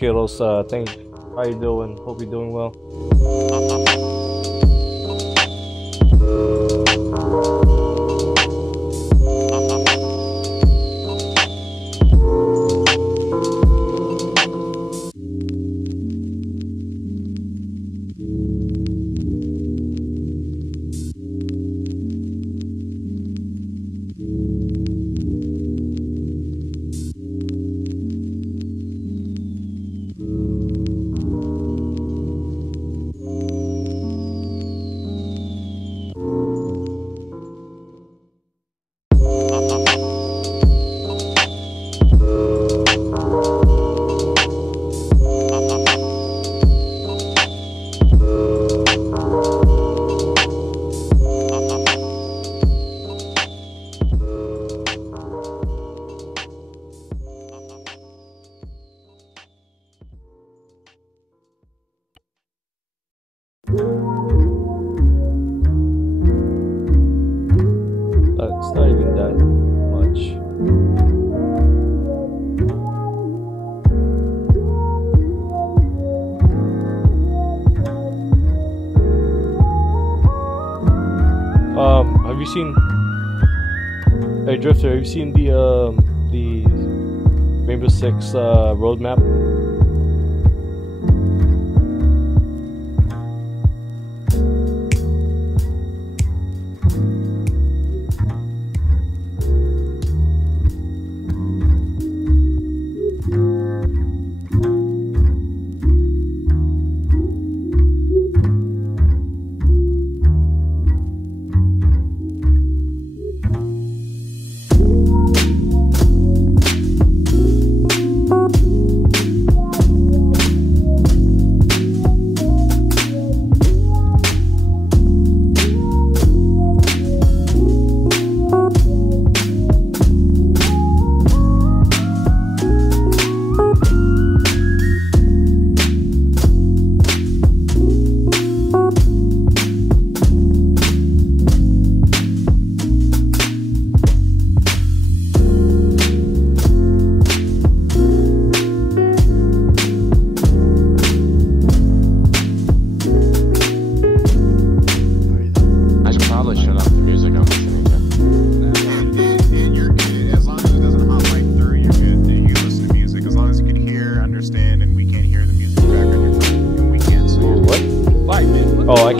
Skittles. How you doing? Hope you're doing well. It's not even that much. Have you seen? Hey Drifter, have you seen the Rainbow Six roadmap?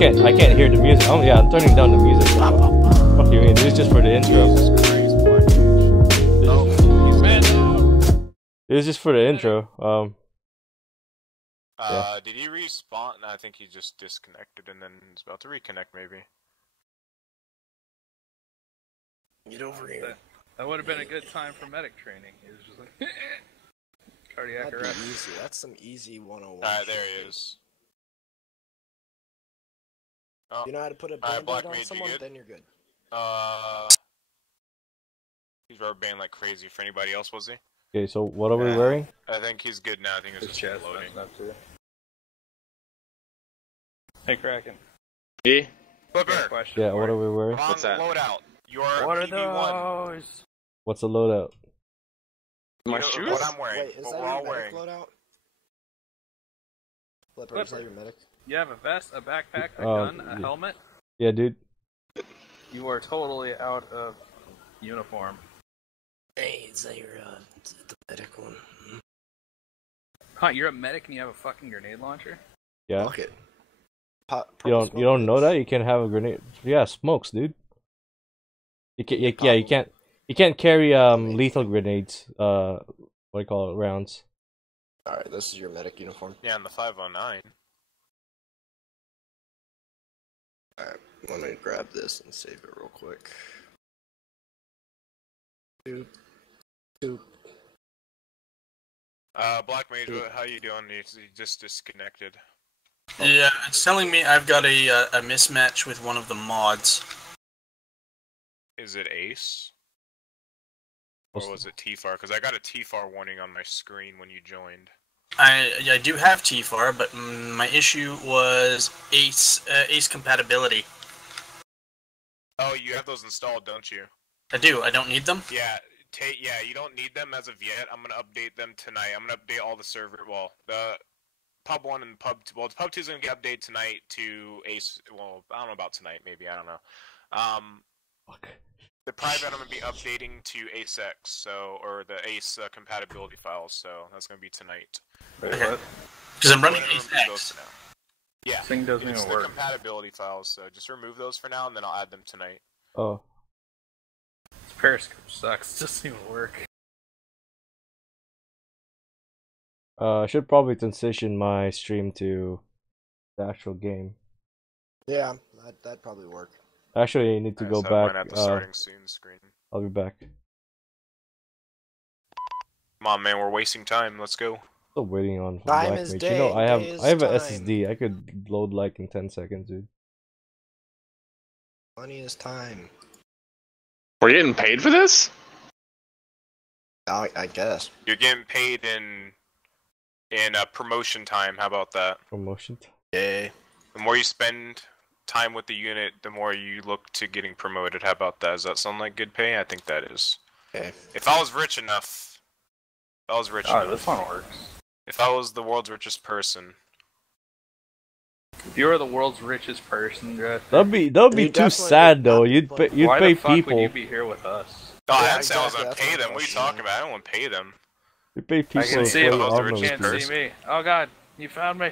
I can't hear the music. Oh yeah, I'm turning down the music. Fuck you mean? This is just for the intro. This is just for the intro. Yeah. Did he respawn? No, I think he just disconnected and then is about to reconnect maybe. Get over here. That would have been a good time for medic training. He was just like cardiac arrest. Easy. That's some easy 101. Alright, there he is. Oh. You know how to put a band-aid on someone, then you're good. He's rubber band like crazy for anybody else, was he? Okay, so what are we wearing? I think he's good now. I think it's just loading. Hey, Kraken. Yeah? Flipper! Yeah, what are we wearing? What's that? Loadout. You're what are PV1. those? What's the loadout? My you know shoes? what I'm wearing. Wait, is what that we're your all medic wearing. loadout? Flipper, is that your medic? You have a vest, a backpack, a gun, a helmet? Yeah, dude. You are totally out of uniform. Hey, is that your, the medic one? Huh, you're a medic and you have a fucking grenade launcher? Yeah. Fuck it. You don't know that? You can have a grenade. Yeah, smokes, dude. You can't carry lethal grenades. What do you call it? Rounds. Alright, this is your medic uniform. Yeah, on the 509. Alright, let me grab this and save it real quick. Doop. Black Mage, how you doing? You just disconnected. Yeah, it's telling me I've got a mismatch with one of the mods. Is it Ace? Or was it TFAR? Because I got a TFAR warning on my screen when you joined. I do have TFAR, but my issue was Ace compatibility. Oh, you have those installed, don't you? I do. I don't need them? Yeah, Yeah, you don't need them as of yet. I'm gonna update them tonight. I'm gonna update all the server. Well, the Pub 1 and Pub 2. Well, Pub 2 is gonna get updated tonight to Ace. Well, I don't know about tonight. Maybe I don't know. Fuck. The private I'm gonna be updating to AceX, or the Ace compatibility files. So that's gonna be tonight. Wait, what? Because I'm running Remove AceX. those for now. Yeah, This thing doesn't it's even the work. compatibility files. So just remove those for now, and then I'll add them tonight. Oh. This Periscope sucks. It doesn't even work. I should probably transition my stream to the actual game. Yeah, that'd probably work. Actually, I need to I go just have mine back. at the starting soon screen. I'll be back. Come on, man, we're wasting time. Let's go. Still waiting on Time Black is Mage. day, You know, I day is have an time. SSD. I could load like in 10 seconds, dude. Money is time. We're getting paid for this? I guess. You're getting paid in promotion time. How about that? Promotion. Yay. The more you spend time with the unit, the more you look to getting promoted. How about that? Does that sound like good pay? I think that is. Okay. If I was rich enough, This one works. if I was the world's richest person, If you were the world's richest person, Jeff, That'd be You too definitely sad would though. not be You'd playing- you'd why pay the fuck people. would you be here with us? oh, I Yeah, didn't say I was exactly, gonna that's pay my them. What are you question. talking about? I don't want to pay them. You pay people. I can see it, for but but armor you can't skills. see me. Oh god, you found me.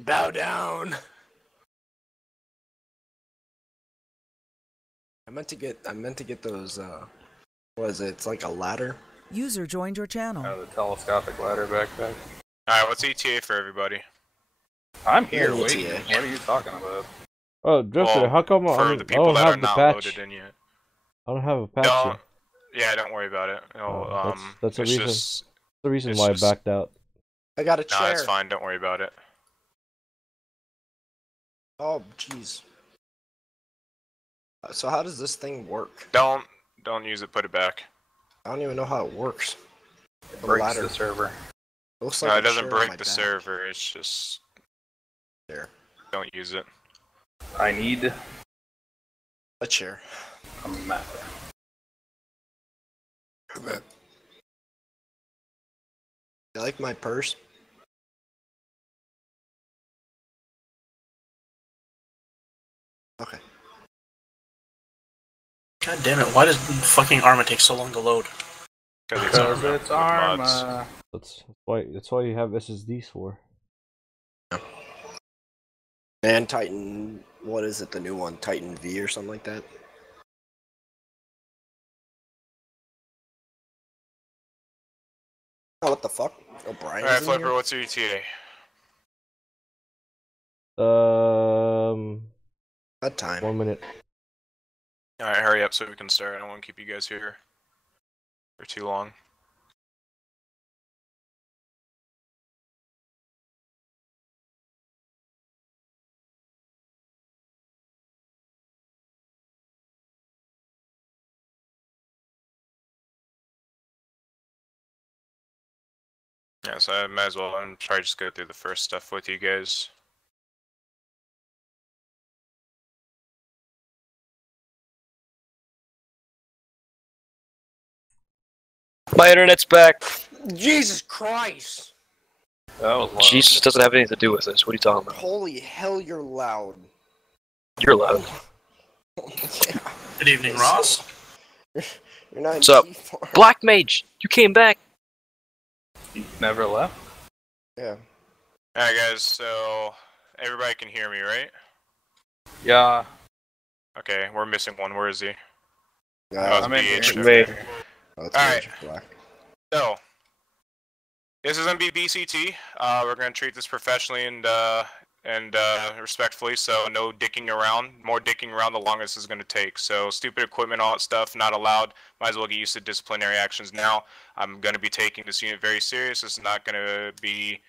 Bow down. I meant to get those. What is it? It's like a ladder. User joined your channel. The telescopic ladder backpack. All right, what's ETA for everybody? I'm here Yeah, waiting. ETA. What are you talking about? Oh, Drifter, Well, how come for I the don't people that are have the not patch? loaded in yet. I don't have a patch. Don't. yet. Yeah, don't worry about it. Oh, that's the it's reason. just- That's the reason it's why just- I backed out. I got a No, chair. it's fine. Don't worry about it. Oh, jeez. So how does this thing work? Don't use it. Put it back. I don't even know how it works. It The breaks ladder. the server. It looks No, like it a doesn't chair on break my the back. server. It's just There. don't use it. I need A chair. a map. You like my purse? Okay. God damn it! Why does fucking ArmA take so long to load? Because Because it's mods. ArmA. That's why you have SSDs for. And Titan, what is it? The new one, Titan V or something like that. Oh, what the fuck? Oh, Brian. All right, Flipper. What's your ETA? That time. 1 minute. All right, hurry up so we can start. I don't want to keep you guys here for too long. Yeah, so I might as well try to just go through the first stuff with you guys. My internet's back. Jesus Christ! That was loud. Jesus doesn't have anything to do with this. What are you talking about? Holy hell, you're loud. You're loud. Yeah. Good evening, Ross. You're not What's up? in T4. Black Mage, you came back. You never left. Yeah. Alright, guys, so everybody can hear me, right? Yeah. Okay, we're missing one. Where is he? Uh, I'm in BH. here. Wait. that's Alright. Black. So, this is MBBCT. We're going to treat this professionally and respectfully, so no dicking around. More dicking around, the longer this is going to take. So, stupid equipment, all that stuff, not allowed. Might as well get used to disciplinary actions now. I'm going to be taking this unit very serious. This is not going to be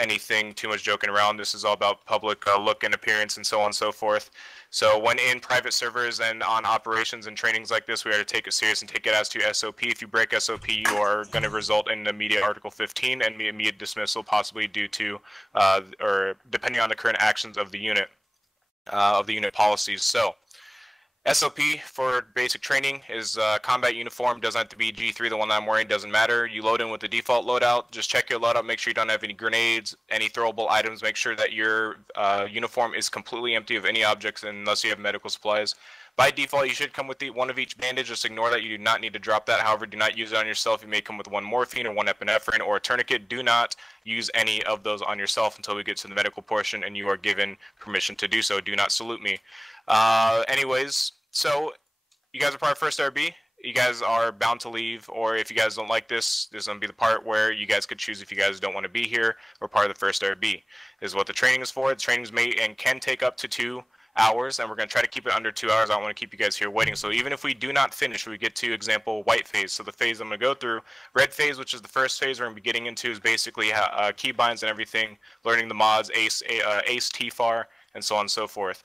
anything too much joking around. This is all about public look and appearance and so on and so forth. So when in private servers and on operations and trainings like this, we are to take it serious and take it as to SOP. If you break SOP, you are going to result in immediate Article 15 and immediate dismissal, possibly due to, or depending on the current actions of the unit policies. So SOP for basic training is combat uniform. Doesn't have to be G3, the one that I'm wearing, doesn't matter. You load in with the default loadout. Just check your loadout, make sure you don't have any grenades, any throwable items. Make sure that your uniform is completely empty of any objects unless you have medical supplies. By default, you should come with one of each bandage. Just ignore that. You do not need to drop that. However, do not use it on yourself. You may come with one morphine or one epinephrine or a tourniquet. Do not use any of those on yourself until we get to the medical portion and you are given permission to do so. Do not salute me. Anyways, so you guys are part of first RB. You guys are bound to leave, or if you guys don't like this is going to be the part where you guys could choose if you guys don't want to be here or part of the first RB. This is what the training is for. The training is may and can take up to 2 hours, and we're going to try to keep it under 2 hours. I don't want to keep you guys here waiting. So even if we do not finish, we get to example white phase. So the phase I'm going to go through, red phase, which is the first phase we're going to be getting into, is basically keybinds and everything, learning the mods, ace TFAR, and so on and so forth.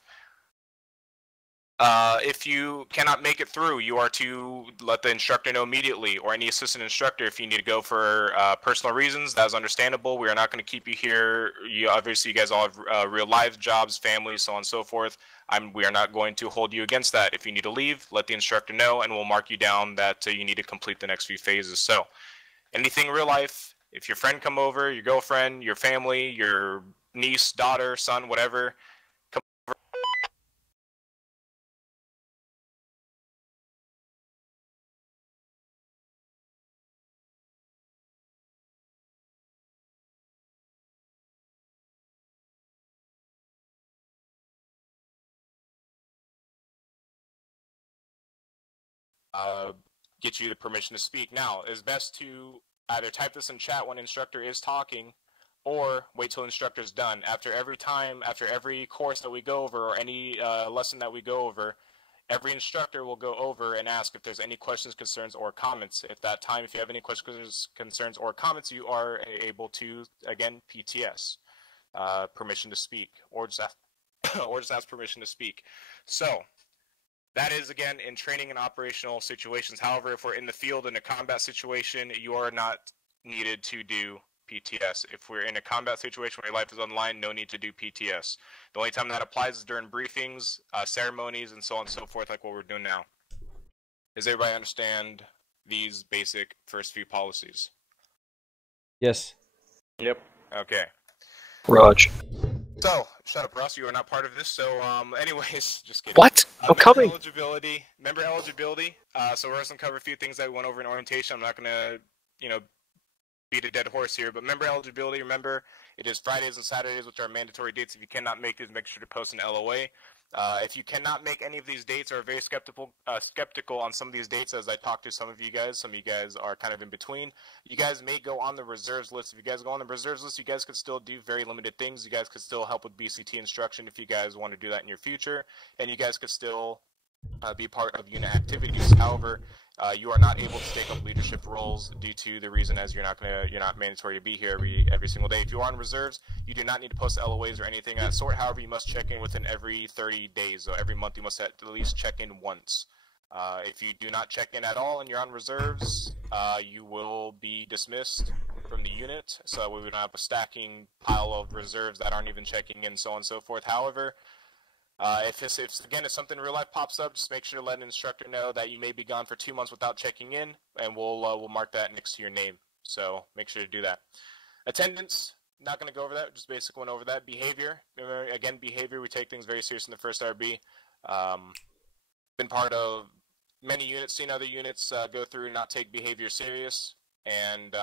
If you cannot make it through, you are to let the instructor know immediately, or any assistant instructor if you need to go for personal reasons. That is understandable. We are not going to keep you here. Obviously, you guys all have real lives, jobs, families, so on and so forth. We are not going to hold you against that. If you need to leave, let the instructor know, and we'll mark you down that you need to complete the next few phases. So, anything real life, if your friend come over, your girlfriend, your family, your niece, daughter, son, whatever, get you the permission to speak. Now, it's best to either type this in chat when instructor is talking, or wait till instructor is done. After every course that we go over, or any lesson that we go over, every instructor will go over and ask if there's any questions, concerns, or comments. If you have any questions, concerns, or comments, you are able to, again, PTS, permission to speak, or just ask permission to speak. So, that is, again, in training and operational situations. However, if we're in the field in a combat situation, you are not needed to do PTS. If we're in a combat situation where your life is on the line, no need to do PTS. The only time that applies is during briefings, ceremonies, and so on and so forth, like what we're doing now. Does everybody understand these basic first few policies? Yes. Yep. Okay. Raj. So, shut up, Ross. You are not part of this. So, anyways, just kidding. What? I'm coming. Member eligibility. So we're going to cover a few things that we went over in orientation. I'm not going to, beat a dead horse here. But member eligibility, remember, it is Fridays and Saturdays, which are mandatory dates. If you cannot make these, make sure to post an LOA. If you cannot make any of these dates or are very skeptical on some of these dates, as I talked to some of you guys are kind of in between, you guys may go on the reserves list. If you guys go on the reserves list, you guys could still do very limited things. You guys could still help with BCT instruction if you guys want to do that in your future, and you guys could still be part of unit activities. However, you are not able to take up leadership roles due to the reason as you're not mandatory to be here every single day. If you are on reserves, you do not need to post LOAs or anything of that sort. However, you must check in within every 30 days. So every month you must at least check in once. If you do not check in at all and you're on reserves, you will be dismissed from the unit. So we would not have a stacking pile of reserves that aren't even checking in, so on and so forth. However, if something in real life pops up, just make sure to let an instructor know that you may be gone for 2 months without checking in, and we'll mark that next to your name. So make sure to do that. Attendance, not going to go over that, just basically went over that. Behavior, again, behavior, we take things very serious in the first RB. Been part of many units, seen other units go through and not take behavior serious, and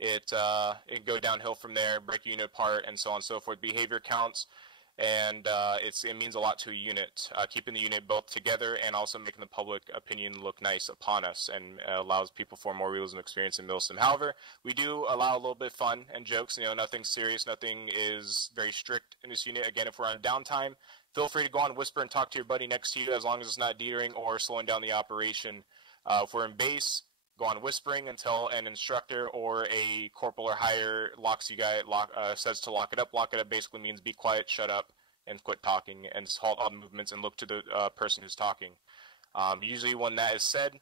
it can go downhill from there, break a unit apart, and so on and so forth. Behavior counts. And it means a lot to a unit, keeping the unit both together and also making the public opinion look nice upon us, and allows people for more realism experience in MILSIM. However, we do allow a little bit of fun and jokes. Nothing serious, nothing is very strict in this unit. Again, if we're on downtime, feel free to go on and whisper and talk to your buddy next to you, as long as it's not detering or slowing down the operation. If we're in base, go on whispering until an instructor or a corporal or higher says to lock it up. Lock it up basically means be quiet, shut up, and quit talking, and halt all movements and look to the person who's talking. Usually when that is said,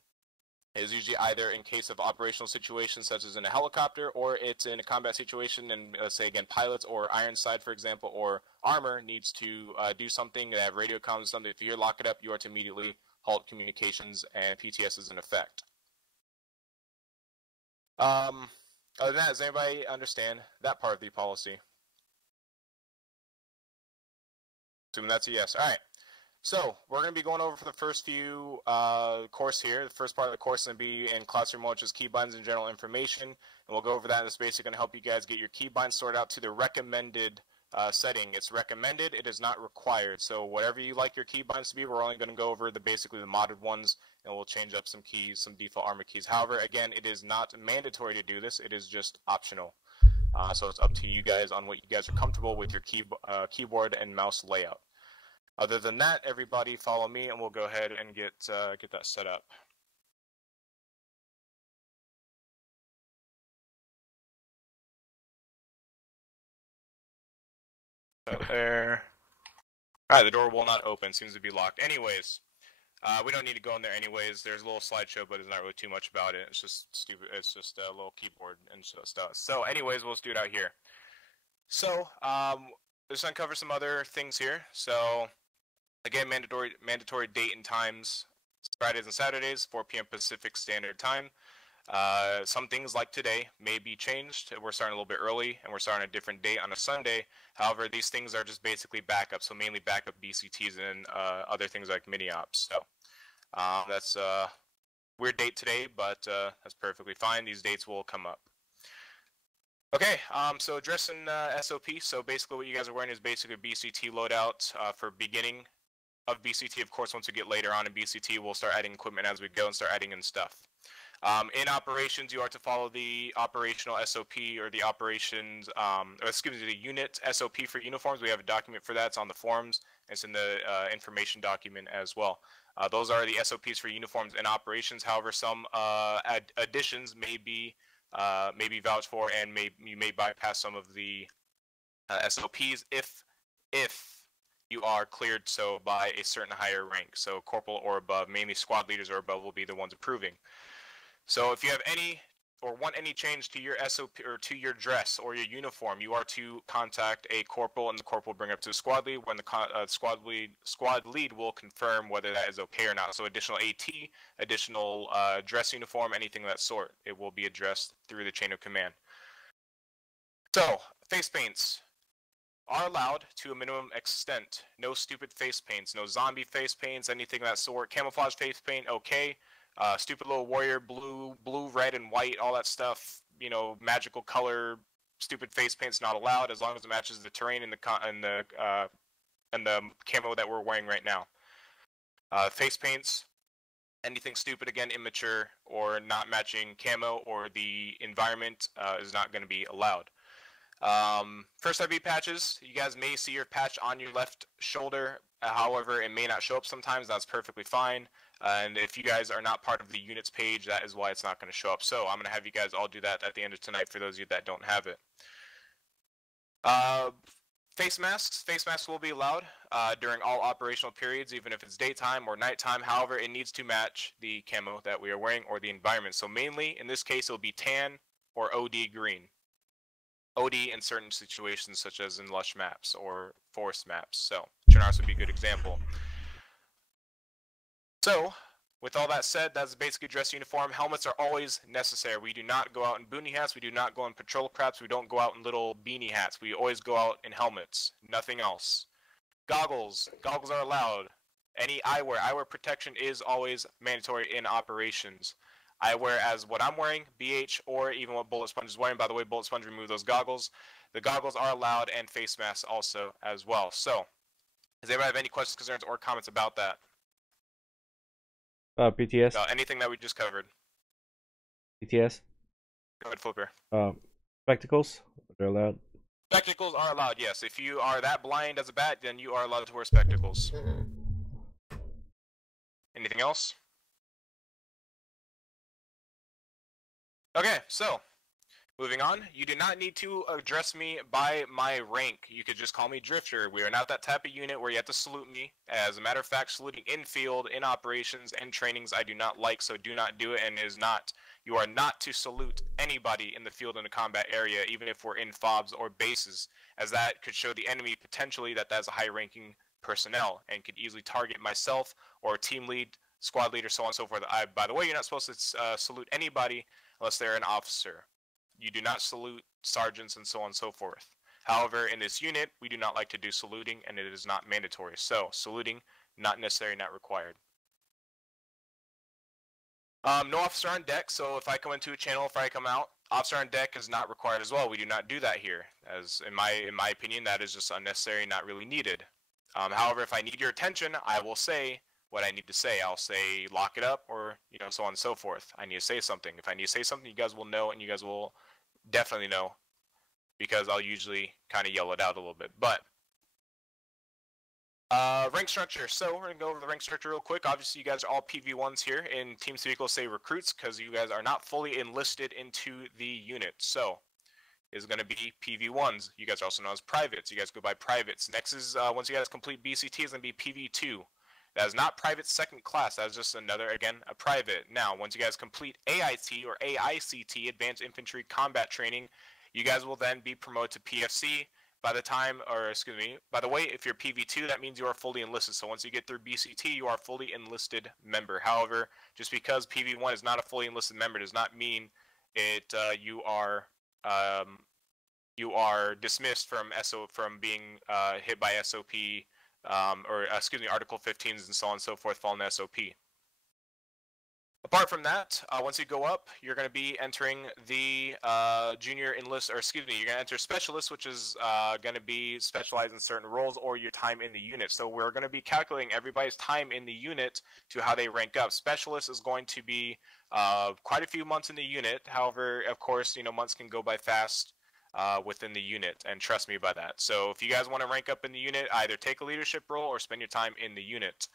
is usually either in case of operational situations such as in a helicopter, or it's in a combat situation, and let's say again pilots or Ironside, for example, or ArmA needs to do something. They have radio comms, something. If you hear lock it up, you are to immediately halt communications, and PTS is in effect. Other than that, does anybody understand that part of the policy? Assuming that's a yes. All right. So we're going to be going over for the first few course here. The first part of the course is going to be in classroom 1, which is keybinds and general information. And we'll go over that. And it's basically going to help you guys get your keybinds sorted out to the recommended setting. It's recommended. It is not required. So whatever you like your keybinds to be, we're only going to go over basically the modded ones, and we'll change up some keys, some default ArmA keys. However, again, it is not mandatory to do this. It is just optional. So it's up to you guys on what you guys are comfortable with your keyboard and mouse layout. Other than that, everybody follow me, and we'll go ahead and get that set up. There. All right, the door will not open. Seems to be locked. Anyways, we don't need to go in there anyways. There's a little slideshow, but there's not really too much about it. It's just stupid. It's just a little keyboard and stuff. So anyways, we'll just do it out here. So let's uncover some other things here. So again, mandatory date and times, Fridays and Saturdays, 4 p.m. Pacific Standard Time. Some things like today may be changed. We're starting a little bit early, and we're starting a different date on a Sunday. However, these things are just basically backup, so mainly backup BCTs and other things like mini-ops. So that's a weird date today, but that's perfectly fine. These dates will come up. Okay, so addressing SOP. So basically what you guys are wearing is basically a BCT loadout for beginning of BCT. Of course, once we get later on in BCT, we'll start adding equipment as we go and start adding in stuff. In operations, you are to follow the operational SOP or the operations, the unit SOP for uniforms. We have a document for that. It's on the forums. It's in the information document as well. Those are the SOPs for uniforms and operations. However, some additions may be vouched for, and you may bypass some of the SOPs if you are cleared so by a certain higher rank. So corporal or above, mainly squad leaders or above, will be the ones approving. So if you have any or want any change to your SOP or to your dress or your uniform, you are to contact a corporal, and the corporal will bring it up to the squad lead, when the squad lead will confirm whether that is okay or not. So additional AT, additional dress uniform, anything of that sort, it will be addressed through the chain of command. So face paints are allowed to a minimum extent. No stupid face paints, no zombie face paints, anything of that sort. Camouflage face paint, okay. Stupid little warrior, blue, red, and white, all that stuff. You know, magical color, stupid face paint's not allowed as long as it matches the terrain and the camo that we're wearing right now. Face paints, anything stupid, again, immature or not matching camo or the environment is not going to be allowed. First IV patches, you guys may see your patch on your left shoulder. However, it may not show up sometimes. That's perfectly fine. And if you guys are not part of the units page, that is why it's not going to show up. So I'm going to have you guys all do that at the end of tonight for those of you that don't have it. Face masks will be allowed during all operational periods, even if it's daytime or nighttime. However, it needs to match the camo that we are wearing or the environment. So mainly, in this case, it'll be tan or OD green. OD in certain situations, such as in lush maps or forest maps. So Chernars would be a good example. So, with all that said, that's basically dress uniform. Helmets are always necessary. We do not go out in boonie hats. We do not go in patrol caps. We don't go out in little beanie hats. We always go out in helmets. Nothing else. Goggles. Goggles are allowed. Any eyewear. Eyewear protection is always mandatory in operations. Eyewear as what I'm wearing, BH, or even what Bullet Sponge is wearing. By the way, Bullet Sponge removed those goggles. The goggles are allowed, and face masks also as well. So, does anybody have any questions, concerns, or comments about that? PTS. Anything that we just covered. PTS. Go ahead, Flipper. Spectacles. They're allowed. Spectacles are allowed, yes. If you are that blind as a bat, then you are allowed to wear spectacles. Anything else? Okay, so Moving on, you do not need to address me by my rank. You could just call me Drifter. We are not that type of unit where you have to salute me. As a matter of fact, saluting in field, in operations, and trainings I do not like, so do not do it, and is not. You are not to salute anybody in the field in a combat area, even if we're in FOBs or bases, as that could show the enemy potentially that is a high-ranking personnel, and could easily target myself or team lead, squad leader, so on and so forth. By the way, you're not supposed to salute anybody unless they're an officer. You do not salute sergeants and so on and so forth. However, in this unit, we do not like to do saluting, and it is not mandatory. So, saluting, not necessary, not required. No officer on deck, so if I come into a channel, if I come out, officer on deck is not required as well. We do not do that here. As in my opinion, that is just unnecessary, not really needed. However, if I need your attention, I will say what I need to say. I'll say lock it up, or so on and so forth. I need to say something. If I need to say something, you guys will know, and you guys will definitely know, because I'll usually kind of yell it out a little bit. But rank structure. So we're gonna go over the rank structure real quick. Obviously, you guys are all PV1s here. In Team Vehicle, say recruits, because you guys are not fully enlisted into the unit. So is going to be PV1s. You guys are also known as privates. You guys go by privates. Next is once you guys complete BCT, is going to be PV2. That is not private second class. That is just another, again, a private. Now, once you guys complete AIT or AICT, Advanced Infantry Combat Training, you guys will then be promoted to PFC. By the way, if you're PV2, that means you are fully enlisted. So once you get through BCT, you are a fully enlisted member. However, just because PV1 is not a fully enlisted member does not mean you are dismissed from being hit by SOP. Article 15s and so on and so forth, following the SOP. Apart from that, once you go up, you're going to be entering the you're going to enter specialist, which is going to be specialized in certain roles or your time in the unit. So we're going to be calculating everybody's time in the unit to how they rank up. Specialist is going to be quite a few months in the unit. However, of course, months can go by fast within the unit, and trust me by that. So if you guys want to rank up in the unit, either take a leadership role or spend your time in the unit.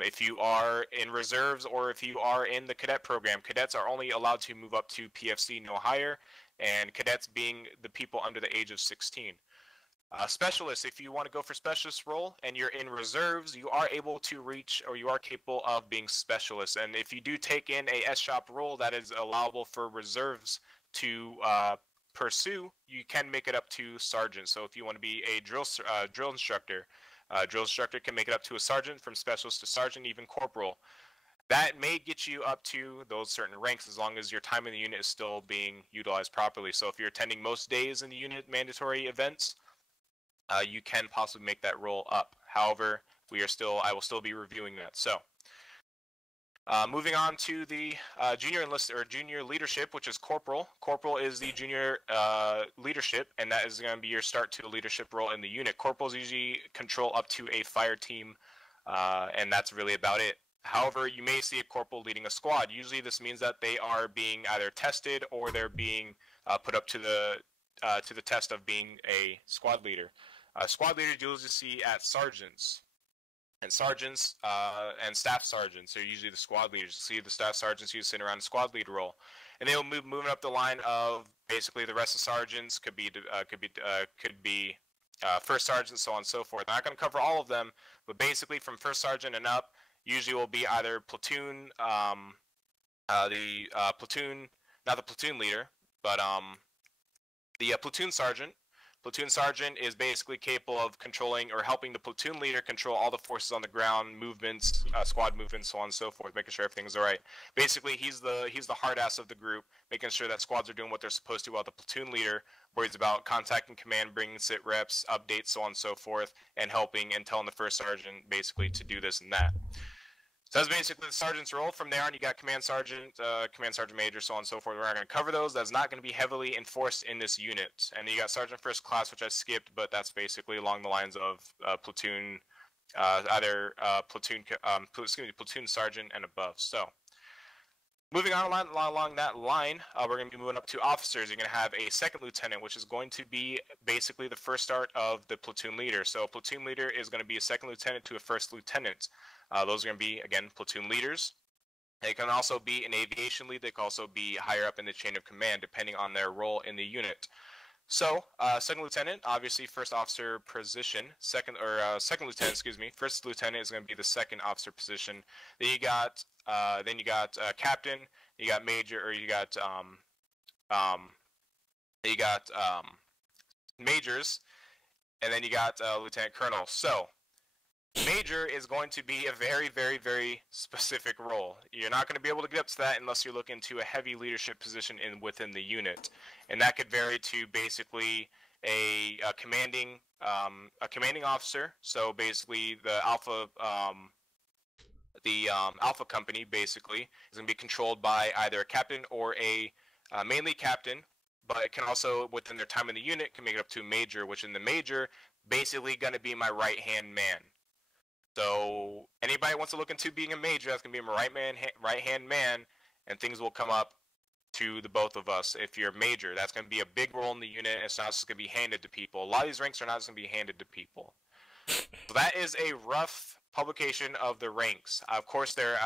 If you are in reserves or if you are in the cadet program, cadets are only allowed to move up to PFC, no higher, and cadets being the people under the age of 16. Specialists, if you want to go for specialist role and you're in reserves, you are able to reach, or you are capable of being specialists. And if you do take in a S-shop role that is allowable for reserves to pursue, you can make it up to sergeant. So if you want to be a drill instructor, drill instructor can make it up to a sergeant, from specialist to sergeant, even corporal. That may get you up to those certain ranks as long as your time in the unit is still being utilized properly. So if you're attending most days in the unit mandatory events, you can possibly make that role up. However, I will still be reviewing that. So moving on to the junior enlisted or junior leadership, which is corporal. Corporal is the junior leadership, and that is going to be your start to a leadership role in the unit. Corporals usually control up to a fire team, and that's really about it. However, you may see a corporal leading a squad. Usually this means that they are being either tested or they're being put up to the test of being a squad leader. Squad leaders you usually see at sergeants. And sergeants and staff sergeants are usually the squad leaders. You see the staff sergeants who sit around the squad leader role, and they'll moving up the line of basically the rest of sergeants. Could be first sergeant, so on and so forth. I'm not going to cover all of them, but basically from first sergeant and up, usually will be either platoon, not the platoon leader, but the platoon sergeant. Platoon sergeant is basically capable of controlling or helping the platoon leader control all the forces on the ground, movements, squad movements, so on and so forth, making sure everything's all right. Basically, he's the hard ass of the group, making sure that squads are doing what they're supposed to, while the platoon leader worries about contacting command, bringing sit reps, updates, so on and so forth, and helping and telling the first sergeant basically to do this and that. So that's basically the sergeant's role. From there on, you got command sergeant major, so on and so forth. We're not going to cover those. That's not going to be heavily enforced in this unit. And then you got sergeant first class, which I skipped, but that's basically along the lines of platoon, platoon sergeant and above. So moving on along that line, we're going to be moving up to officers. You're going to have a second lieutenant, which is going to be basically the first start of the platoon leader. So a platoon leader is going to be a second lieutenant to a first lieutenant. Those are going to be, again, platoon leaders. They can also be an aviation lead. They can also be higher up in the chain of command, depending on their role in the unit. So, second lieutenant, obviously first officer position. Second lieutenant, excuse me. First lieutenant is going to be the second officer position. Then you got captain. You got major, or you got majors, and then you got lieutenant colonel. So, major is going to be a very, very, very specific role. You're not going to be able to get up to that unless you're looking to a heavy leadership position within the unit, and that could vary to basically a commanding officer. So basically, the alpha alpha company basically is going to be controlled by either a captain or a mainly captain, but it can also within their time in the unit can make it up to a major, which in the major basically going to be my right hand man. So anybody wants to look into being a major, that's gonna be my right hand man, and things will come up to the both of us. If you're a major, that's gonna be a big role in the unit. It's not just gonna be handed to people. A lot of these ranks are not just gonna be handed to people. So that is a rough publication of the ranks. Of course, there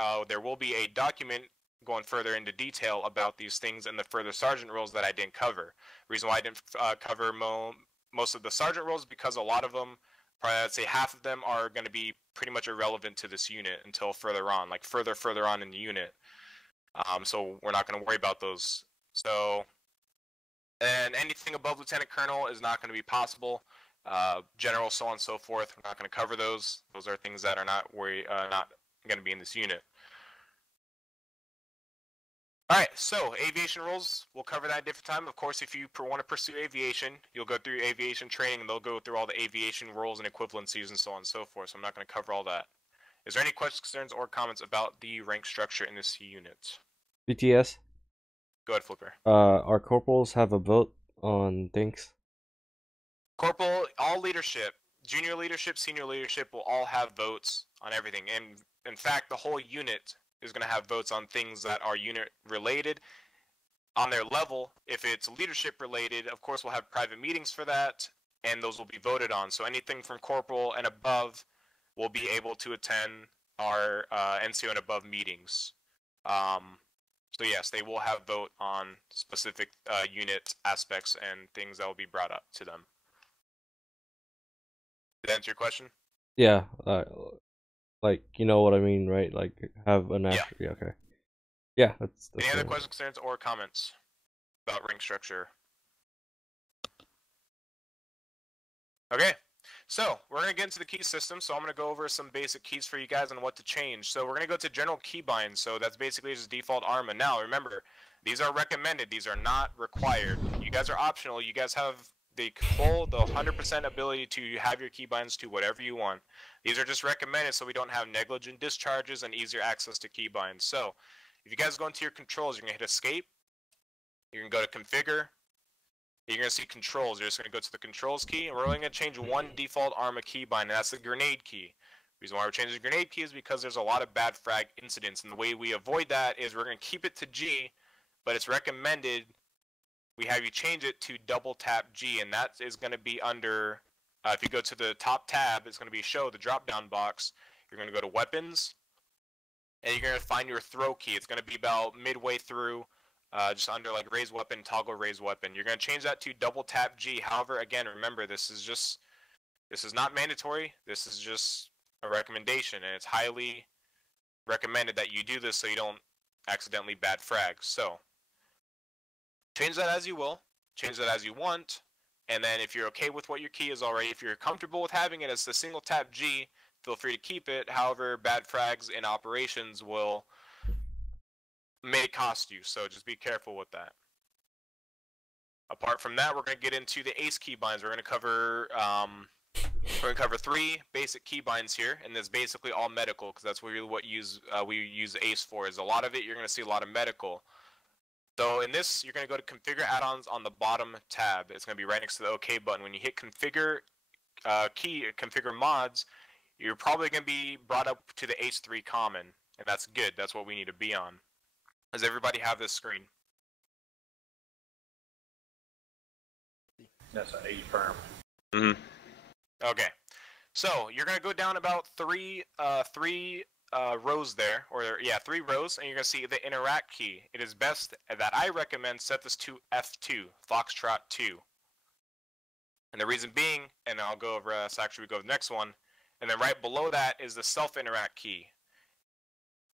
will be a document going further into detail about these things and the further sergeant roles that I didn't cover. The reason why I didn't cover most of the sergeant roles because a lot of them, probably I'd say half of them are going to be pretty much irrelevant to this unit until further on, like further on in the unit. So we're not going to worry about those. So, and anything above lieutenant colonel is not going to be possible. General, so on and so forth. We're not going to cover those. Those are things that are not going to be in this unit. All right, so aviation roles, we'll cover that at a different time. Of course, if you want to pursue aviation, you'll go through aviation training, and they'll go through all the aviation roles and equivalencies and so on and so forth, so I'm not going to cover all that. Is there any questions, concerns, or comments about the rank structure in this unit? BTS? Go ahead, Flipper. Our corporals have a vote on things? Corporal, all leadership, junior leadership, senior leadership will all have votes on everything, and in fact, the whole unit is going to have votes on things that are unit related on their level. If it's leadership related, of course, we'll have private meetings for that, and those will be voted on. So anything from corporal and above will be able to attend our NCO and above meetings. So yes, they will have vote on specific unit aspects and things that will be brought up to them. Did that answer your question? Yeah, like, you know what I mean, right? Like, have an actual... Yeah, okay. Yeah, that's Any other questions, concerns, or comments about rank structure? Okay, so we're going to get into the key system, so I'm going to go over some basic keys for you guys on what to change. So we're going to go to general keybinds, so that's basically just default ArmA. Now, remember, these are recommended, these are not required. You guys are optional, you guys have the control, the 100% ability to have your keybinds to whatever you want. These are just recommended so we don't have negligent discharges and easier access to keybinds. So, if you guys go into your controls, you're going to hit escape, you're going to go to configure, you're going to see controls. You're just going to go to the controls key, and we're only going to change one default ArmA keybind, and that's the grenade key. The reason why we're changing the grenade key is because there's a lot of bad frag incidents, and the way we avoid that is we're going to keep it to G, but it's recommended we have you change it to double tap G, and that is going to be under, if you go to the top tab, it's going to be show, the drop down box. You're going to go to weapons, and you're going to find your throw key. It's going to be about midway through, just under like raise weapon, toggle raise weapon. You're going to change that to double tap G. However, again, remember, this is not mandatory. This is just a recommendation, and it's highly recommended that you do this so you don't accidentally bad frag. So, change that as you will, change that as you want, and then if you're okay with what your key is already, if you're comfortable with having it as the single tap G, feel free to keep it. However, bad frags in operations may cost you, so just be careful with that. Apart from that, we're going to get into the ACE keybinds. We're going to cover 3 basic keybinds here, and that's basically all medical, because that's what we use ACE for. Is a lot of it, you're going to see a lot of medical. So in this, you're going to go to configure add-ons on the bottom tab. It's going to be right next to the OK button. When you hit configure configure mods, you're probably going to be brought up to the H3 common, and that's good. That's what we need to be on. Does everybody have this screen? That's an A firm. Okay. So you're going to go down about three rows there, or yeah, 3 rows, and you're gonna see the interact key. It is best that I recommend set this to F2, Foxtrot 2. And the reason being, and I'll go over, so actually we go to the next one, and then right below that is the self-interact key.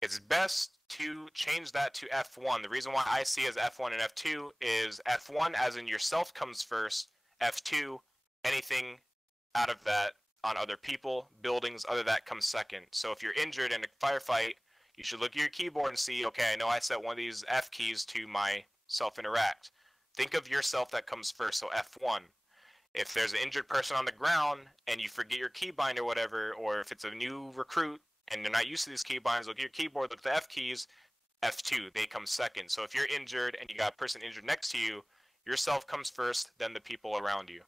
It's best to change that to F1. The reason why I see as F1 and F2 is F1 as in yourself comes first, F2, anything out of that on other people, buildings, other that comes second. So if you're injured in a firefight, you should look at your keyboard and see, okay, I know I set one of these F keys to my self-interact. Think of yourself that comes first, so F1. If there's an injured person on the ground and you forget your keybind or whatever, or if it's a new recruit and they're not used to these keybinds, look at your keyboard, look at the F keys, F2, they come second. So if you're injured and you got a person injured next to you, yourself comes first, then the people around you.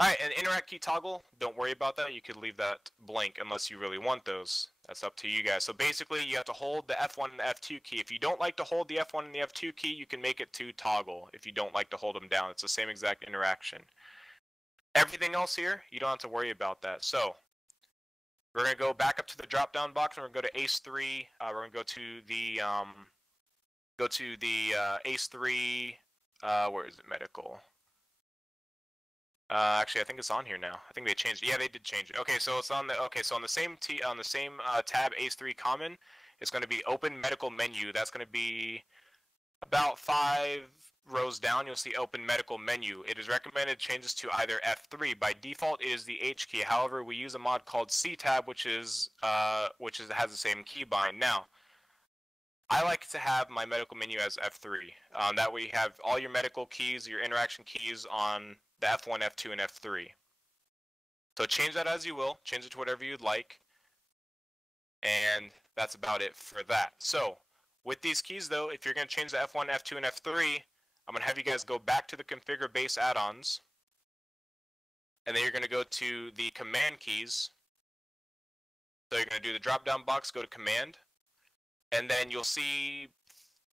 Alright, and interact key toggle, don't worry about that. You could leave that blank unless you really want those. That's up to you guys. So basically, you have to hold the F1 and the F2 key. If you don't like to hold the F1 and the F2 key, you can make it to toggle if you don't like to hold them down. It's the same exact interaction. Everything else here, you don't have to worry about that. So, we're going to go back up to the drop-down box, and we're going to go to ACE 3. We're going to go to the ACE 3, where is it, medical? Actually, I think it's on here now. I think they changed it. Yeah, they did change it. Okay, so it's on the on the same tab ACE3 common, it's going to be open medical menu. That's going to be about 5 rows down. You'll see open medical menu. It is recommended changes to either F3. By default, it is the H key. However, we use a mod called C tab, which has the same keybind. Now, I like to have my medical menu as F3. That way, you have all your medical keys, your interaction keys on the F1, F2, and F3. So change that as you will. Change it to whatever you'd like. And that's about it for that. So with these keys, though, if you're going to change the F1, F2, and F3, I'm going to have you guys go back to the configure base add-ons. And then you're going to go to the command keys. So you're going to do the drop-down box, go to command. And then you'll see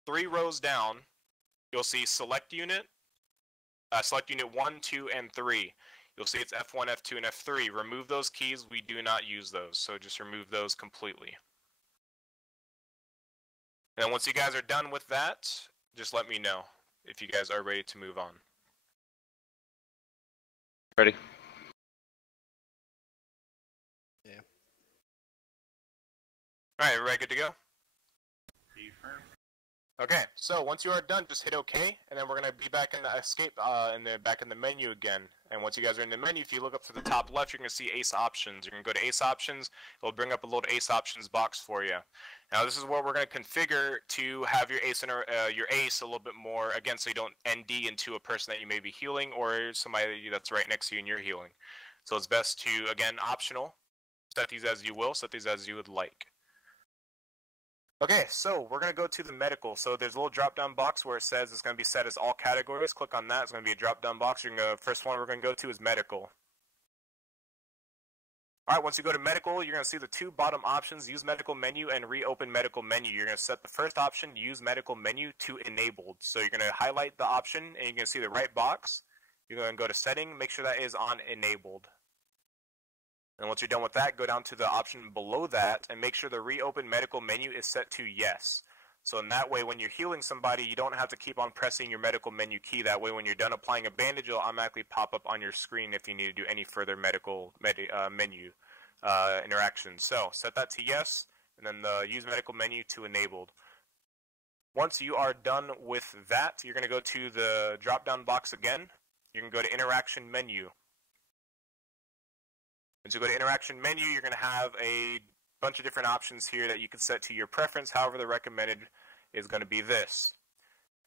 3 rows down, you'll see select unit. Select unit 1, 2, and 3. You'll see it's F1, F2, and F3. Remove those keys. We do not use those, so just remove those completely. And then once you guys are done with that, just let me know if you guys are ready to move on. Ready? Yeah. Alright, everybody good to go? Okay, so once you are done, just hit OK, and then we're going to be back in the escape, back in the menu again. And once you guys are in the menu, if you look up to the top left, you're going to see ACE options. You're going to go to ACE options. It'll bring up a little ACE options box for you. Now, this is where we're going to configure to have your ACE a little bit more, again, so you don't ND into a person that you may be healing or somebody that's right next to you and you're healing. So it's best to, again, optional. Set these as you will. Set these as you would like. Okay, so we're going to go to the medical. So there's a little drop-down box where it says it's going to be set as all categories. Click on that. It's going to be a drop-down box. First one we're going to go to is medical. All right, once you go to medical, you're going to see the 2 bottom options, use medical menu and reopen medical menu. You're going to set the first option, use medical menu, to enabled. So you're going to highlight the option, and you're going to see the right box. You're going to go to setting, make sure that is on enabled. And once you're done with that, go down to the option below that and make sure the reopen medical menu is set to yes. So in that way, when you're healing somebody, you don't have to keep on pressing your medical menu key. That way, when you're done applying a bandage, it'll automatically pop up on your screen if you need to do any further medical menu interactions. So set that to yes, and then the use medical menu to enabled. Once you are done with that, you're going to go to the drop-down box again. You can go to interaction menu. And so go to interaction menu, you're going to have a bunch of different options here that you can set to your preference. However, the recommended is going to be this.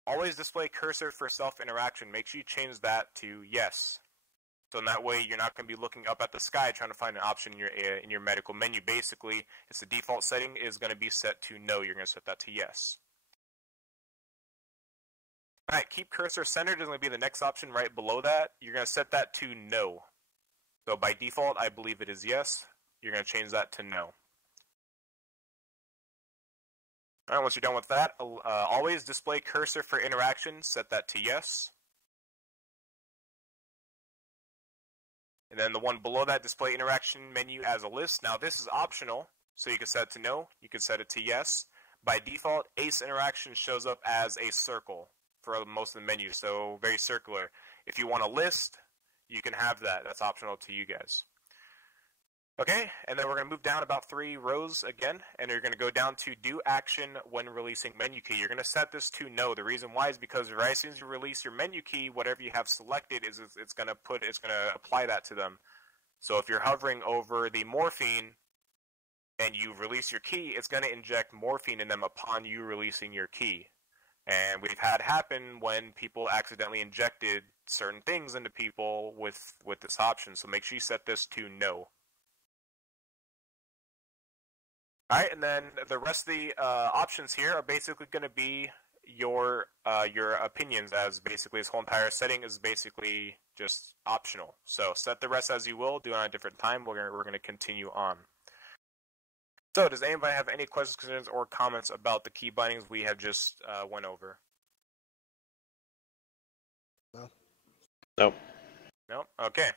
Always display cursor for self-interaction. Make sure you change that to yes. So in that way, you're not going to be looking up at the sky trying to find an option in your medical menu. Basically, it's the default setting is going to be set to no. You're going to set that to yes. All right, keep cursor centered is going to be the next option right below that. You're going to set that to no. So by default, I believe it is yes. You're going to change that to no. All right, once you're done with that, always display cursor for interaction. Set that to yes. And then the one below that, display interaction menu as a list. Now this is optional, so you can set it to no, you can set it to yes. By default, ACE interaction shows up as a circle for most of the menus, so very circular. If you want a list, you can have that. That's optional to you guys. Okay, and then we're going to move down about 3 rows again, and you're going to go down to do action when releasing menu key. You're going to set this to no. The reason why is because right as soon as you release your menu key, whatever you have selected is it's going to apply that to them. So if you're hovering over the morphine and you release your key, it's going to inject morphine in them upon you releasing your key. And we've had happen when people accidentally injected certain things into people with this option. So make sure you set this to no. Alright, and then the rest of the options here are basically going to be your opinions, as basically this whole entire setting is basically just optional. So set the rest as you will, do it on a different time. We're going to continue on. So does anybody have any questions, concerns, or comments about the key bindings we have just went over? No. Nope. No? Okay.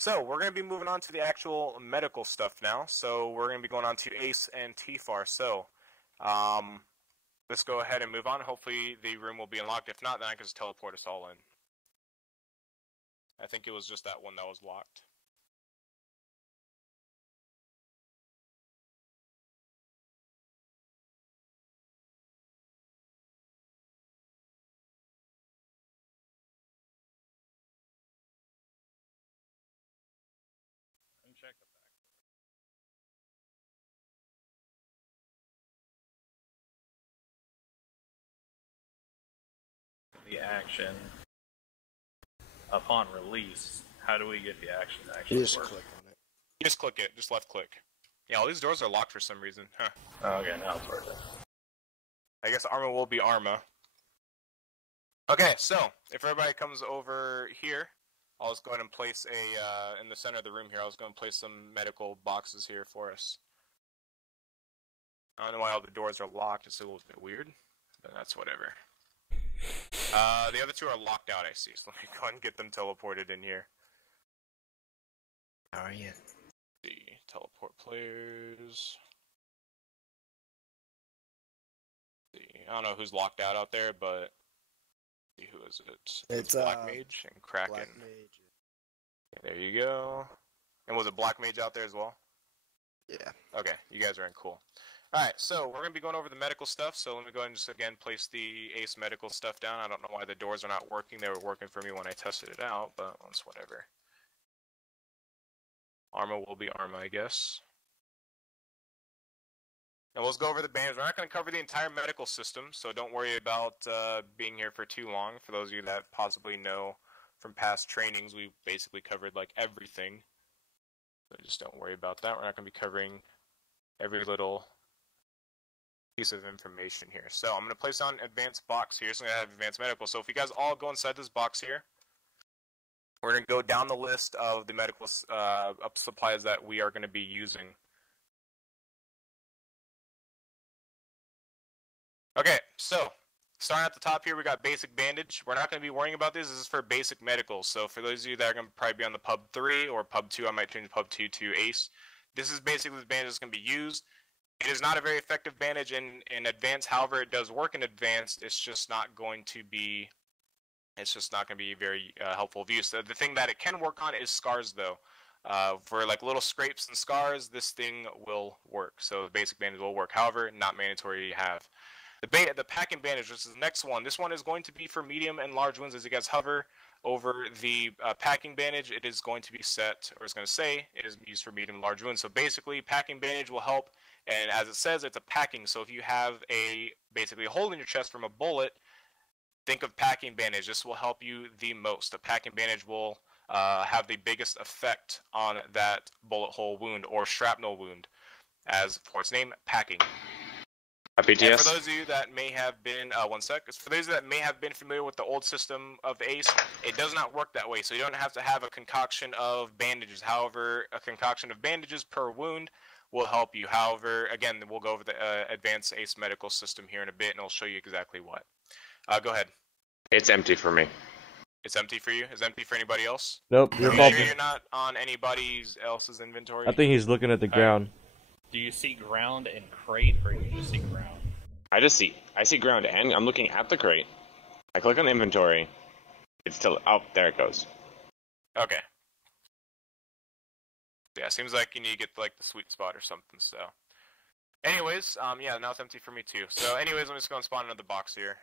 So we're going to be moving on to the actual medical stuff now. So we're going to be going on to ACE and TFAR. So let's go ahead and move on. Hopefully the room will be unlocked. If not, then I can just teleport us all in. I think it was just that one that was locked. Check the back. The action upon release. How do we get the action to actually You just work? click on it. You just click it. Just left click. Yeah, all these doors are locked for some reason. Huh. Oh, okay, now it's working. I guess ArmA will be ArmA. Okay, so if everybody comes over here, I'll just go ahead and place in the center of the room here, I was going to place some medical boxes here for us. I don't know why all the doors are locked, it's a little bit weird, but that's whatever. The other 2 are locked out, I see, so let me go ahead and get them teleported in here. How are you? The teleport players. I don't know who's locked out there, but who is it? It's Black Mage and Kraken. Black Mage. There you go. And was it Black Mage out there as well? Yeah. Okay, you guys are in. Cool. Alright, so we're going to be going over the medical stuff, so let me go ahead and just again place the ACE medical stuff down. I don't know why the doors are not working. They were working for me when I tested it out, but it's whatever. ArmA will be ArmA, I guess. And let's go over the bands. We're not going to cover the entire medical system, so don't worry about being here for too long. For those of you that possibly know from past trainings, we basically covered like everything. So just don't worry about that. We're not going to be covering every little piece of information here. So I'm going to place on advanced box here. So I'm going to have advanced medical. So if you guys all go inside this box here, we're going to go down the list of the medical supplies that we are going to be using. Okay, so starting at the top here, we got basic bandage. We're not going to be worrying about this. This is for basic medical. So for those of you that are going to probably be on the pub 3 or pub 2, I might change pub 2 to ACE. This is basically the bandage that's going to be used. It is not a very effective bandage in advanced. However, it does work in advanced. It's just not going to be very helpful of use. So the thing that it can work on is scars, though. For like little scrapes and scars, this thing will work. So the basic bandage will work. However, not mandatory to have. The packing bandage, which is the next one. This one is going to be for medium and large wounds. As you guys hover over the packing bandage, it is going to be set, or it's going to say it is used for medium and large wounds. So basically, packing bandage will help. And as it says, it's a packing. So if you have basically a hole in your chest from a bullet, think of packing bandage. This will help you the most. The packing bandage will have the biggest effect on that bullet hole wound or shrapnel wound, as for its name, packing. And for those of you that may have been, for those that may have been familiar with the old system of ACE, it does not work that way. So you don't have to have a concoction of bandages. However, a concoction of bandages per wound will help you. However, again, we'll go over the advanced ACE medical system here in a bit, and I'll show you exactly what. Go ahead. It's empty for me. It's empty for you? Is it empty for anybody else? Nope, Are you're you called. sure you're not on anybody else's inventory? I think he's looking at the ground. Do you see ground and crate, or you just see ground? I see ground, and I'm looking at the crate. I click on inventory. It's still, oh, there it goes. Okay. Yeah, seems like you need to get like the sweet spot or something, so. Anyways, yeah, now it's empty for me too. So anyways, I'm just going to spawn another box here.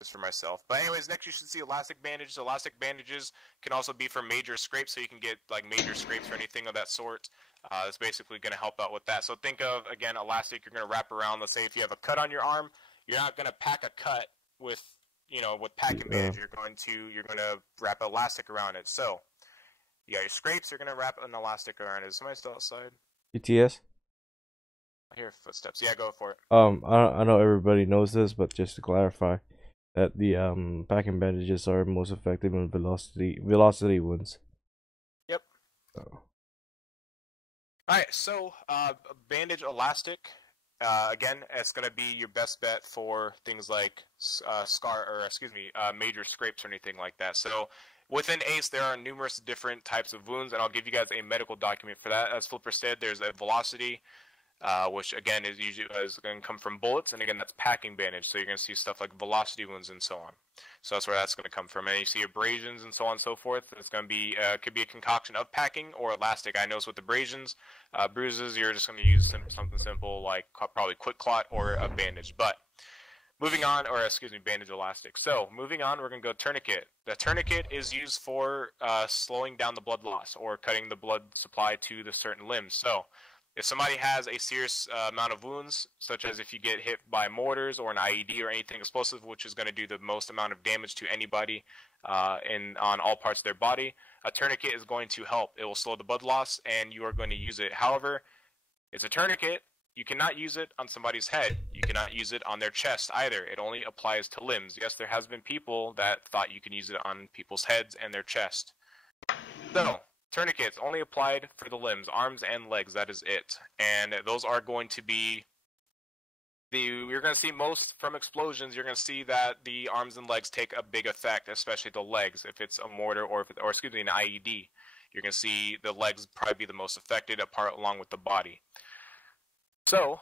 Just for myself. But anyways, next you should see elastic bandages. Elastic bandages can also be for major scrapes, so you can get like major scrapes or anything of that sort. It's basically going to help out with that. So think of, again, elastic you're going to wrap around. Let's say if you have a cut on your arm, you're not going to pack a cut with, you know, with packing bandage. You're going to wrap elastic around it. So you got your scrapes, you're going to wrap an elastic around it. Is somebody still outside? ETS? I hear footsteps. Yeah, go for it. I know everybody knows this, but just to clarify, that the packing bandages are most effective in velocity wounds. Yep. Oh. Alright, so bandage elastic. Again, it's going to be your best bet for things like major scrapes or anything like that. So within ACE, there are numerous different types of wounds, and I'll give you guys a medical document for that. As Flipper said, there's a velocity, which again is usually going to come from bullets, and again that's packing bandage. So you're going to see stuff like velocity wounds and so on. So that's where that's going to come from. And you see abrasions and so on and so forth. It's going to be could be a concoction of packing or elastic. I notice with abrasions, bruises, you're just going to use something simple like probably quick clot or a bandage. But moving on, or excuse me, bandage elastic. So moving on, we're going to go tourniquet. The tourniquet is used for slowing down the blood loss or cutting the blood supply to the certain limbs. So if somebody has a serious amount of wounds, such as if you get hit by mortars or an IED or anything explosive, which is going to do the most amount of damage to anybody on all parts of their body, a tourniquet is going to help. It will slow the blood loss, and you are going to use it. However, it's a tourniquet. You cannot use it on somebody's head. You cannot use it on their chest either. It only applies to limbs. Yes, there has been people that thought you can use it on people's heads and their chest. So, tourniquets only applied for the limbs, arms and legs. That is it. And those are going to be you're going to see most from explosions. You're going to see that the arms and legs take a big effect, especially the legs. If it's a mortar or excuse me, an IED, you're going to see the legs probably be the most affected, apart along with the body. So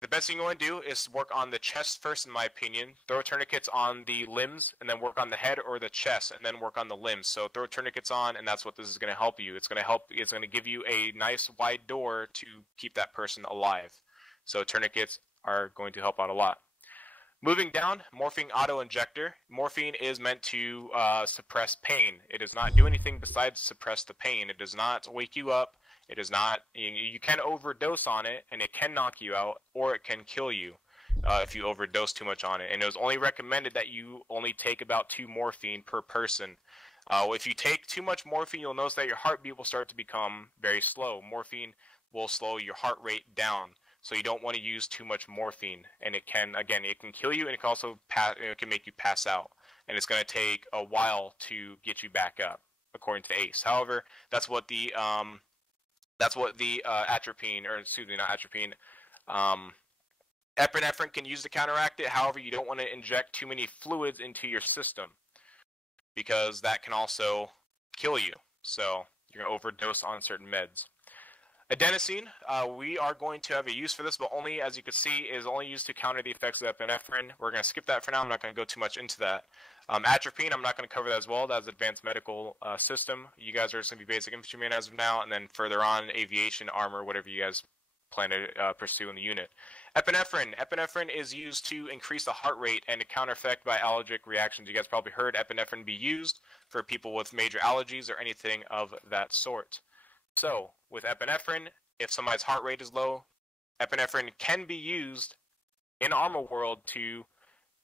the best thing you want to do is work on the chest first, in my opinion. Throw tourniquets on the limbs, and then work on the head or the chest, and then work on the limbs. So throw tourniquets on, and that's what this is going to help you. It's going to give you a nice wide door to keep that person alive. So tourniquets are going to help out a lot. Moving down, morphine auto-injector. Morphine is meant to suppress pain. It does not do anything besides suppress the pain. It does not wake you up. It is not. You can overdose on it, and it can knock you out, or it can kill you if you overdose too much on it. And it was only recommended that you only take about 2 morphine per person. If you take too much morphine, you'll notice that your heartbeat will start to become very slow. Morphine will slow your heart rate down, so you don't want to use too much morphine. And it can kill you, and it can also it can make you pass out. And it's going to take a while to get you back up, according to ACE. However, that's what the atropine, or excuse me, not atropine, epinephrine can use to counteract it. However, you don't want to inject too many fluids into your system, because that can also kill you. So you're going to overdose on certain meds. Adenosine, we are going to have a use for this, but only, as you can see, is only used to counter the effects of epinephrine. We're going to skip that for now. I'm not going to go too much into that. Atropine, I'm not going to cover that as well. That's advanced medical system. You guys are just going to be basic infantrymen as of now, and then further on, aviation, armor, whatever you guys plan to pursue in the unit. Epinephrine. Epinephrine is used to increase the heart rate and to counter effect by allergic reactions. You guys probably heard epinephrine be used for people with major allergies or anything of that sort. So, with epinephrine, if somebody's heart rate is low, epinephrine can be used in ArmA world to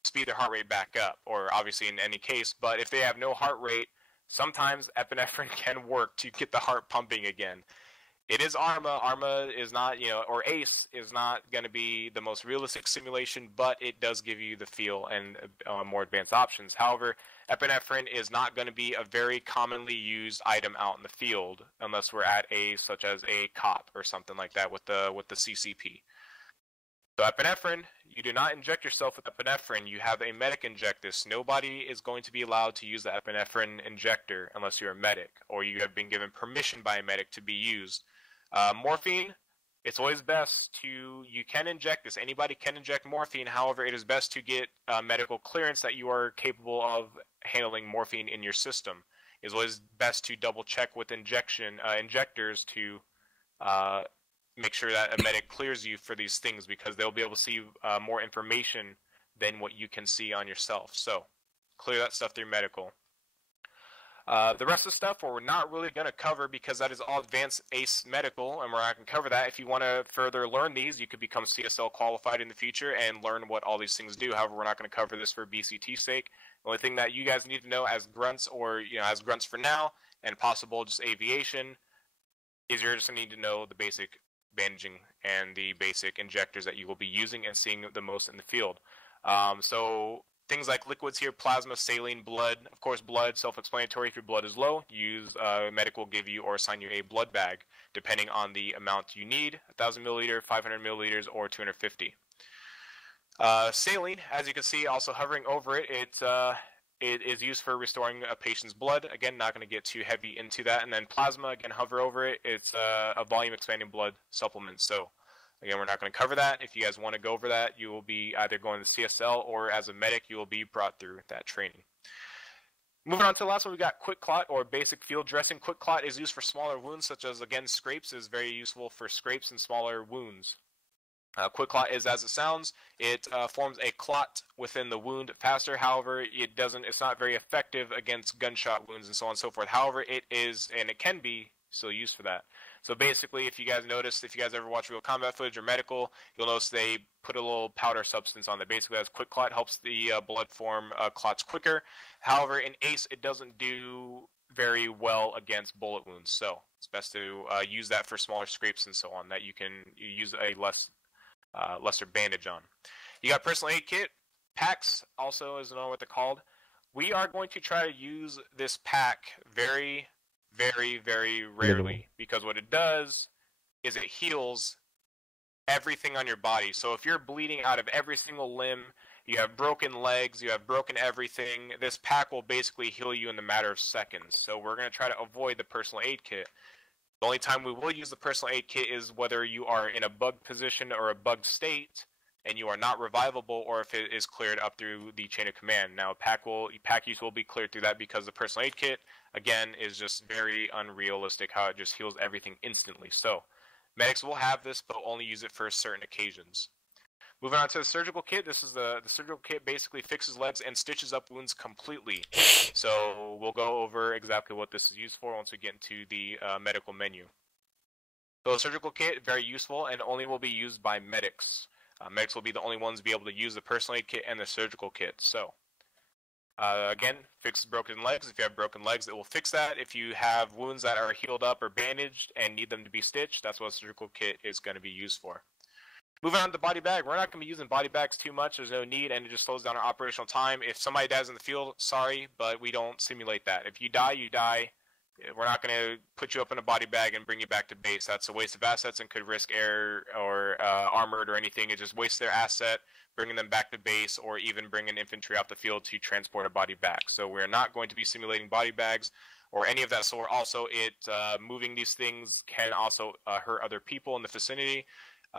speed their heart rate back up, or obviously in any case. But if they have no heart rate, sometimes epinephrine can work to get the heart pumping again. It is ArmA. ArmA is not, or ACE is not going to be the most realistic simulation, but it does give you the feel and more advanced options. However, epinephrine is not going to be a very commonly used item out in the field unless we're at such as a COP or something like that with the CCP. So epinephrine, you do not inject yourself with epinephrine. You have a medic inject this. Nobody is going to be allowed to use the epinephrine injector unless you're a medic or you have been given permission by a medic to be used. Morphine, it's always best to, you can inject this. Anybody can inject morphine. However, it is best to get medical clearance that you are capable of handling morphine in your system. It's always best to double check with injectors to make sure that a medic clears you for these things, because they'll be able to see more information than what you can see on yourself. So clear that stuff through medical. The rest of the stuff we're not really going to cover because that is all advanced ACE medical, and we're not going to cover that. If you want to further learn these, you could become CSL qualified in the future and learn what all these things do. However, we're not going to cover this for BCT's sake. The only thing that you guys need to know as grunts, or as grunts for now, and possible just aviation, is you're just going to need to know the basic bandaging and the basic injectors that you will be using and seeing the most in the field. So things like liquids here, plasma, saline, blood. Of course, blood, self-explanatory. If your blood is low, use medic will give you or assign you a blood bag, depending on the amount you need, 1,000 milliliter, 500 milliliters, or 250. Saline, as you can see, also hovering over it, it is used for restoring a patient's blood. Again, not going to get too heavy into that. And then plasma, again, hover over it. It's a volume-expanding blood supplement. So, again, we're not going to cover that. If you guys want to go over that, you will be either going to CSL or as a medic, you will be brought through that training. Moving on to the last one, we got quick clot or basic field dressing. Quick clot is used for smaller wounds, such as, again, scrapes is very useful for scrapes and smaller wounds. Quick clot is as it sounds. It forms a clot within the wound faster. However, it's not very effective against gunshot wounds and so on and so forth. However, it is, and it can be still used for that. So basically, if you guys notice, if you guys ever watch real combat footage or medical, you'll notice they put a little powder substance on there. Basically, as quick clot helps the blood form clots quicker. However, in ACE, it doesn't do very well against bullet wounds. So it's best to use that for smaller scrapes and so on, that you use a lesser bandage on. You got personal aid kit. Packs also is known what they're called. We are going to try to use this pack very, very, very rarely, because what it does is it heals everything on your body. So if you're bleeding out of every single limb, you have broken legs, you have broken everything, this pack will basically heal you in the matter of seconds. So we're going to try to avoid the personal aid kit. The only time we will use the personal aid kit is whether you are in a bugged position or a bugged state and you are not revivable, or if it is cleared up through the chain of command. Now, pack use will be cleared through that, because the personal aid kit, again, is just very unrealistic how it just heals everything instantly. So, medics will have this, but only use it for certain occasions. Moving on to the surgical kit. This is the surgical kit basically fixes legs and stitches up wounds completely. So we'll go over exactly what this is used for once we get into the medical menu. So the surgical kit, very useful, and only will be used by medics. Medics will be the only ones to be able to use the personal aid kit and the surgical kit. So again, fix broken legs. If you have broken legs, it will fix that. If you have wounds that are healed up or bandaged and need them to be stitched, that's what a surgical kit is going to be used for. Moving on to the body bag, we're not going to be using body bags too much. There's no need, and it just slows down our operational time. If somebody dies in the field, sorry, but we don't simulate that. If you die, you die. We're not going to put you up in a body bag and bring you back to base. That's a waste of assets and could risk air or armored or anything. It just wastes their asset, bringing them back to base, or even bringing infantry out the field to transport a body back. So we're not going to be simulating body bags or any of that sort. Also, moving these things can also hurt other people in the vicinity.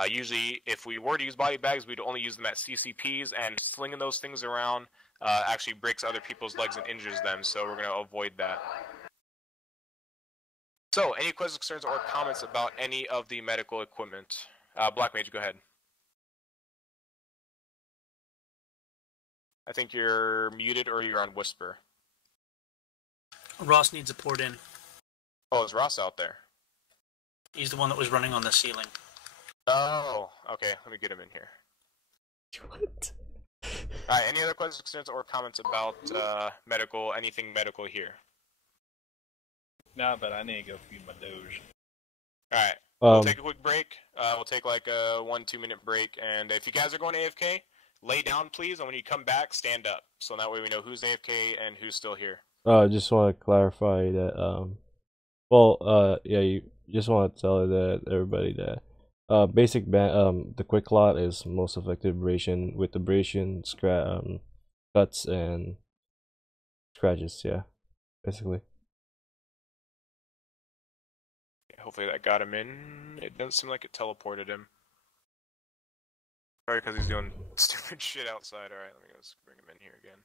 Usually, if we were to use body bags, we'd only use them at CCPs, and slinging those things around actually breaks other people's legs and injures them, so we're going to avoid that. So, any questions, concerns, or comments about any of the medical equipment? Black Mage, go ahead. I think you're muted or you're on whisper. Ross needs a port in. Oh, is Ross out there? He's the one that was running on the ceiling. Oh, okay. Let me get him in here. What? Alright, any other questions, concerns, or comments about anything medical here? Nah, but I need to go feed my doge. Alright, we'll take a quick break. We'll take like a 1-2 minute break, and if you guys are going AFK, lay down please, and when you come back, stand up. So that way we know who's AFK and who's still here. I just want to clarify that, yeah, you just want to tell her that, everybody, that Basic the quick lot is most effective abrasion with abrasion, cuts and scratches. Yeah, basically. Hopefully that got him in. It doesn't seem like it teleported him. Probably because he's doing stupid shit outside. Alright, let me go bring him in here again.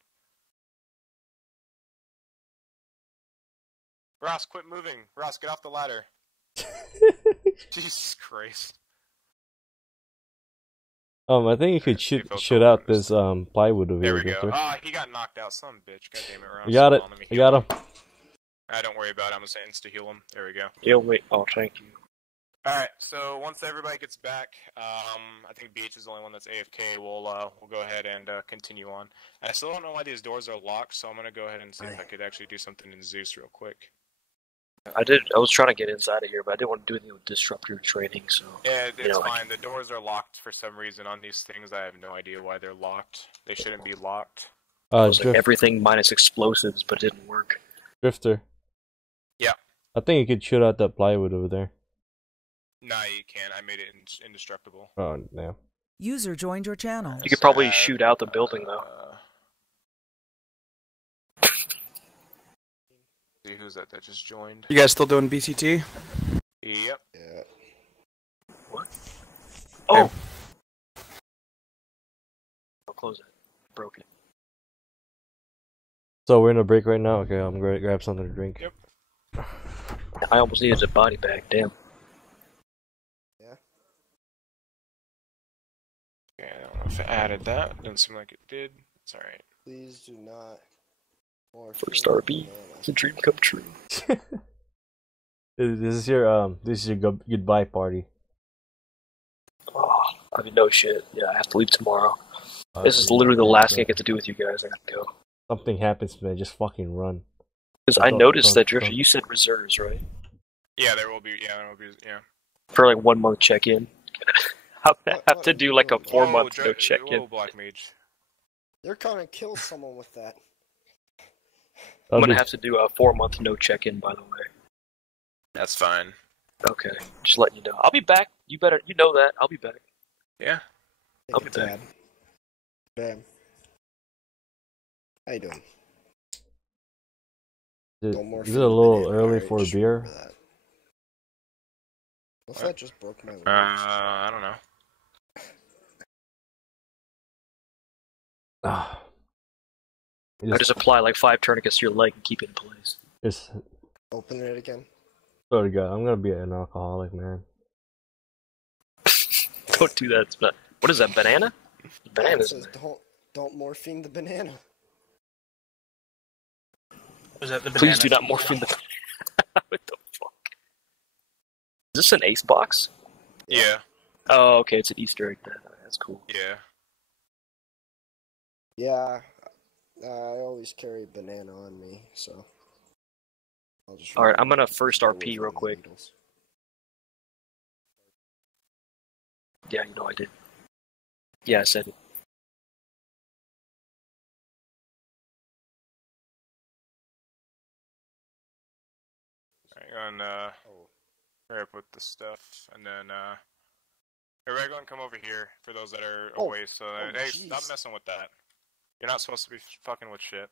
Ross, quit moving. Ross, get off the ladder. Jesus Christ. I think you could shoot out this plywood over there here. we go. Victor. Ah, he got knocked out. Some bitch. God damn it, Ross. You got it. I got him. Don't worry about it. I'm gonna say insta heal him. There we go. Yeah, wait. Oh, thank you. Alright, so once everybody gets back, I think BH is the only one that's AFK. We'll go ahead and continue on. I still don't know why these doors are locked, so I'm gonna go ahead and see if I could actually do something in Zeus real quick. I was trying to get inside of here, but I didn't want to do anything with disruptor training, so... Yeah, it's fine. The doors are locked for some reason on these things. I have no idea why they're locked. They shouldn't be locked. It was like everything minus explosives, but it didn't work. Drifter. Yeah. I think you could shoot out that plywood over there. Nah, you can't. I made it indestructible. Oh, no. User joined your channel. You could probably shoot out the building, though. See who's that just joined? You guys still doing BCT? Yep. Yeah. What? Oh! I'll close it. Broke it. So we're in a break right now? Okay, I'm going to grab something to drink. Yep. I almost needed a body bag, damn. Yeah. Okay, I don't know if it added that. Doesn't seem like it did. It's alright. Please do not. First RB. It's a dream come true. This is your goodbye party. Oh, I mean, no shit. Yeah, I have to leave tomorrow. This is literally the last thing I get to do with you guys. I gotta go. Something happens, man. Just fucking run. Because I noticed that, Drifter, you said reserves, right? Yeah, there will be. Yeah, there will be. Yeah. For like 1 month check-in. I have to do like a 4 month no check-in. Whoa, Black Mage. You're gonna kill someone with that. I'm gonna have to do a 4 month no check-in, by the way. That's fine. Okay, just letting you know. I'll be back. You know that. I'll be back. Yeah. I'll be back. Bam. How you doing? Is it a little early for a beer? What's that just broke my legs? I don't know. I just apply like 5 tourniquets to your leg and keep it in place. Just open it again. Swear to God, I'm gonna be an alcoholic, man. Don't do that. It's not... What is that? Banana? Banana. Says don't morphine the banana. Was that the Please banana? do not morphine the. What the fuck? Is this an ace box? Yeah. Oh, okay. It's an Easter egg. That's cool. Yeah. Yeah. I always carry banana on me, so. I'll just. All right, I'm gonna first RP real quick. Needles. Yeah, you know I did. Yeah, I said it. Hang on, hurry up with the stuff, and then, everybody go and come over here for those that are away, so, hey, geez. stop messing with that. You're not supposed to be fucking with shit.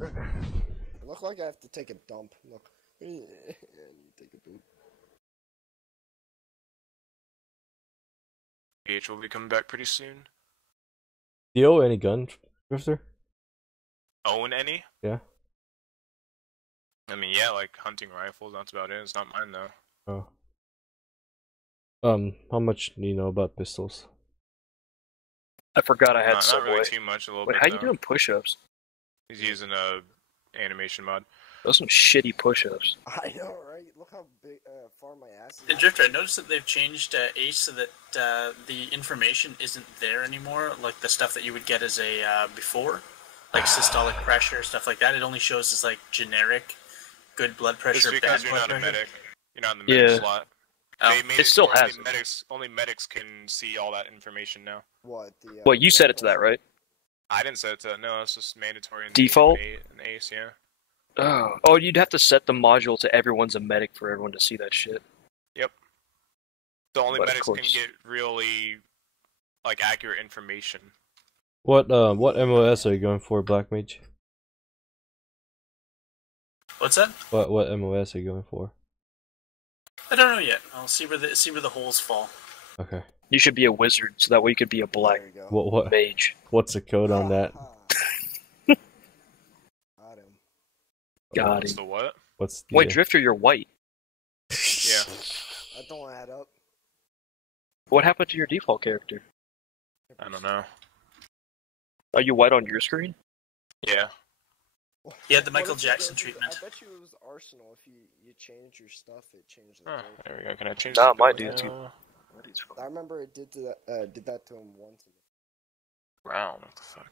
I look like I have to take a dump. Look. Take a poop. BH will be coming back pretty soon. Do you owe any gun, Drifter? Own any? Yeah. I mean, yeah, like hunting rifles, that's about it. It's not mine, though. Oh. How much do you know about pistols? I forgot I had Not really too much, a little Wait, bit, how you though. doing push-ups? He's using a animation mod. Those are some shitty push-ups. I know, right? Look how big, far my ass is. Drifter, I noticed that they've changed ACE so that the information isn't there anymore, like the stuff that you would get as a before, like systolic pressure, stuff like that. It only shows as like generic, good blood pressure, It's because bad you're blood not a pressure. medic. You're not in the medic Yeah. slot. Oh, They made it still only has it. only medics can see all that information now. What? The, Well, you set it to that, right? I didn't set it to that. No, it's just mandatory in Default? in ACE, yeah. Oh, you'd have to set the module to everyone's a medic for everyone to see that shit. Yep. The only But of medics can course. get really like accurate information. What MOS are you going for, Black Mage? What's that? What MOS are you going for? I don't know yet. I'll see where the holes fall. Okay. You should be a wizard, so that way you could be a black There you go. What mage. what's the code on that? Got him. Got What's him. the what? What's the, Wait, Drifter, you're white. Yeah. That don't add up. What happened to your default character? I don't know. Are you white on your screen? Yeah. He had the What Michael if you Jackson go to- treatment. I bet you it was Arsenal. If you change your stuff, it changed the Oh, code. there we go. Can I change Nah, the mine door did too. now? I remember it did that to him once. Brown. What the fuck?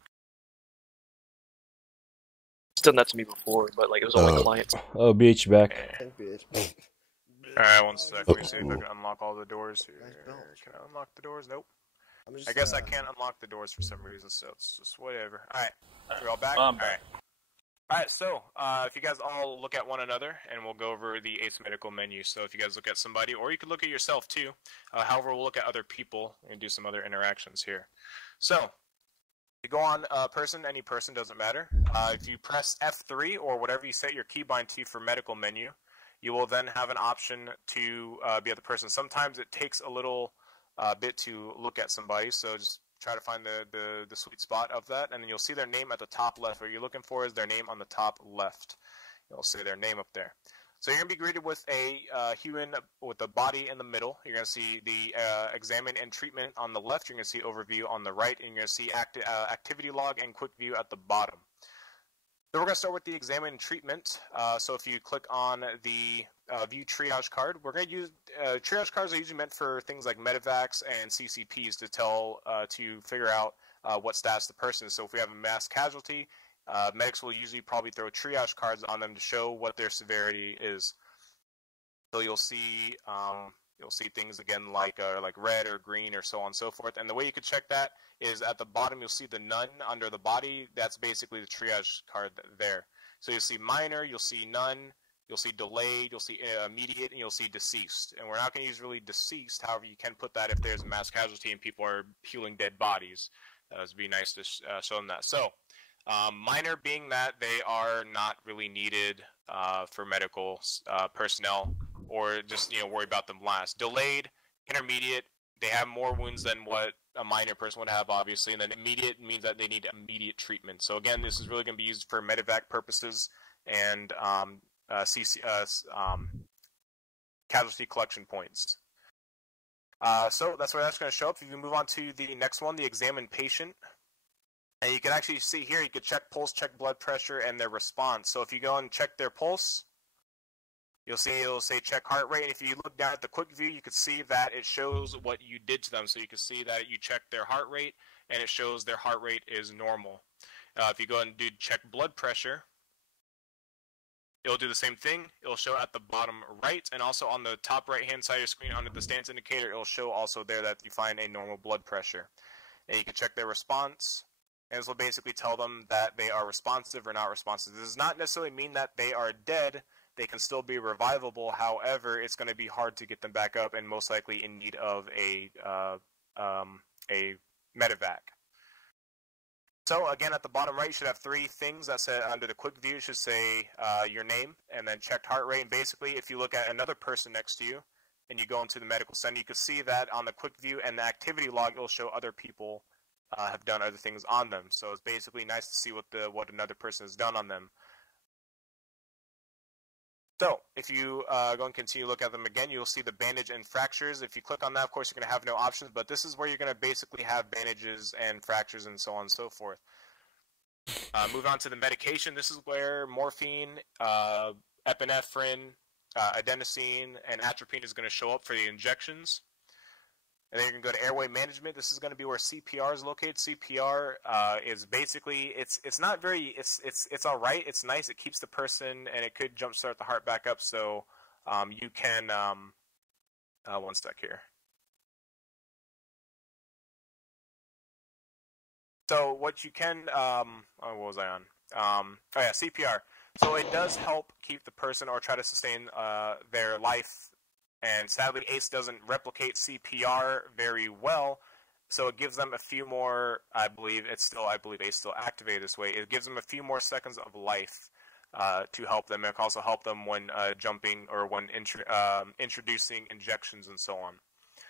It's done that to me before, but like it was only clients. Oh, BH back. Yeah. Thank bitch. Alright, one sec. Let me see if I can unlock all the doors here. Nice belt. Can I unlock the doors? Nope. I'm just, I guess I can't unlock the doors for some reason, so it's just whatever. Alright. We all back? I'm back. Alright, so, if you guys all look at one another, and we'll go over the asymmetrical menu. So if you guys look at somebody, or you could look at yourself too. However, we'll look at other people and do some other interactions here. So, you go on person, any person, doesn't matter. If you press F3, or whatever you set your keybind to for medical menu, you will then have an option to be at the person. Sometimes it takes a little bit to look at somebody, so just try to find the sweet spot of that, and then you'll see their name at the top left. What you're looking for is their name on the top left. You'll see their name up there. So you're going to be greeted with a human with the body in the middle. You're going to see the examine and treatment on the left. You're going to see overview on the right, and you're going to see activity log and quick view at the bottom. So we're going to start with the examine and treatment. So if you click on the view triage card, we're going to use triage cards are usually meant for things like medevacs and CCPs to tell to figure out what status the person is. So if we have a mass casualty, medics will usually probably throw triage cards on them to show what their severity is. So you'll see things again like red or green or so on and so forth. And the way you could check that is at the bottom you'll see the none under the body. That's basically the triage card there. So you'll see minor, you'll see none, you'll see delayed, you'll see immediate, and you'll see deceased. And we're not going to use really deceased. However, you can put that if there's a mass casualty and people are healing dead bodies. It would be nice to show them that. So minor being that they are not really needed for medical personnel, or just worry about them last. Delayed, intermediate, they have more wounds than what a minor person would have, obviously, and then immediate means that they need immediate treatment. So again, this is really going to be used for medevac purposes and casualty collection points. So that's where that's going to show up. If you move on to the next one, the examined patient, and you can actually see here, you can check pulse, check blood pressure, and their response. So if you go and check their pulse, you'll see it'll say check heart rate. And if you look down at the quick view, you can see that it shows what you did to them. So you can see that you checked their heart rate, and it shows their heart rate is normal. If you go and do check blood pressure, it'll do the same thing. It'll show at the bottom right, and also on the top right-hand side of your screen under the stance indicator, it'll show also there that you find a normal blood pressure. And you can check their response, and this will basically tell them that they are responsive or not responsive. This does not necessarily mean that they are dead. They can still be revivable. However, it's going to be hard to get them back up and most likely in need of a medevac. So again, at the bottom right, you should have three things that say under the quick view. It should say your name and then checked heart rate. And basically, if you look at another person next to you and you go into the medical center, you can see that on the quick view and the activity log, it'll show other people have done other things on them. So it's basically nice to see what another person has done on them. So, if you go and continue to look at them again, you'll see the bandage and fractures. If you click on that, of course, you're going to have no options, but this is where you're going to basically have bandages and fractures and so on and so forth. Moving on to the medication, this is where morphine, epinephrine, adenosine, and atropine is going to show up for the injections. And then you can go to airway management. This is going to be where CPR is located. CPR is basically it's not very it's all right. It's nice. It keeps the person and it could jumpstart the heart back up. So you can one sec here. So what you can what was I on? Oh yeah, CPR. So it does help keep the person or try to sustain their life. And sadly, ACE doesn't replicate CPR very well, so it gives them a few more. I believe ACE still activated this way. It gives them a few more seconds of life to help them. It can also help them when jumping or when introducing injections and so on.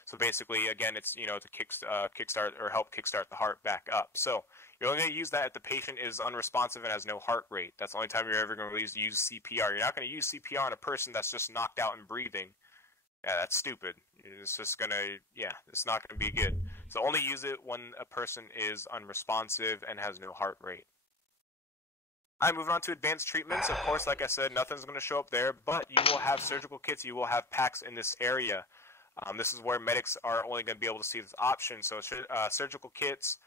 So basically, again, it's to kickstart or help kickstart the heart back up. So you're only going to use that if the patient is unresponsive and has no heart rate. That's the only time you're ever going to use CPR. You're not going to use CPR on a person that's just knocked out and breathing. Yeah, that's stupid. It's just it's not going to be good. So only use it when a person is unresponsive and has no heart rate. All right, moving on to advanced treatments. Of course, like I said, nothing's going to show up there, but you will have surgical kits. You will have packs in this area. This is where medics are only going to be able to see this option. So surgical kits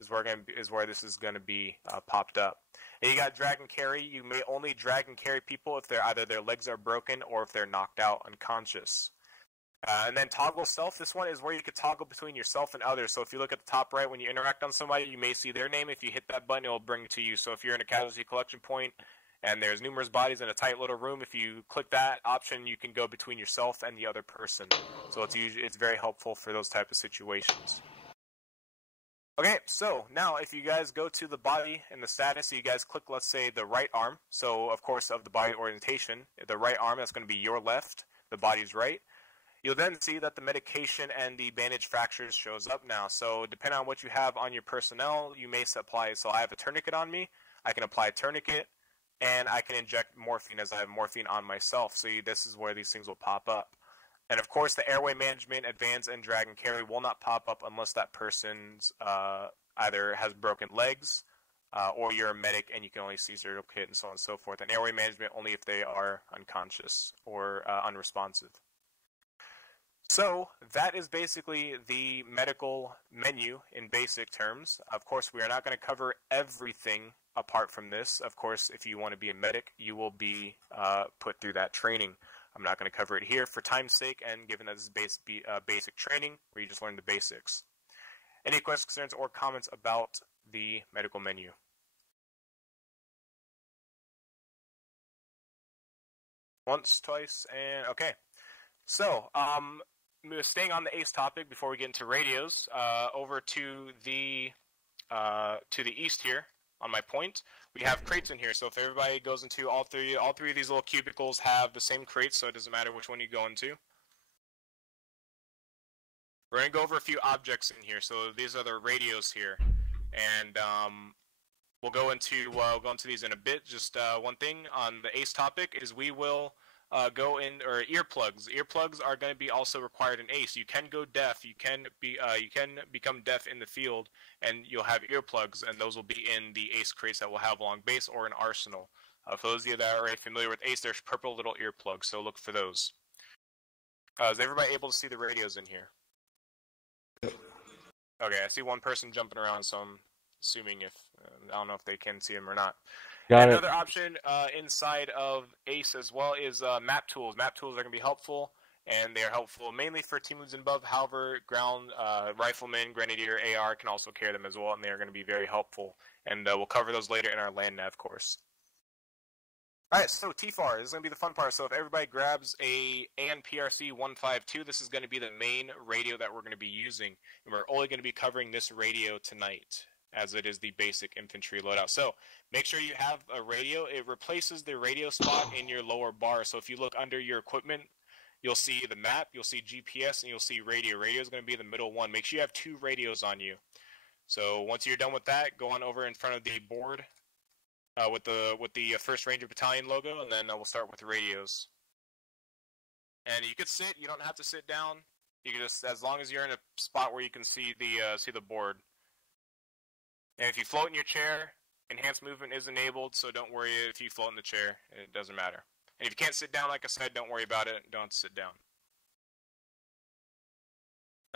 is where this is going to be popped up. And you got drag and carry. You may only drag and carry people if either their legs are broken or if they're knocked out unconscious. And then toggle self. This one is where you could toggle between yourself and others. So if you look at the top right, when you interact on somebody, you may see their name. If you hit that button, it will bring it to you. So if you're in a casualty collection point and there's numerous bodies in a tight little room, if you click that option, you can go between yourself and the other person. So it's very helpful for those type of situations. Okay, so now if you guys go to the body and the status, you guys click, let's say, the right arm. So, of course, of the body orientation, the right arm, that's going to be your left, the body's right. You'll then see that the medication and the bandage fractures shows up now. So depending on what you have on your personnel, you may apply. So I have a tourniquet on me. I can apply a tourniquet, and I can inject morphine as I have morphine on myself. So this is where these things will pop up. And of course, the airway management, advance, and drag and carry will not pop up unless that person's either has broken legs or you're a medic and you can only see surgical kit and so on and so forth. And airway management only if they are unconscious or unresponsive. So that is basically the medical menu in basic terms. Of course, we are not going to cover everything apart from this. Of course, if you want to be a medic, you will be put through that training. I'm not going to cover it here for time's sake, and given that this is basic training, where you just learn the basics. Any questions, concerns, or comments about the medical menu? Once, twice, and okay. So, staying on the ACE topic before we get into radios, over to the east here on my point, we have crates in here. So if everybody goes into all three of these little cubicles have the same crates, so it doesn't matter which one you go into. We're going to go over a few objects in here. So these are the radios here, and we'll go into these in a bit. Just one thing on the ACE topic is we will go in, or earplugs. Earplugs are going to be also required in ACE. You can go deaf. You can become deaf in the field, and you'll have earplugs, and those will be in the ACE crates that will have along base or an arsenal. For those of you that are already familiar with ACE, there's purple little earplugs, so look for those. Is everybody able to see the radios in here? Okay, I see one person jumping around, so I'm assuming if I don't know if they can see him or not. Another option inside of ACE as well is map tools. Map tools are going to be helpful, and they are helpful mainly for team leads and above. However, ground riflemen, grenadier, AR can also carry them as well, and they are going to be very helpful. And we'll cover those later in our land nav course. All right, so TFAR, this is going to be the fun part. So if everybody grabs a ANPRC 152, this is going to be the main radio that we're going to be using. And we're only going to be covering this radio tonight, as it is the basic infantry loadout. So make sure you have a radio. It replaces the radio spot in your lower bar. So if you look under your equipment, you'll see the map, you'll see GPS, and you'll see radio. Radio is going to be the middle one. Make sure you have 2 radios on you. So once you're done with that, go on over in front of the board with the 1st Ranger Battalion logo, and then we'll start with the radios. And you could sit. You don't have to sit down. You can just, as long as you're in a spot where you can see the board. And if you float in your chair, enhanced movement is enabled, so don't worry if you float in the chair. It doesn't matter. And if you can't sit down, like I said, don't worry about it. Don't sit down.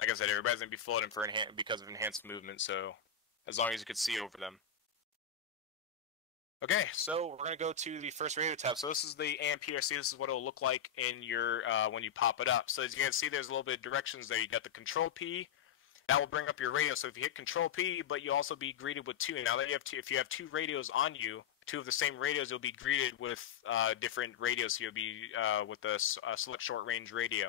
Like I said, everybody's going to be floating because of enhanced movement, so as long as you can see over them. Okay, so we're going to go to the first radio tab. So this is the AMPRC. This is what it'll look like in your when you pop it up. So as you can see, there's a little bit of directions there. You got the Control P. That will bring up your radio. So if you hit Control P, but you'll also be greeted with 2. Now that you have 2, if you have 2 radios on you, two of the same radios, you'll be greeted with different radios. You'll be with the select short range radio.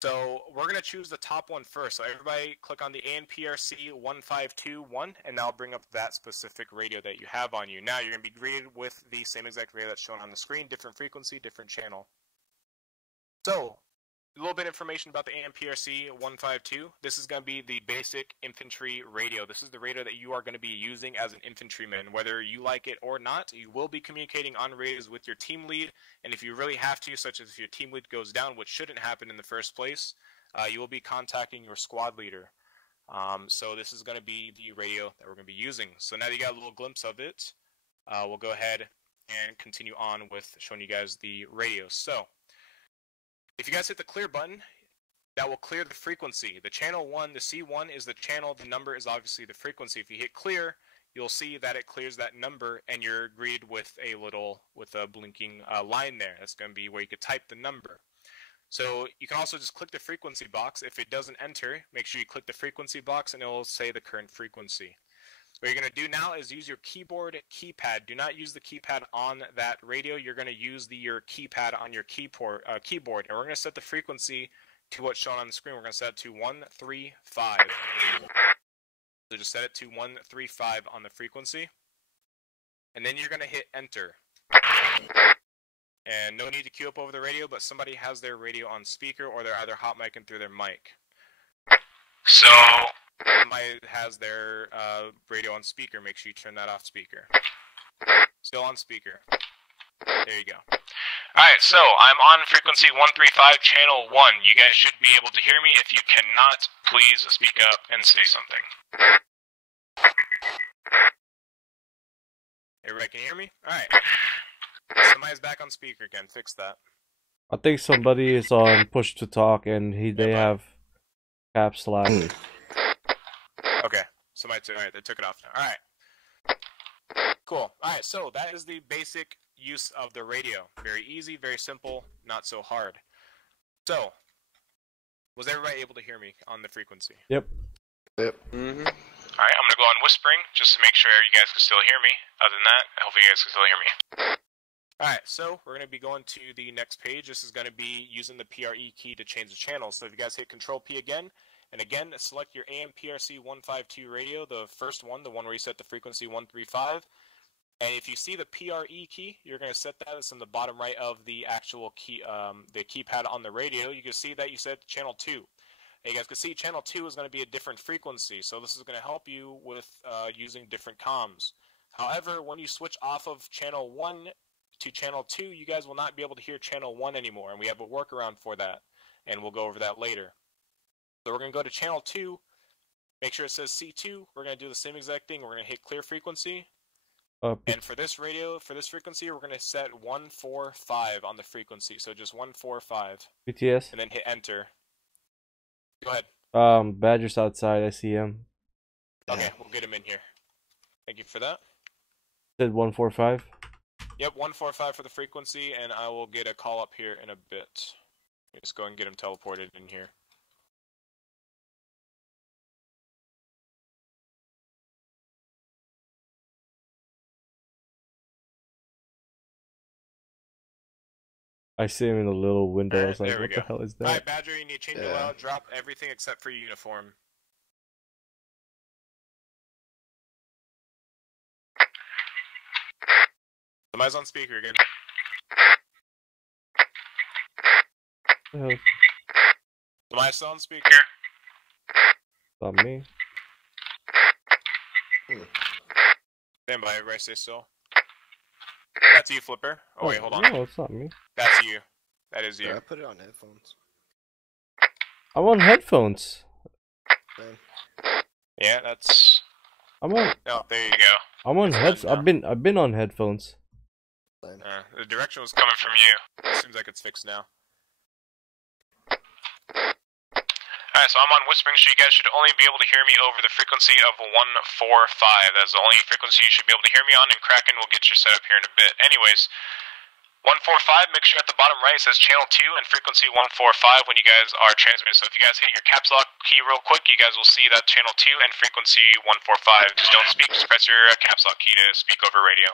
So we're going to choose the top one first. So everybody click on the ANPRC 1521, and that'll bring up that specific radio that you have on you. Now you're going to be greeted with the same exact radio that's shown on the screen, different frequency, different channel. So a little bit of information about the ANPRC 152. This is going to be the basic infantry radio. This is the radio that you are going to be using as an infantryman. Whether you like it or not, you will be communicating on radios with your team lead, and if you really have to, such as if your team lead goes down, which shouldn't happen in the first place, you will be contacting your squad leader. So this is going to be the radio that we're going to be using. So now that you got a little glimpse of it, we'll go ahead and continue on with showing you guys the radio. So if you guys hit the clear button, that will clear the frequency. The channel 1, the C1 is the channel, the number is obviously the frequency. If you hit clear, you'll see that it clears that number, and you're greeted with a blinking line there. That's going to be where you could type the number. So you can also just click the frequency box. If it doesn't enter, make sure you click the frequency box, and it will say the current frequency. What you're going to do now is use your keyboard keypad. Do not use the keypad on that radio. You're going to use your keypad on your keyboard, and we're going to set the frequency to what's shown on the screen. We're going to set it to 135. So just set it to 135 on the frequency, and then you're going to hit enter. And no need to queue up over the radio, but somebody has their radio on speaker, or they're either hot micing through their mic. So somebody has their radio on speaker. Make sure you turn that off speaker. Still on speaker. There you go. Alright, so I'm on frequency 135, channel 1. You guys should be able to hear me. If you cannot, please speak up and say something. Everybody can hear me? Alright. Somebody's back on speaker again. Fix that. I think somebody is on push to talk, and they have caps lock. Okay. Alright, they took it off now. Alright. Cool. Alright, so that is the basic use of the radio. Very easy, very simple, not so hard. So, was everybody able to hear me on the frequency? Yep. Alright, I'm going to go on whispering, just to make sure you guys can still hear me. Other than that, hopefully you guys can still hear me. Alright, so we're going to be going to the next page. This is going to be using the PRE key to change the channel. So if you guys hit Control P again, and again, select your AMPRC 152 radio, the first one, the one where you set the frequency 135. And if you see the PRE key, you're going to set that. It's in the bottom right of the actual key, the keypad on the radio. You can see that you set channel 2. And you guys can see channel 2 is going to be a different frequency. So this is going to help you with using different comms. However, when you switch off of channel 1 to channel 2, you guys will not be able to hear channel 1 anymore. And we have a workaround for that. And we'll go over that later. So we're going to go to channel 2. Make sure it says C2. We're going to do the same exact thing. We're going to hit clear frequency. And for this radio, for this frequency, we're going to set 145 on the frequency. So just 145. BTS. And then hit enter. Go ahead. Badger's outside. I see him. Okay, we'll get him in here. Thank you for that. Said 145. Yep, 145 for the frequency, and I will get a call up here in a bit. Just go and get him teleported in here. I see him in the little window. I was like, there we what go. the hell is that? Alright, Badger, you need to change it out. Drop everything except for your uniform. Somebody's on speaker again. Somebody's still on speaker. Not me. Stand by, everybody stay still. That's you, Flipper. Oh, wait, hold on. No, it's not me. That's you. That is you. Yeah, I put it on headphones. I'm on headphones. Yeah, that's... I'm on... Oh, there you go. I'm on heads. I've been on headphones. The direction was coming from you. It seems like it's fixed now. Alright, so I'm on whispering, so you guys should only be able to hear me over the frequency of 145. That's the only frequency you should be able to hear me on, and Kraken will get you set up here in a bit. Anyways, 145, make sure at the bottom right it says channel 2 and frequency 145 when you guys are transmitting. So if you guys hit your caps lock key real quick, you guys will see that channel 2 and frequency 145. Just don't speak, just press your caps lock key to speak over radio.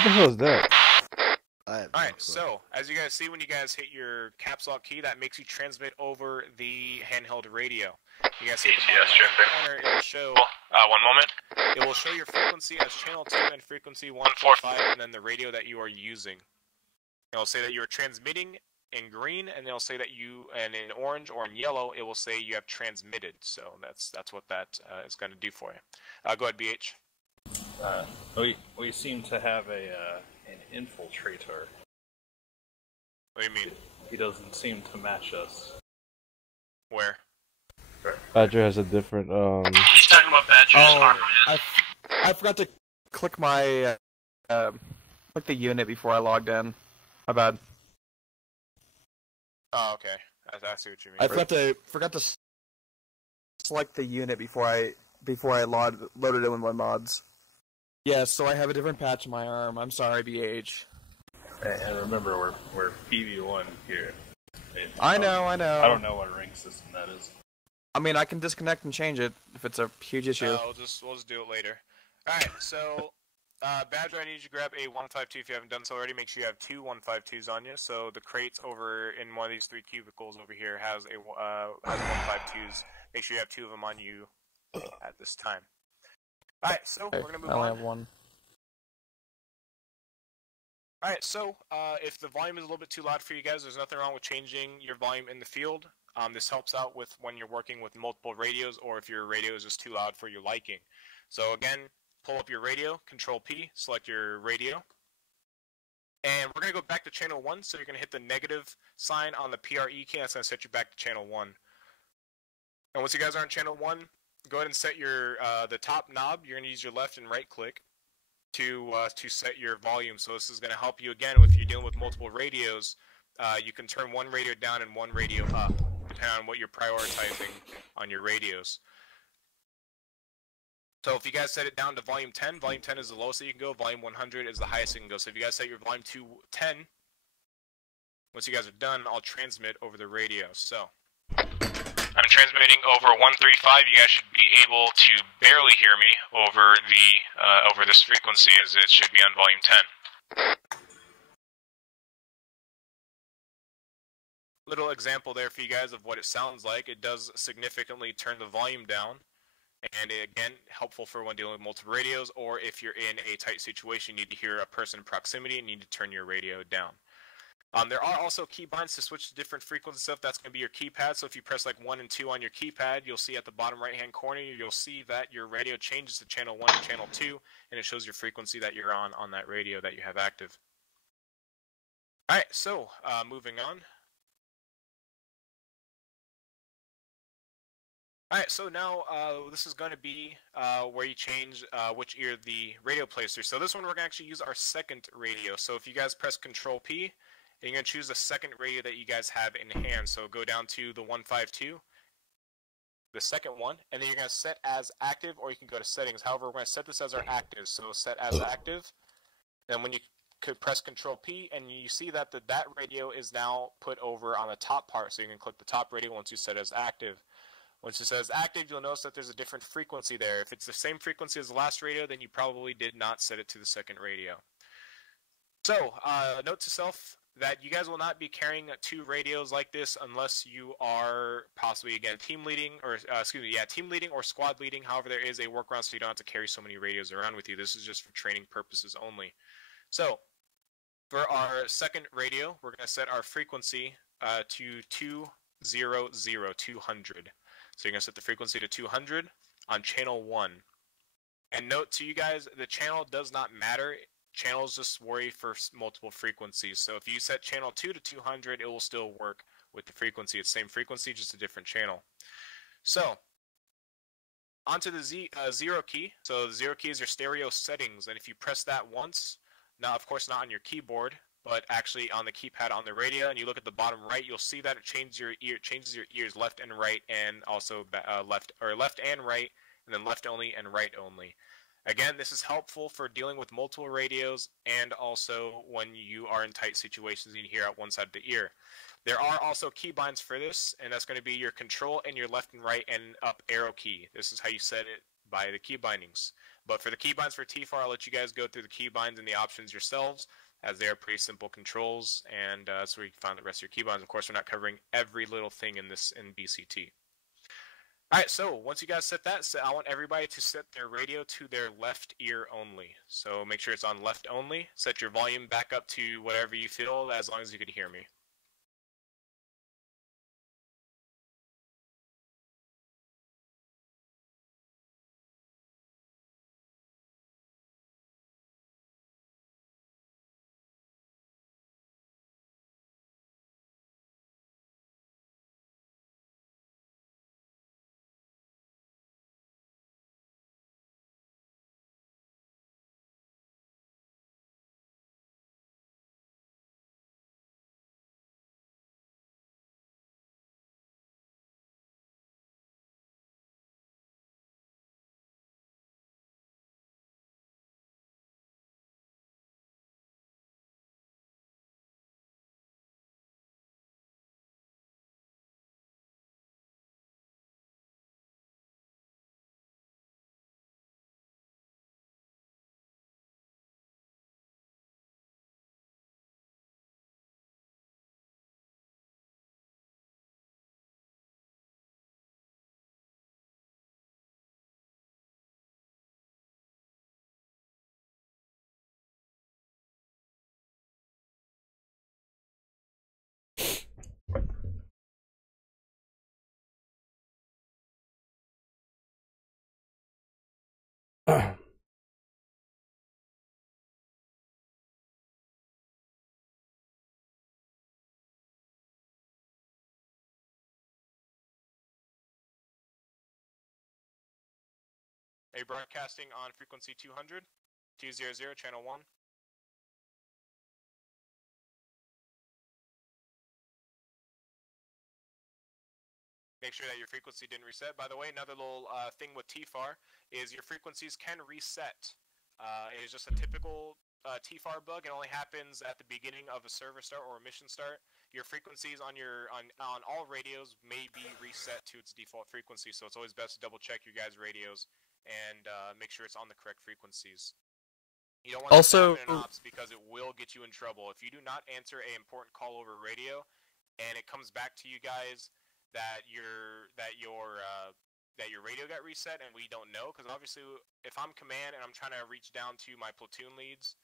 What the hell is that? Alright, so, as you guys see, when you guys hit your caps lock key, that makes you transmit over the handheld radio. You guys see at the bottom right corner, it will show... one moment. It will show your frequency as channel 2 and frequency 145, and then the radio that you are using. It'll say that you are transmitting in green, and it'll say that you, and in orange or in yellow, it will say you have transmitted. So that's what that is going to do for you. Go ahead, BH. We seem to have an infiltrator. What do you mean? He doesn't seem to match us. Where? Badger has a different He's talking about Badger's ArmA. I forgot to click my click the unit before I logged in. My bad. Oh, okay. I see what you mean. I forgot to select the unit before I loaded it with my mods. Yeah, so I have a different patch in my arm. I'm sorry, BH. And remember, we're PV1 here. I know. I don't know what ring system that is. I mean, I can disconnect and change it if it's a huge issue. We'll just do it later. Alright, so Badger, I need you to grab a 152 if you haven't done so already. Make sure you have two 152s on you. So the crates over in one of these 3 cubicles over here has 152s. Make sure you have 2 of them on you at this time. Alright, so we're going to move on. I only have one. Alright, so if the volume is a little bit too loud for you guys, there's nothing wrong with changing your volume in the field. This helps out with when you're working with multiple radios or if your radio is just too loud for your liking. So again, pull up your radio, Control P, select your radio. And we're going to go back to channel 1, so you're going to hit the negative sign on the PRE key. That's going to set you back to channel 1. And once you guys are on channel 1, go ahead and set your the top knob. You're going to use your left and right click to set your volume. So this is going to help you again if you're dealing with multiple radios. You can turn one radio down and one radio up, depending on what you're prioritizing on your radios. So if you guys set it down to volume 10 is the lowest that you can go, volume 100 is the highest you can go. So if you guys set your volume to 10, once you guys are done, I'll transmit over the radio. So I'm transmitting over 135. You guys should be able to barely hear me over this frequency, as it should be on volume 10. Little example there for you guys of what it sounds like. It does significantly turn the volume down, and again, helpful for when dealing with multiple radios, or if you're in a tight situation, you need to hear a person in proximity, and you need to turn your radio down. There are also keybinds to switch to different frequency stuff. That's going to be your keypad. So if you press like 1 and 2 on your keypad, you'll see at the bottom right-hand corner, you'll see that your radio changes to channel 1 and channel 2, and it shows your frequency that you're on that radio that you have active. All right, so moving on. Alright, so now this is going to be where you change which ear the radio plays through. So this one we're going to actually use our second radio. So if you guys press Control P, you're going to choose the second radio that you guys have in hand. So go down to the 152, the second one, and then you're going to set as active, or you can go to settings. However, we're going to set this as our active. So set as active, then when you could press Control P, and you see that that radio is now put over on the top part. So you can click the top radio once you set it as active. Once it says active, you'll notice that there's a different frequency there. If it's the same frequency as the last radio, then you probably did not set it to the second radio. So, note to self that you guys will not be carrying 2 radios like this unless you are possibly, again, team leading or squad leading. However, there is a workaround so you don't have to carry so many radios around with you. This is just for training purposes only. So, for our second radio, we're going to set our frequency to 200. So you're going to set the frequency to 200 on channel 1. And note to you guys, the channel does not matter. Channels just worry for multiple frequencies. So if you set channel 2 to 200, it will still work with the frequency. It's the same frequency, just a different channel. So, onto the 0 key. So the 0 key is your stereo settings. And if you press that once, now of course not on your keyboard, but actually on the keypad on the radio, and you look at the bottom right, you'll see that it changes your ears left and right, and also left and right, and then left only and right only. Again, this is helpful for dealing with multiple radios and also when you are in tight situations and you hear out one side of the ear. There are also keybinds for this, and that's going to be your control and your left and right and up arrow key. This is how you set it by the key bindings. But for the keybinds for TFAR, I'll let you guys go through the keybinds and the options yourselves, as they are pretty simple controls, and that's where you can find the rest of your keybinds. Of course, we're not covering every little thing in this in BCT. Alright, so once you guys set that, I want everybody to set their radio to their left ear only. So make sure it's on left only. Set your volume back up to whatever you feel, as long as you can hear me. Are you broadcasting on frequency 200, 200, channel 1? Make sure that your frequency didn't reset. By the way, another little thing with TFAR is your frequencies can reset. It is just a typical TFAR bug. It only happens at the beginning of a server start or a mission start. Your frequencies on all radios may be reset to its default frequency, so it's always best to double check your guys' radios and make sure it's on the correct frequencies. You don't want to happen in ops because it will get you in trouble. If you do not answer an important call over radio, and it comes back to you guys that your radio got reset and we don't know, because obviously if I'm command and I'm trying to reach down to my platoon leads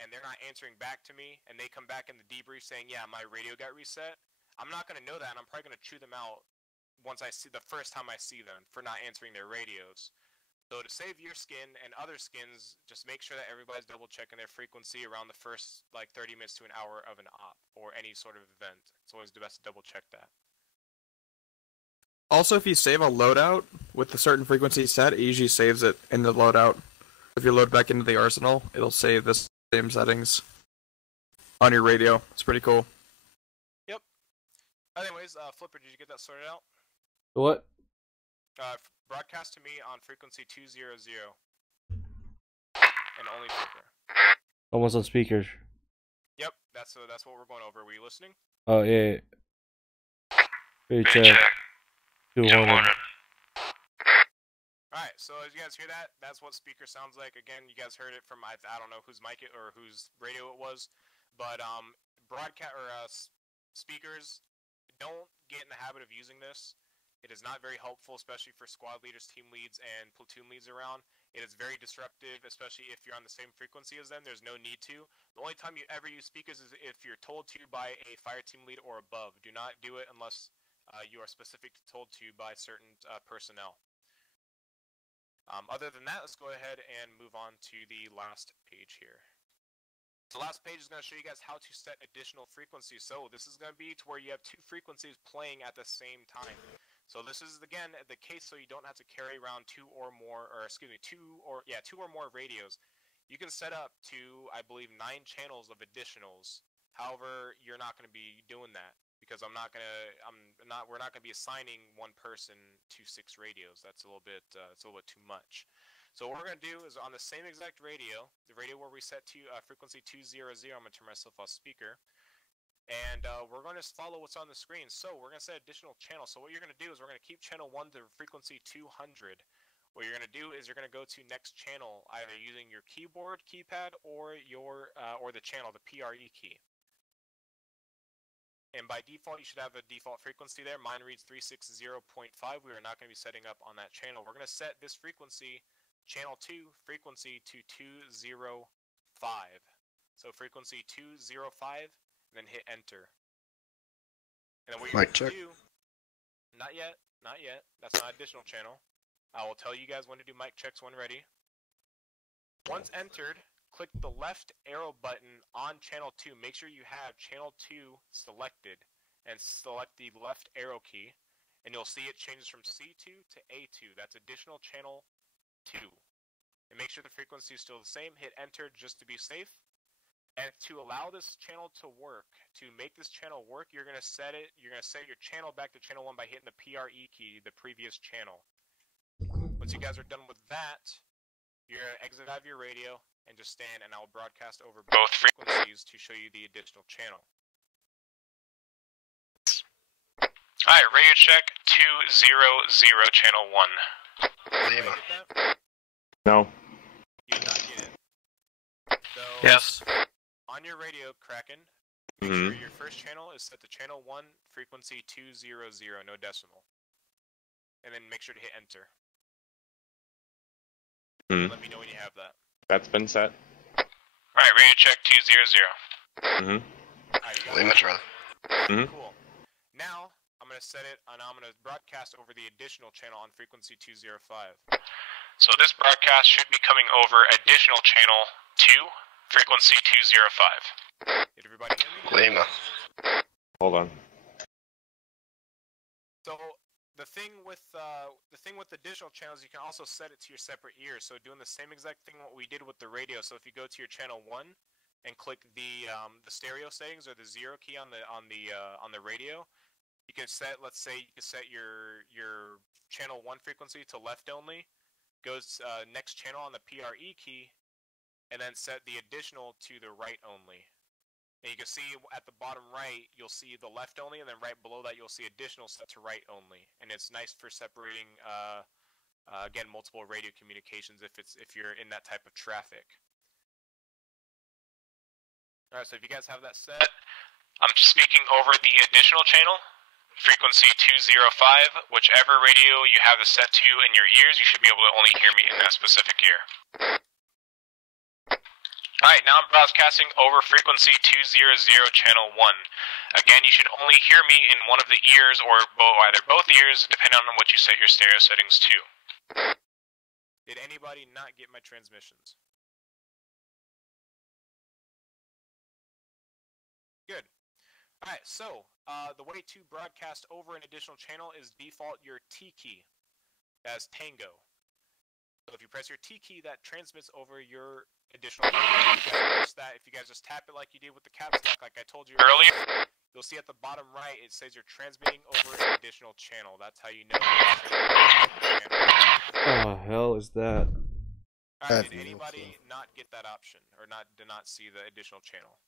and they're not answering back to me and they come back in the debrief saying, yeah, my radio got reset, I'm not going to know that, and I'm probably going to chew them out the first time I see them for not answering their radios. So to save your skin and other skins, just make sure that everybody's double checking their frequency around the first 30 minutes to an hour of an op or any sort of event. It's always the best to double check that. Also, if you save a loadout with a certain frequency set, it usually saves it in the loadout. If you load back into the arsenal, it'll save the same settings on your radio. It's pretty cool. Yep. Anyways, Flipper, did you get that sorted out? What? Broadcast to me on frequency 200. And only Flipper. Almost on speakers. Yep, that's what we're going over. Were you listening? Oh, yeah. Check. 200. Alright, so as you guys hear that, that's what speaker sounds like. Again, you guys heard it from, I don't know whose mic or whose radio it was, but speakers, don't get in the habit of using this. It is not very helpful, especially for squad leaders, team leads, and platoon leads around. It is very disruptive, especially if you're on the same frequency as them. There's no need to. The only time you ever use speakers is if you're told to by a fire team lead or above. Do not do it unless you are specifically told to by certain personnel. Other than that, let's go ahead and move on to the last page here. The last page is going to show you guys how to set additional frequencies. So this is going to be to where you have two frequencies playing at the same time. So this is, again, the case so you don't have to carry around two or more radios. You can set up to, I believe, 9 channels of additionals However, you're not going to be doing that because we're not going to be assigning one person to 6 radios. That's a little bit too much. So what we're going to do is on the same exact radio, the radio where we set to frequency 200, I'm going to turn myself off speaker. And we're going to follow what's on the screen. So we're going to set additional channels. So what you're going to do is we're going to keep channel 1 to frequency 200. What you're going to do is you're going to go to next channel, either using your keyboard keypad or the channel, the PRE key. And by default, you should have a default frequency there. Mine reads 360.5. We are not going to be setting up on that channel. We're going to set this frequency, channel 2, frequency to 205. So frequency 205. Then hit enter. And then what you're going to do, not yet, that's not additional channel. I will tell you guys when to do mic checks when ready. Once entered, click the left arrow button on channel 2. Make sure you have channel 2 selected and select the left arrow key. And you'll see it changes from C2 to A2. That's additional channel 2. And make sure the frequency is still the same. Hit enter just to be safe. And to allow this channel to work, to make this channel work, you're going to set your channel back to channel 1 by hitting the PRE key, the previous channel. Once you guys are done with that, you're going to exit out of your radio and just stand, and I'll broadcast over both frequencies to show you the additional channel. Alright, radio check 200, channel 1. Did you get that? No. You did not get it. So, Yes. On your radio, Kraken, make sure your first channel is set to channel 1, frequency 200, no decimal. And then make sure to hit enter. Let me know when you have that. That's been set. Alright, radio check 200. Alright, Cool. Now, I'm going to set it, and I'm going to broadcast over the additional channel on frequency 205. So this broadcast should be coming over additional channel 2, frequency 205. Did everybody hear me? Hold on. So the thing with additional channels, you can also set it to your separate ears. So doing the same exact thing what we did with the radio. So if you go to your channel 1 and click the stereo settings or the 0 key on the radio, you can set, let's say you can set your channel 1 frequency to left only, goes next channel on the PRE key, and then set the additional to the right only. And you can see at the bottom right, you'll see the left only, and then right below that, you'll see additional set to right only. And it's nice for separating, again, multiple radio communications if you're in that type of traffic. All right, so if you guys have that set, I'm speaking over the additional channel, frequency 205. Whichever radio you have it set to in your ears, you should be able to only hear me in that specific ear. Alright, now I'm broadcasting over frequency 200, channel 1. Again, you should only hear me in one of the ears, or either both ears, depending on what you set your stereo settings to. Did anybody not get my transmissions? Good. Alright, so, the way to broadcast over an additional channel is default your T key. That's Tango. So if you press your T key, that transmits over your additional channel. If you guys just tap it like you did with the caps lock, like I told you earlier, you'll see at the bottom right, it says you're transmitting over an additional channel. That's how you know. Oh, hell is that? Alright, did anybody not get that option, or did not see the additional channel?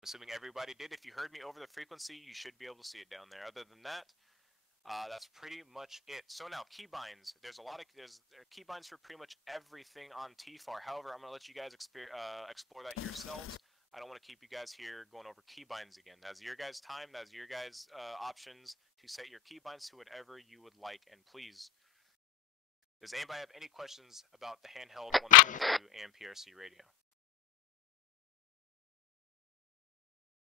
Assuming everybody did. If you heard me over the frequency, you should be able to see it down there. Other than that, that's pretty much it. So now, keybinds. There's keybinds for pretty much everything on TFAR. However, I'm going to let you guys explore that yourselves. I don't want to keep you guys here going over keybinds again. That's your guys' time. That's your guys' options to set your keybinds to whatever you would like. And please, does anybody have any questions about the handheld 122 AM PRC radio?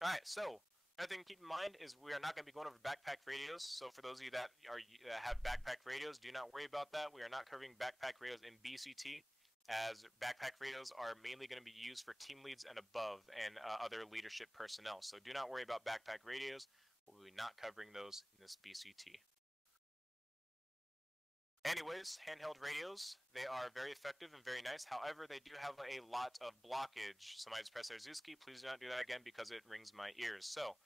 Alright, so another thing to keep in mind is we are not going to be going over backpack radios. So for those of you that have backpack radios, do not worry about that. We are not covering backpack radios in BCT, as backpack radios are mainly going to be used for team leads and above and other leadership personnel. So do not worry about backpack radios. We'll be not covering those in this BCT. Anyways, handheld radios, they are very effective and very nice. However, they do have a lot of blockage. Somebody's press their Zuski. Please do not do that again because it rings my ears. So,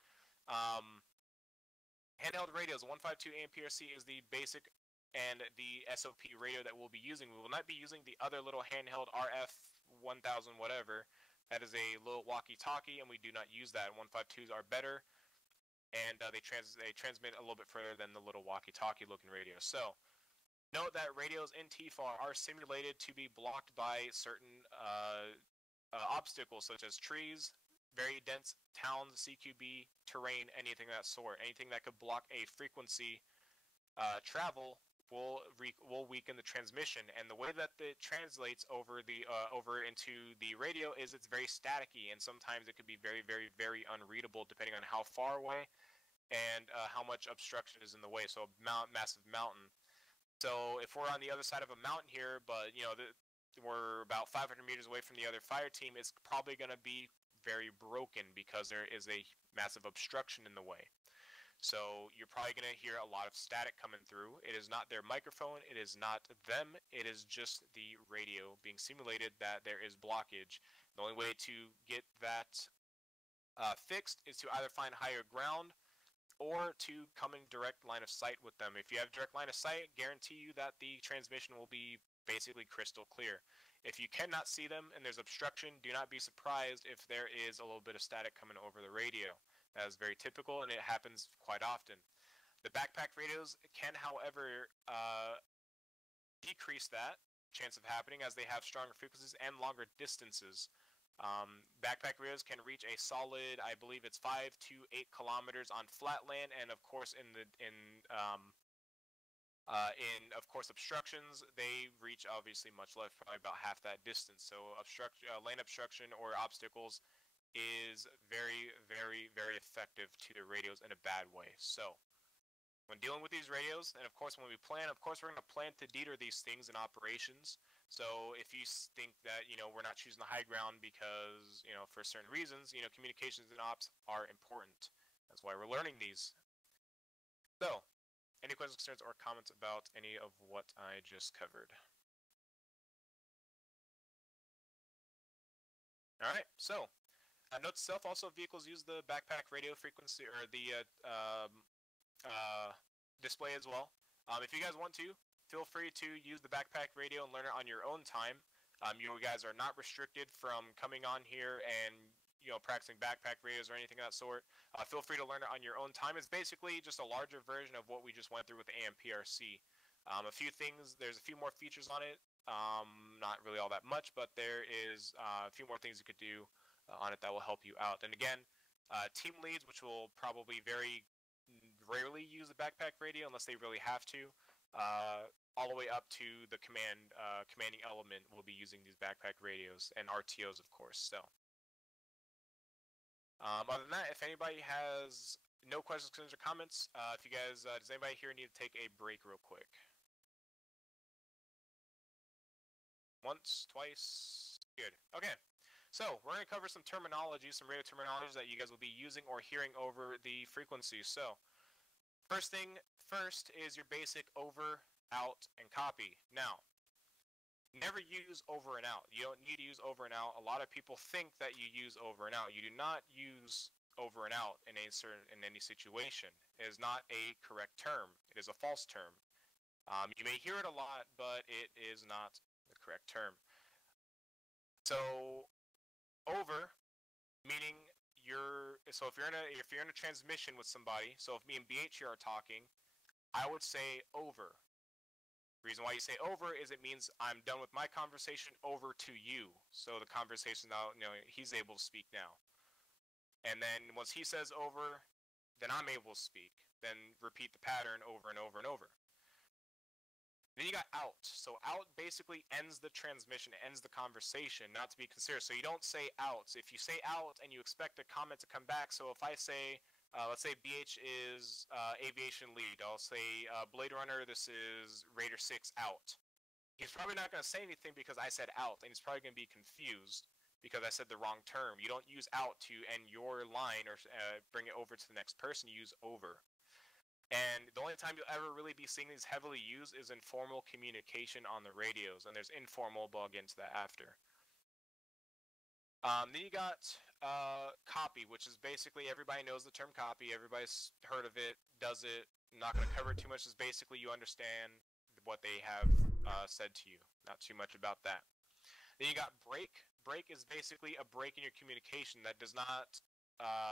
handheld radios, 152 AMPRC is the basic and the SOP radio that we'll be using. We will not be using the other little handheld RF 1000 whatever. That is a little walkie-talkie, and we do not use that. 152s are better, and they transmit a little bit further than the little walkie-talkie looking radio. So, note that radios in TFAR are simulated to be blocked by certain obstacles, such as trees, very dense towns, CQB, terrain, anything of that sort. Anything that could block a frequency travel will weaken the transmission. And the way that it translates over into the radio is it's very staticky, and sometimes it could be very, very, very unreadable depending on how far away and how much obstruction is in the way. So a massive mountain. So if we're on the other side of a mountain here, but we're about 500 meters away from the other fire team, it's probably going to be very broken because there is a massive obstruction in the way. So you're probably going to hear a lot of static coming through. It is not their microphone. It is not them. It is just the radio being simulated that there is blockage. The only way to get that fixed is to either find higher ground or to come in direct line of sight with them. If you have direct line of sight, guarantee you that the transmission will be basically crystal clear. If you cannot see them and there's obstruction, do not be surprised if there is a little bit of static coming over the radio. That is very typical, and it happens quite often. The backpack radios can, however, decrease that chance of happening as they have stronger frequencies and longer distances. Backpack radios can reach a solid, I believe it's 5 to 8 kilometers on flat land, and of course in obstructions they reach obviously much less, probably about half that distance. So lane obstruction or obstacles is very, very, very effective to the radios in a bad way. So when dealing with these radios, and of course when we plan, of course we're going to plan to deter these things in operations. So if you think that, we're not choosing the high ground because, for certain reasons, communications and ops are important. That's why we're learning these. So, any questions, concerns, or comments about any of what I just covered? Alright, so, note to self, also vehicles use the backpack radio frequency, or the display as well. If you guys want to, feel free to use the backpack radio and learn it on your own time. You guys are not restricted from coming on here and practicing backpack radios or anything of that sort. Feel free to learn it on your own time. It's basically just a larger version of what we just went through with the AMPRC. A few things, there's a few more features on it. Not really all that much, but there is a few more things you could do on it that will help you out. And again, team leads, which will probably very rarely use the backpack radio unless they really have to, all the way up to the commanding element will be using these backpack radios, and RTOs of course. So other than that, if anybody has no questions, concerns, or comments, if you guys does anybody here need to take a break real quick? Once, twice, good. Okay, so we're going to cover some terminology, some radio terminology that you guys will be using or hearing over the frequencies. So first thing first is your basic over, out, and copy. Now, never use over and out. You don't need to use over and out. A lot of people think that you use over and out. You do not use over and out in any situation. It is not a correct term. It is a false term. You may hear it a lot, but it is not the correct term. So over, meaning if you're in a transmission with somebody, so if me and BH here are talking, I would say over. The reason why you say over is it means I'm done with my conversation, over to you. So the conversation now, he's able to speak now. And then once he says over, then I'm able to speak. Then repeat the pattern over and over and over. Then you got out. So out basically ends the transmission, ends the conversation, not to be considered. So you don't say out. If you say out and you expect a comment to come back, so if I say, let's say BH is aviation lead, I'll say Blade Runner, this is Raider 6 out. He's probably not going to say anything because I said out, and he's probably going to be confused because I said the wrong term. You don't use out to end your line or bring it over to the next person. You use over. And the only time you'll ever really be seeing these heavily used is in formal communication on the radios, and there's informal, but I'll get into that after. Then you got copy, which is basically everybody knows the term copy. Everybody's heard of it, does it. I'm not going to cover it too much. It's basically you understand what they have said to you. Not too much about that. Then you got break. Break is basically a break in your communication that does not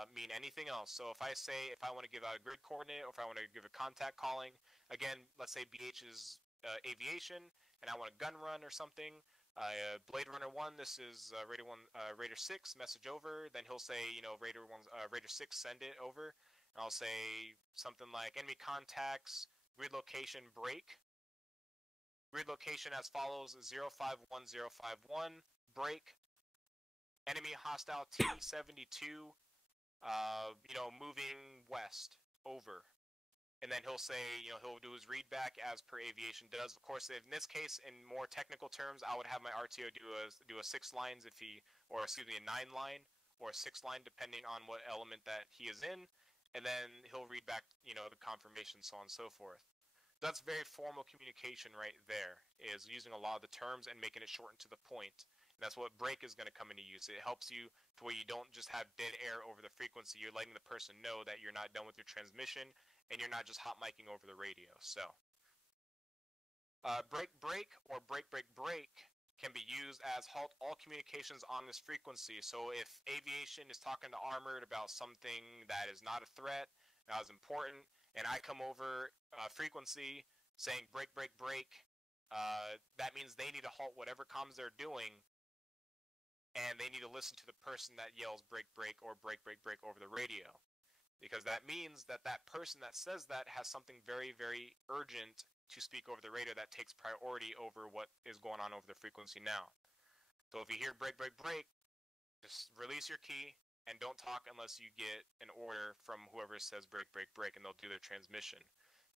mean anything else. So if I want to give out a grid coordinate, or if I want to give a contact calling, again, let's say BH is aviation, and I want a gun run or something. Blade Runner 1, this is Raider 1, Raider 6, message over. Then he'll say, Raider 1, Raider 6, send it over. And I'll say something like enemy contacts, grid location break. Grid location as follows: 051051 break. Enemy hostile T-72, moving west over. And then he'll say, he'll do his read back as per aviation does. Of course, in this case, in more technical terms, I would have my RTO do a 6 lines a 9 line or a 6 line depending on what element that he is in. And then he'll read back, the confirmation, so on and so forth. That's very formal communication right there, is using a lot of the terms and making it shortened to the point. And that's what break is going to come into use. It helps you to where you don't just have dead air over the frequency. You're letting the person know that you're not done with your transmission, and you're not just hot micing over the radio. So, break or break can be used as halt all communications on this frequency. So if aviation is talking to armored about something that is not a threat, not as important, and I come over frequency saying break, that means they need to halt whatever comms they're doing, and they need to listen to the person that yells break, or break over the radio. Because that means that that person that says that has something very, very urgent to speak over the radio that takes priority over what is going on over the frequency now. So if you hear break, just release your key and don't talk unless you get an order from whoever says break, and they'll do their transmission.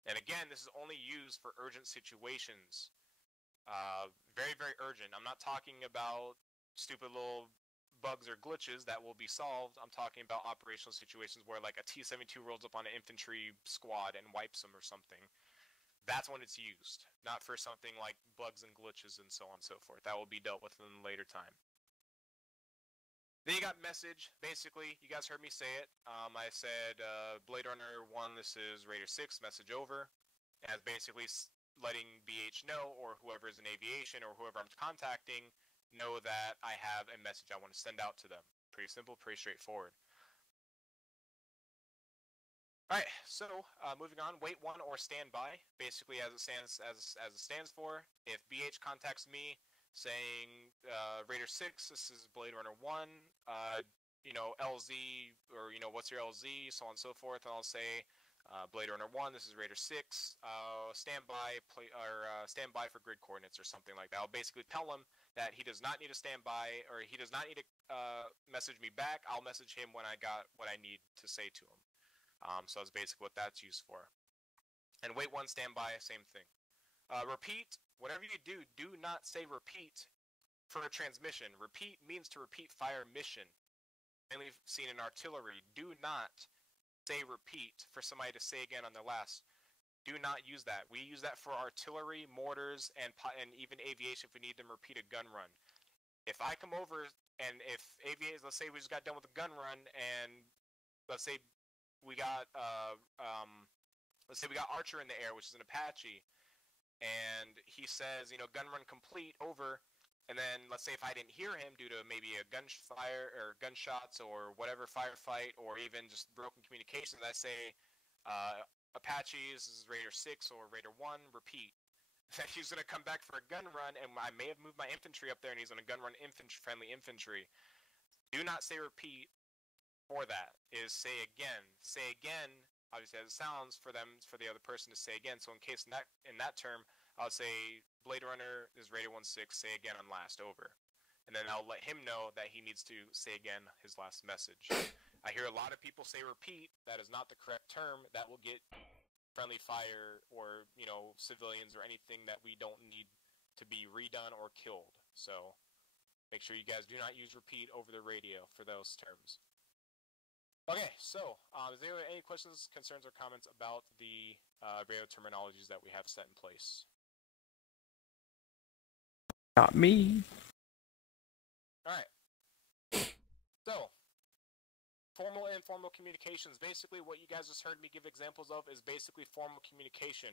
And again, this is only used for urgent situations. Very, very urgent. I'm not talking about stupid little bugs or glitches that will be solved. I'm talking about operational situations where like a T-72 rolls up on an infantry squad and wipes them or something. That's when it's used, not for something like bugs and glitches and so on and so forth. That will be dealt with in a later time. Then you got message. Basically, you guys heard me say it. I said Blade Runner 1, this is Raider 6, message over. As basically letting BH know, or whoever is in aviation, or whoever I'm contacting, know that I have a message I want to send out to them. Pretty simple, pretty straightforward. Alright, so moving on, wait 1 or standby. Basically, as it stands for, if BH contacts me saying Raider 6, this is Blade Runner 1, LZ, or what's your LZ, so on and so forth, and I'll say Blade Runner 1, this is Raider 6, standby for grid coordinates or something like that. I'll basically tell him that he does not need to stand by, or he does not need to message me back. I'll message him when I got what I need to say to him. So that's basically what that's used for. And wait 1, standby, same thing. Repeat, whatever you do, do not say repeat for a transmission. Repeat means to repeat fire mission. Mainly seen in artillery. Do not say repeat for somebody to say again on their last. Do not use that. We use that for artillery, mortars, and even aviation if we need them to repeat a gun run. If I come over and if aviation, let's say we just got done with a gun run, and let's say we got Archer in the air, which is an Apache, and he says, gun run complete, over, and then let's say if I didn't hear him due to maybe a gunfire or gunshots or whatever firefight or even just broken communications, I say Apaches, this is Raider 6 or Raider 1, repeat. Then he's going to come back for a gun run, and I may have moved my infantry up there, and he's going to gun run friendly infantry. Do not say repeat for that. Is say again. Say again, obviously as it sounds, for the other person to say again. So in case in that term, I'll say Blade Runner is Raider 1-6, say again on last, over. And then I'll let him know that he needs to say again his last message. I hear a lot of people say repeat. That is not the correct term. That will get friendly fire or, civilians or anything that we don't need to be redone or killed. So make sure you guys do not use repeat over the radio for those terms. Okay, so is there any questions, concerns, or comments about the radio terminologies that we have set in place? Not me. Alright. So, formal and informal communications. Basically, what you guys just heard me give examples of is basically formal communication.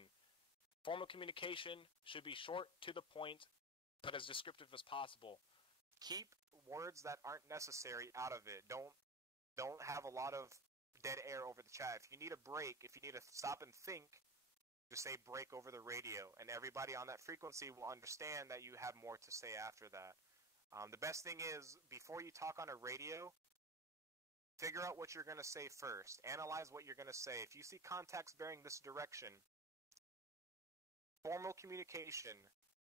Formal communication should be short, to the point, but as descriptive as possible. Keep words that aren't necessary out of it. Don't have a lot of dead air over the chat. If you need a break, if you need to stop and think, just say break over the radio, and everybody on that frequency will understand that you have more to say after that. The best thing is, before you talk on a radio, figure out what you're going to say first. Analyze what you're going to say. If you see contacts bearing this direction, formal communication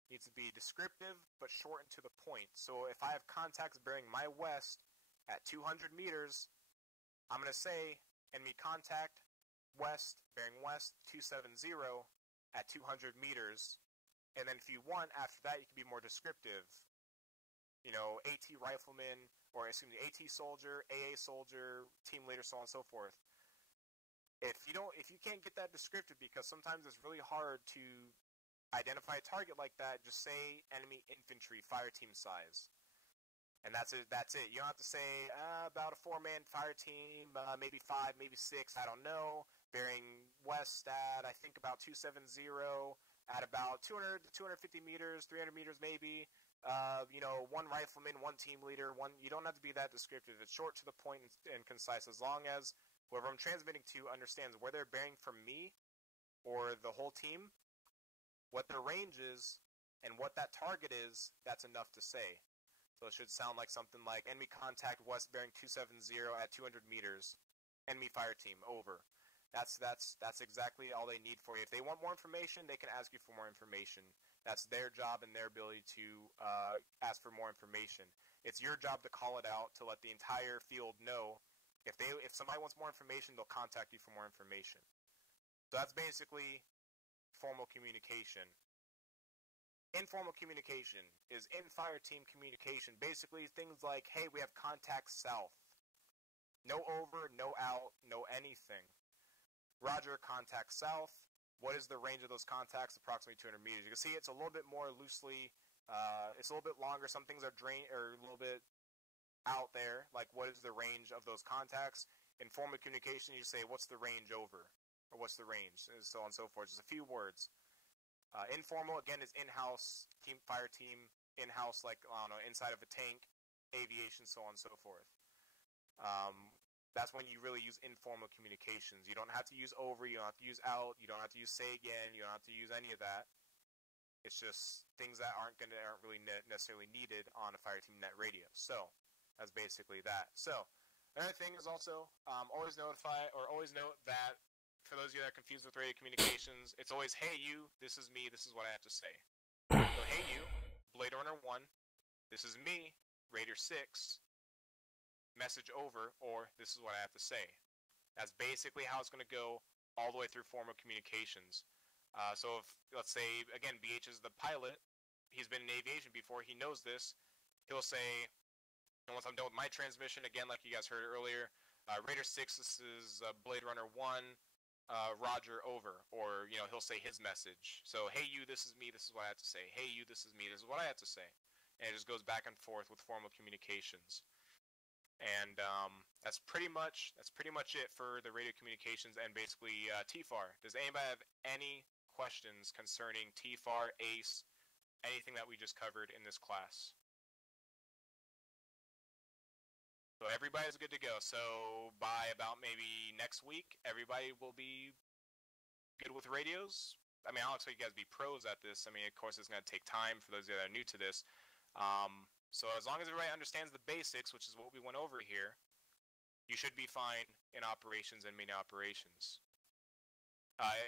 needs to be descriptive but short and to the point. So if I have contacts bearing my west at 200 meters, I'm going to say enemy contact west bearing west 270 at 200 meters. And then if you want, after that, you can be more descriptive. You know, AT rifleman, or excuse me, AT soldier, AA soldier, team leader, so on and so forth. If you can't get that descriptive, because sometimes it's really hard to identify a target like that, just say enemy infantry fire team size. And that's it. You don't have to say about a 4-man fire team, maybe 5, maybe 6, I don't know, bearing west at, I think, about 270, at about 200 to 250 meters, 300 meters maybe. You know, one rifleman, one team leader, you don't have to be that descriptive. It's short to the point and concise, as long as whoever I'm transmitting to understands where they're bearing from me or the whole team, what their range is, and what that target is. That's enough to say. So it should sound like something like enemy contact west bearing 270 at 200 meters, enemy fire team, over. That's exactly all they need for you. If they want more information, they can ask you for more information. That's their job and their ability to ask for more information. It's your job to call it out, to let the entire field know. If somebody wants more information, they'll contact you for more information. So that's basically formal communication. Informal communication is in-fire team communication. Basically things like, hey, we have contact south. No over, no out, no anything. Roger, contact south. What is the range of those contacts? Approximately 200 meters. You can see it's a little bit more loosely, it's a little bit longer. Some things are a little bit out there. Like, what is the range of those contacts? In formal communication, you say, what's the range over? Or what's the range? And so on and so forth. Just a few words. Informal, again, is in-house, fire team, in-house, like, I don't know, inside of a tank, aviation, so on and so forth. That's when you really use informal communications. You don't have to use over, you don't have to use out, you don't have to use say again, you don't have to use any of that. It's just things that aren't really necessarily needed on a fire team net radio. So that's basically that. So another thing is also always note that for those of you that are confused with radio communications, it's always, hey you, this is me, this is what I have to say. So hey you, Blade Runner 1, this is me, Raider 6, message over, or this is what I have to say. That's basically how it's going to go all the way through formal communications. So if, let's say, again, BH is the pilot, he's been in aviation before, he knows this, he'll say, once I'm done with my transmission, again, like you guys heard earlier, Raider 6, this is Blade Runner 1, Roger, over. Or, you know, he'll say his message. So, hey you, this is me, this is what I have to say. Hey you, this is me, this is what I have to say. And it just goes back and forth with formal communications. And that's pretty much it for the radio communications and basically TFAR. Does anybody have any questions concerning TFAR, ACE, anything that we just covered in this class? So everybody's good to go. So by about maybe next week, everybody will be good with radios. I mean, I'll expect you guys to be pros at this. I mean, of course, it's going to take time for those that are new to this. So as long as everybody understands the basics, which is what we went over here, you should be fine in operations and main operations.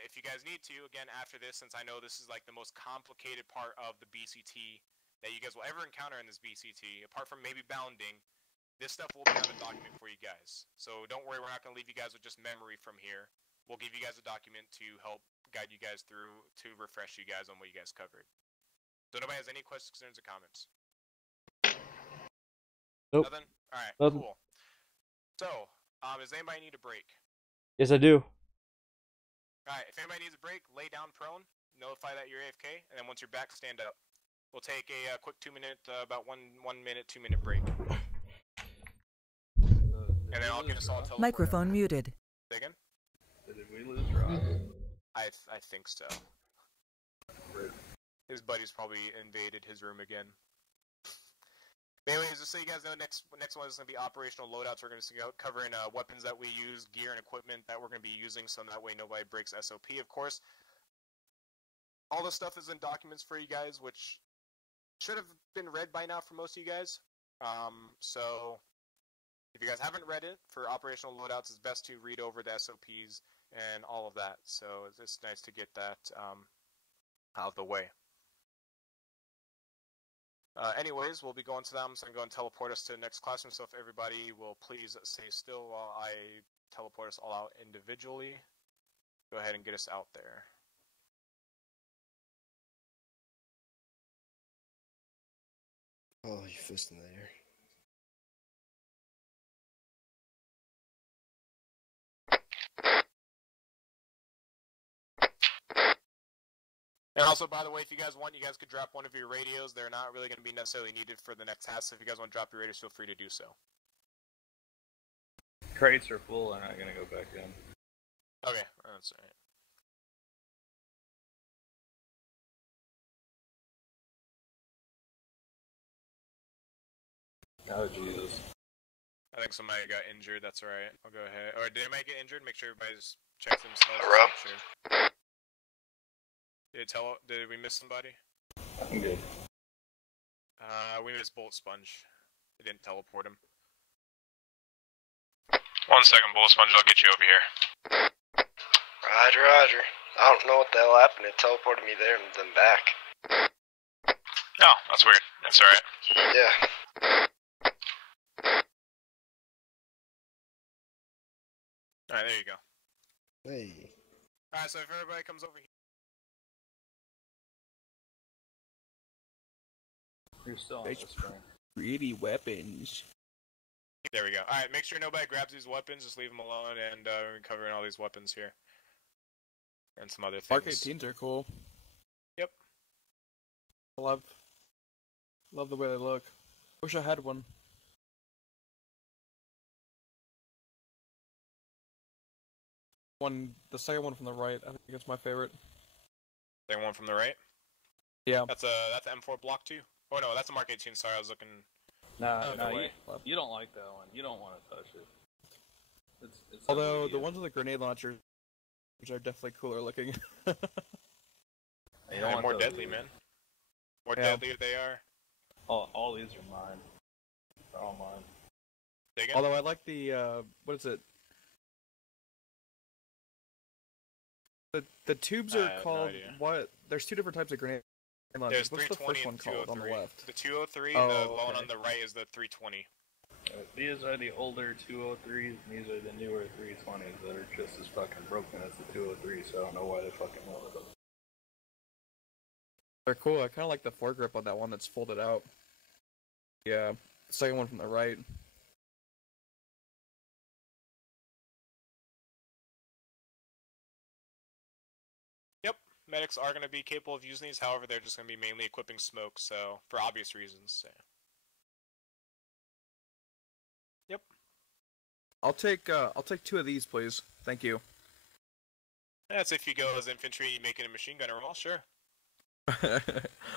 If you guys need to, again, after this, since I know this is like the most complicated part of the BCT that you guys will ever encounter in this BCT, apart from maybe bounding, this stuff will be on a document for you guys. So don't worry, we're not going to leave you guys with just memory from here. We'll give you guys a document to help guide you guys through, to refresh you guys on what you guys covered. So nobody has any questions, concerns, or comments? Nope. Nothing? Alright, Nothing. cool. So, Does anybody need a break? Yes, I do. Alright, if anybody needs a break, lay down prone, notify that you're AFK, and then once you're back, stand up. We'll take a quick 2-minute, about 1 minute, 2-minute break. And then I'll get us all teleported. Microphone muted. Say again? Did we lose Rob? I think so. His buddies probably invaded his room again. But anyways, just so you guys know, next one is going to be operational loadouts. We're going to be covering weapons that we use, gear and equipment that we're going to be using, so that way nobody breaks SOP, of course. All this stuff is in documents for you guys, which should have been read by now for most of you guys. So if you guys haven't read it, for operational loadouts, it's best to read over the SOPs and all of that. So it's nice to get that out of the way. Anyways, we'll be going to them, so I'm going to teleport us to the next classroom, so if everybody will please stay still while I teleport us all out individually. Go ahead and get us out there. Oh, you fist in the air. And also, by the way, if you guys want, you guys could drop one of your radios. They're not really going to be necessarily needed for the next task. So if you guys want to drop your radios, feel free to do so. Crates are full. I'm not gonna go back in. Okay, that's alright. Oh Jesus! I think somebody got injured. That's alright. I'll go ahead. Or did anybody get injured? Make sure everybody just checks themselves. Sure. Did we miss somebody? I'm good. We missed Bolt Sponge. They didn't teleport him. 1 second, Bull Sponge, I'll get you over here. Roger, roger. I don't know what the hell happened. It teleported me there and then back. Oh, that's weird. That's alright. Yeah. Alright, there you go. Hey. Alright, so if everybody comes over here. You're still on this screen. Pretty weapons. There we go. Alright, make sure nobody grabs these weapons, just leave them alone, and we're covering all these weapons here. And some other things. Mark 18s are cool. Yep. I love the way they look. Wish I had one. The second one from the right, I think it's my favorite. Second one from the right? Yeah. That's a M4 block too? Oh no, that's a Mark 18, sorry, I was looking... No, you don't like that one. You don't want to touch it. It's although the ones with the grenade launchers are definitely cooler looking. They're more deadly, man. More deadly they are. All these are mine. They're all mine. Although I like the what is it? The tubes are called what? There's two different types of grenade launchers. There's What's the first one and called on the left? The 203 and the one on the right is the 320. These are the older 203s, and these are the newer 320s that are just as fucking broken as the 203, so I don't know why they fucking went with them. They're cool. I kind of like the foregrip on that one that's folded out. Yeah, the second one from the right. Yep, medics are going to be capable of using these, however, they're just going to be mainly equipping smoke, so, for obvious reasons, so. Yep. I'll take 2 of these, please. Thank you. That's if you go as infantry, you make it a machine gunner roll, sure.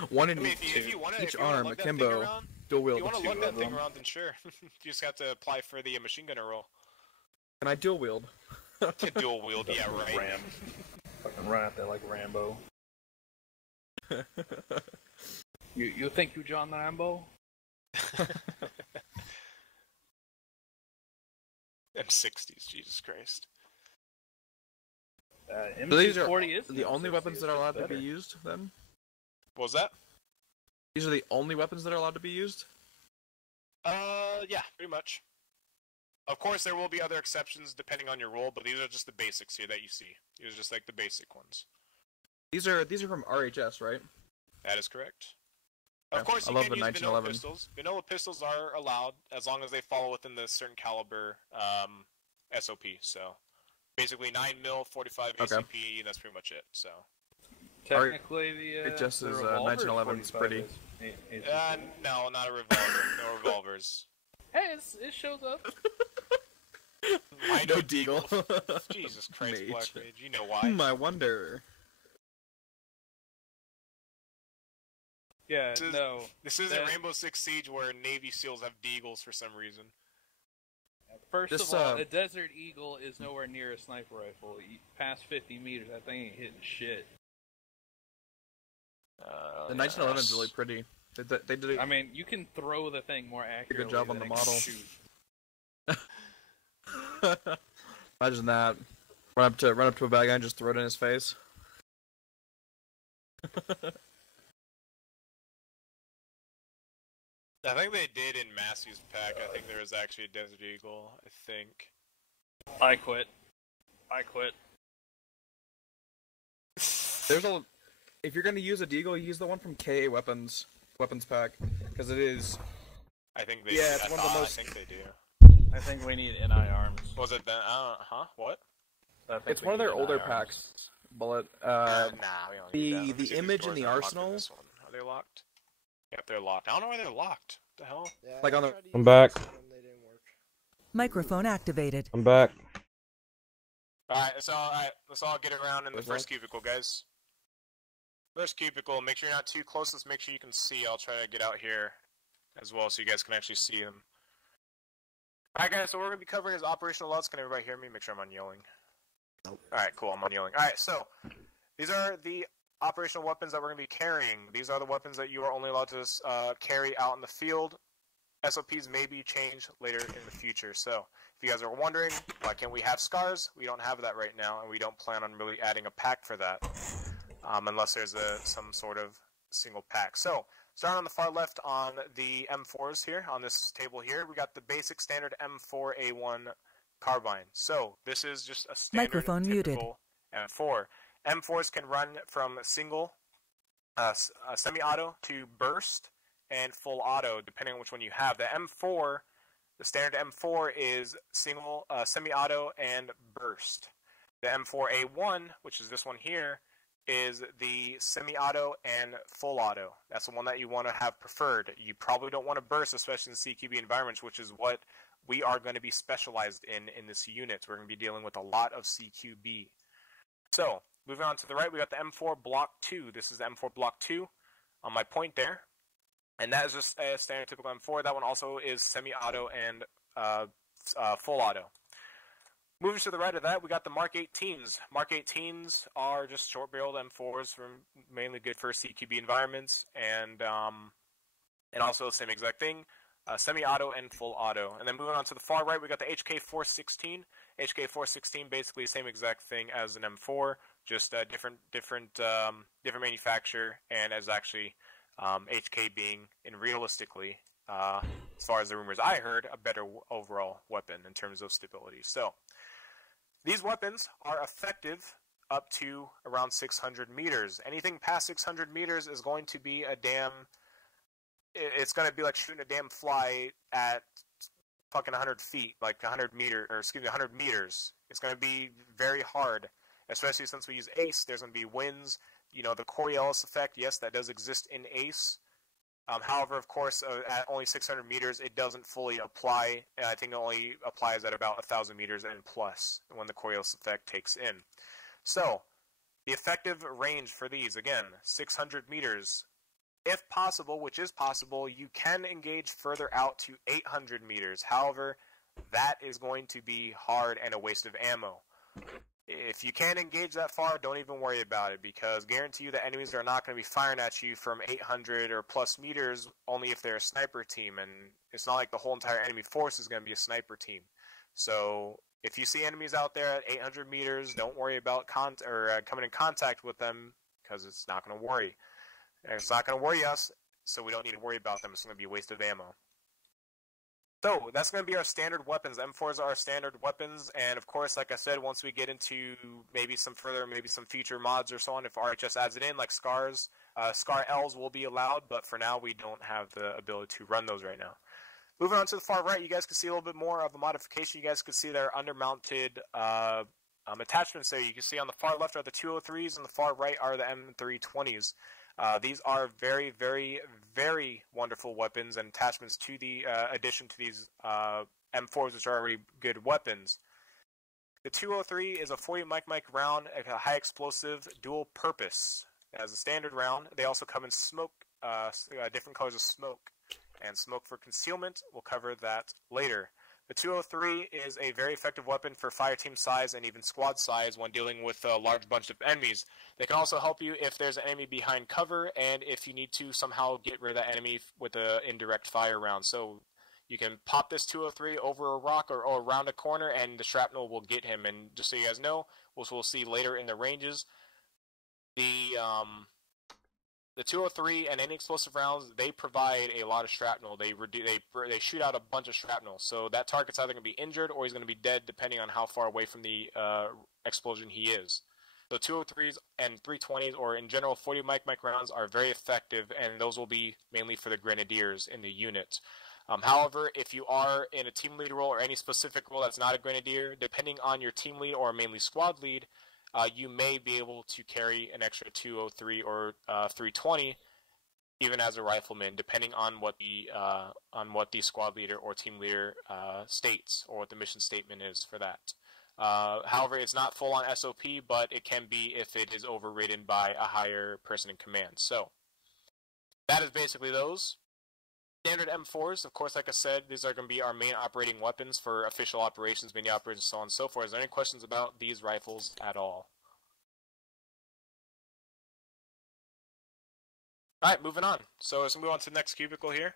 One in each arm, akimbo, dual wield. If you want to lug that thing around, then sure. You just have to apply for the machine gunner roll. Can I dual wield? Dual wield, yeah, right. Ram. Fucking run out there like Rambo. You think you John Rambo? M60s, Jesus Christ. So these are the only weapons that are allowed to be used, then? What was that? These are the only weapons that are allowed to be used? Yeah, pretty much. Of course, there will be other exceptions depending on your role, but these are just the basics here that you see. These are just like the basic ones. These are from RHS, right? That is correct. Of course, you can use vanilla pistols. Vanilla pistols are allowed as long as they fall within the certain caliber SOP. So basically 9mm, 45 Okay. ACP, and that's pretty much it. So Technically, the it just the is revolver 1911 is 45 pretty. no, not a revolver. No revolvers. Hey, it shows up. I know No deagle. Jesus Christ, Mage. Black Mage. You know why? I wonder. Yeah, This isn't Rainbow Six Siege where Navy SEALs have deagles for some reason. First This, of all, a Desert Eagle is nowhere near a sniper rifle. Past 50 meters, that thing ain't hitting shit. The 1911 is really pretty. They did. I mean, you can throw the thing more accurately. Good job on the than it model. can shoot. Imagine that. Run up to a bad guy and just throw it in his face. I think they did in Massey's pack. I think there was actually a Desert Eagle. I think. I quit. There's a. If you're gonna use a deagle, use the one from KA weapons pack, because it is. I think they. Yeah, do. it's one of the most. I think they do. I think we need NI arms. Was it then? What? It's one of their older packs. Bullet. Nah, we don't need that. Let me The see if image doors in the are locked in arsenal. this one. Are they locked? Yep, they're locked. I don't know why they're locked. What the hell? Yeah, Like on the. tried to I'm use back. some of them, they didn't work. Microphone activated. I'm back. Alright, let's all get around in the first cubicle, guys. First cubicle, make sure you're not too close, let's make sure you can see. I'll try to get out here as well so you guys can actually see them. Alright guys, so we're going to be covering his operational loads. Can everybody hear me? Make sure I'm on yelling. Nope. Alright, cool, I'm on yelling. Alright, so, these are the operational weapons that we're going to be carrying. These are the weapons that you are only allowed to carry out in the field. SOPs may be changed later in the future. So, if you guys are wondering, why can't we have scars? We don't have that right now, and we don't plan on really adding a pack for that, unless there's some sort of single pack. So, starting on the far left on the M4s here, on this table here, we got the basic standard M4A1 carbine. So, this is just a standard Microphone muted. M4. M4s can run from single, semi-auto to burst, and full auto, depending on which one you have. The M4, the standard M4 is single, semi-auto, and burst. The M4A1, which is this one here, is the semi-auto and full auto. That's the one that you want to have preferred. You probably don't want to burst, especially in CQB environments, which is what we are going to be specialized in this unit. We're going to be dealing with a lot of CQB. So, moving on to the right, we got the M4 Block 2. This is the M4 Block 2 on my point there. And that is just a standard typical M4. That one also is semi-auto and full auto. Moving to the right of that, we got the Mark 18s. Mark 18s are just short-barreled M4s, mainly good for CQB environments, and also the same exact thing, semi-auto and full auto. And then moving on to the far right, we got the HK416. HK416, basically the same exact thing as an M4, just a different manufacturer, and as actually HK being, realistically, as far as the rumors I heard, a better overall weapon in terms of stability. So, these weapons are effective up to around 600 meters. Anything past 600 meters is going to be it's going to be like shooting a damn fly at fucking 100 feet, like 100 meters. It's going to be very hard, especially since we use ACE. There's going to be winds. You know, the Coriolis effect, yes, that does exist in ACE. However, of course, at only 600 meters, it doesn't fully apply. I think it only applies at about 1,000 meters and plus when the Coriolis effect takes in. So, the effective range for these, again, 600 meters. If possible, which is possible, you can engage further out to 800 meters. However, that is going to be hard and a waste of ammo. If you can't engage that far, don't even worry about it, because guarantee you the enemies are not going to be firing at you from 800 or plus meters only if they're a sniper team, and it's not like the whole entire enemy force is going to be a sniper team. So if you see enemies out there at 800 meters, don't worry about coming in contact with them, because it's not going to worry. And it's not going to worry us, so we don't need to worry about them. It's going to be a waste of ammo. So, that's going to be our standard weapons. M4s are our standard weapons, and of course, like I said, once we get into maybe some future mods or so on, if RHS adds it in, like Scars, Scar Ls will be allowed, but for now, we don't have the ability to run those right now. Moving on to the far right, you guys can see a little bit more of a modification. You guys can see their undermounted attachments there. You can see on the far left are the 203s, and the far right are the M320s. These are very, very, very wonderful weapons and attachments to the addition to these M4s, which are already good weapons. The 203 is a 40 mic round, a high explosive, dual purpose. As a standard round, they also come in smoke, different colors of smoke, and smoke for concealment. We'll cover that later. The 203 is a very effective weapon for fire team size and even squad size when dealing with a large bunch of enemies. They can also help you if there's an enemy behind cover and if you need to somehow get rid of that enemy with an indirect fire round. So you can pop this 203 over a rock or around a corner and the shrapnel will get him. And just so you guys know, which we'll see later in the ranges, the 203 and any explosive rounds, they provide a lot of shrapnel. They shoot out a bunch of shrapnel. So that target's either going to be injured or he's going to be dead depending on how far away from the explosion he is. So 203s and 320s, or in general 40 mic rounds, are very effective, and those will be mainly for the grenadiers in the unit. However, if you are in a team lead role or any specific role that's not a grenadier, depending on your team lead or mainly squad lead, you may be able to carry an extra 203 or 320, even as a rifleman, depending on what the squad leader or team leader states, or what the mission statement is for that. However, it's not full on SOP, but it can be if it is overridden by a higher person in command. So that is basically those. Standard M4s, of course, like I said, these are going to be our main operating weapons for official operations, mini operations, so on and so forth. Is there any questions about these rifles at all? Alright, moving on. So let's move on to the next cubicle here.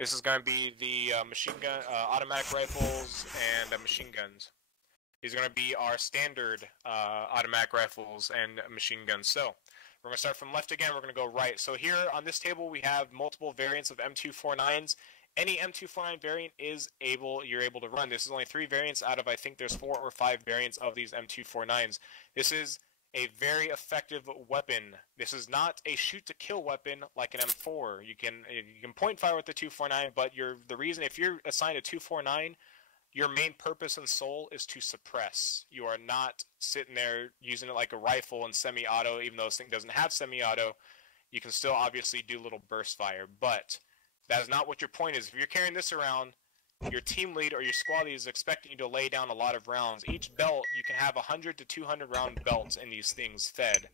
This is going to be the machine gun, automatic rifles and machine guns. These are going to be our standard automatic rifles and machine guns. So we're going to start from left again, we're going to go right. So here on this table we have multiple variants of M249s. Any M249 variant you're able to run. This is only 3 variants out of, I think there's 4 or 5 variants of these M249s. This is a very effective weapon. This is not a shoot-to-kill weapon like an M4. You can point fire with the 249, but the reason, if you're assigned a 249, your main purpose and soul is to suppress. You are not sitting there using it like a rifle and semi-auto, even though this thing doesn't have semi-auto. You can still obviously do little burst fire, but that is not what your point is. If you're carrying this around, your team lead or your squad lead is expecting you to lay down a lot of rounds. Each belt, you can have 100 to 200 round belts in these things fed.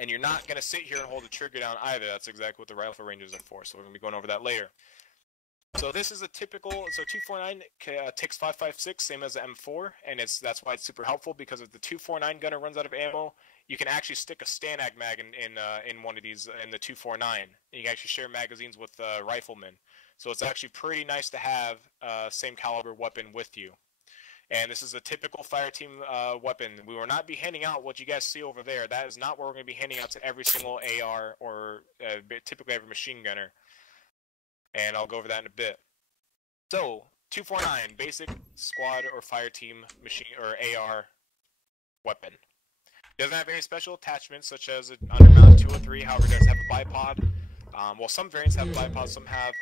And you're not going to sit here and hold the trigger down either. That's exactly what the rifle ranges are for, so we're going to be going over that later. So this is a typical, so 249 takes 5.56, same as the M4, and that's why it's super helpful, because if the 249 gunner runs out of ammo, you can actually stick a Stanag mag in one of these, in the 249. And you can actually share magazines with riflemen. So it's actually pretty nice to have same caliber weapon with you. And this is a typical fire team weapon. We will not be handing out what you guys see over there. That is not what we're going to be handing out to every single AR or typically every machine gunner. And I'll go over that in a bit. So, 249, basic squad or fire team machine or AR weapon. Doesn't have any special attachments such as an undermount 203, however it does have a bipod. Well, some variants have bipods, some have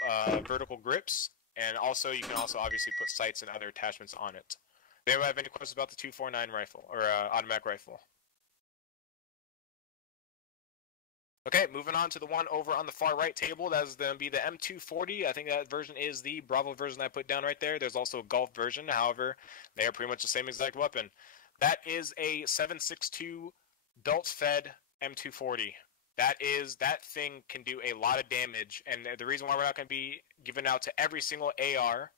vertical grips, and also you can also obviously put sights and other attachments on it. Do you have any questions about the 249 rifle or automatic rifle? Okay, moving on to the one over on the far right table. That's going to be the M240. I think that version is the Bravo version I put down right there. There's also a Golf version. However, they are pretty much the same exact weapon. That is a 7.62 belt-fed M240. That thing can do a lot of damage, and the reason why we're not going to be giving out to every single AR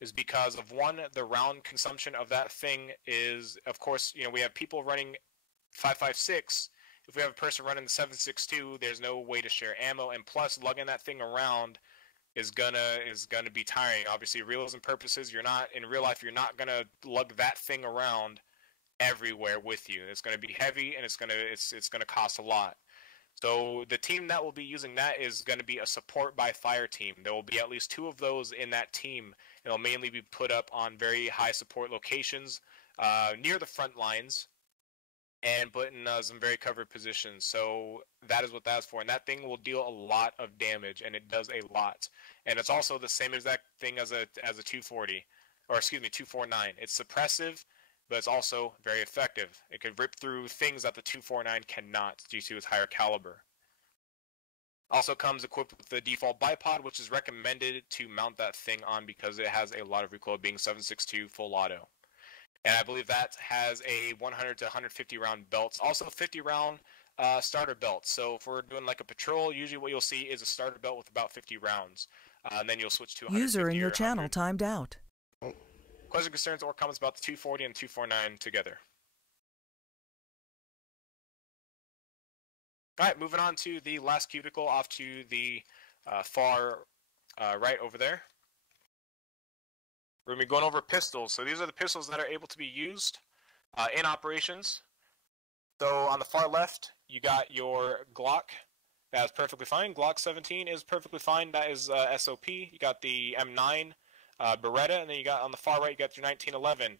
is because of, one, the round consumption of that thing is, of course, we have people running 5.56. If we have a person running the 7.62, there's no way to share ammo, and plus lugging that thing around is gonna be tiring. Obviously, realism purposes, in real life, you're not gonna lug that thing around everywhere with you. It's gonna be heavy, and it's gonna cost a lot. So the team that will be using that is going to be a support by fire team. There will be at least 2 of those in that team. It'll mainly be put up on very high support locations near the front lines. and put in some very covered positions. So that is what that's for, and that thing will deal a lot of damage, and it does a lot. And it's also the same exact thing as a 240, or excuse me, 249. It's suppressive, but it's also very effective. It can rip through things that the 249 cannot due to its higher caliber. Also comes equipped with the default bipod, which is recommended to mount that thing on because it has a lot of recoil, being 7.62 full auto. And I believe that has a 100 to 150 round belts, also 50 round starter belts. So if we're doing like a patrol, usually what you'll see is a starter belt with about 50 rounds. And then you'll switch to 150 User in your channel 100. timed out. Questions, concerns, or comments about the 240 and 249 together? Alright, moving on to the last cubicle off to the far right over there. We're going to be going over pistols. So these are the pistols that are able to be used in operations. So on the far left, you got your Glock. That's perfectly fine. Glock 17 is perfectly fine. That is SOP. You got the M9 Beretta, and then you got on the far right, you got your 1911.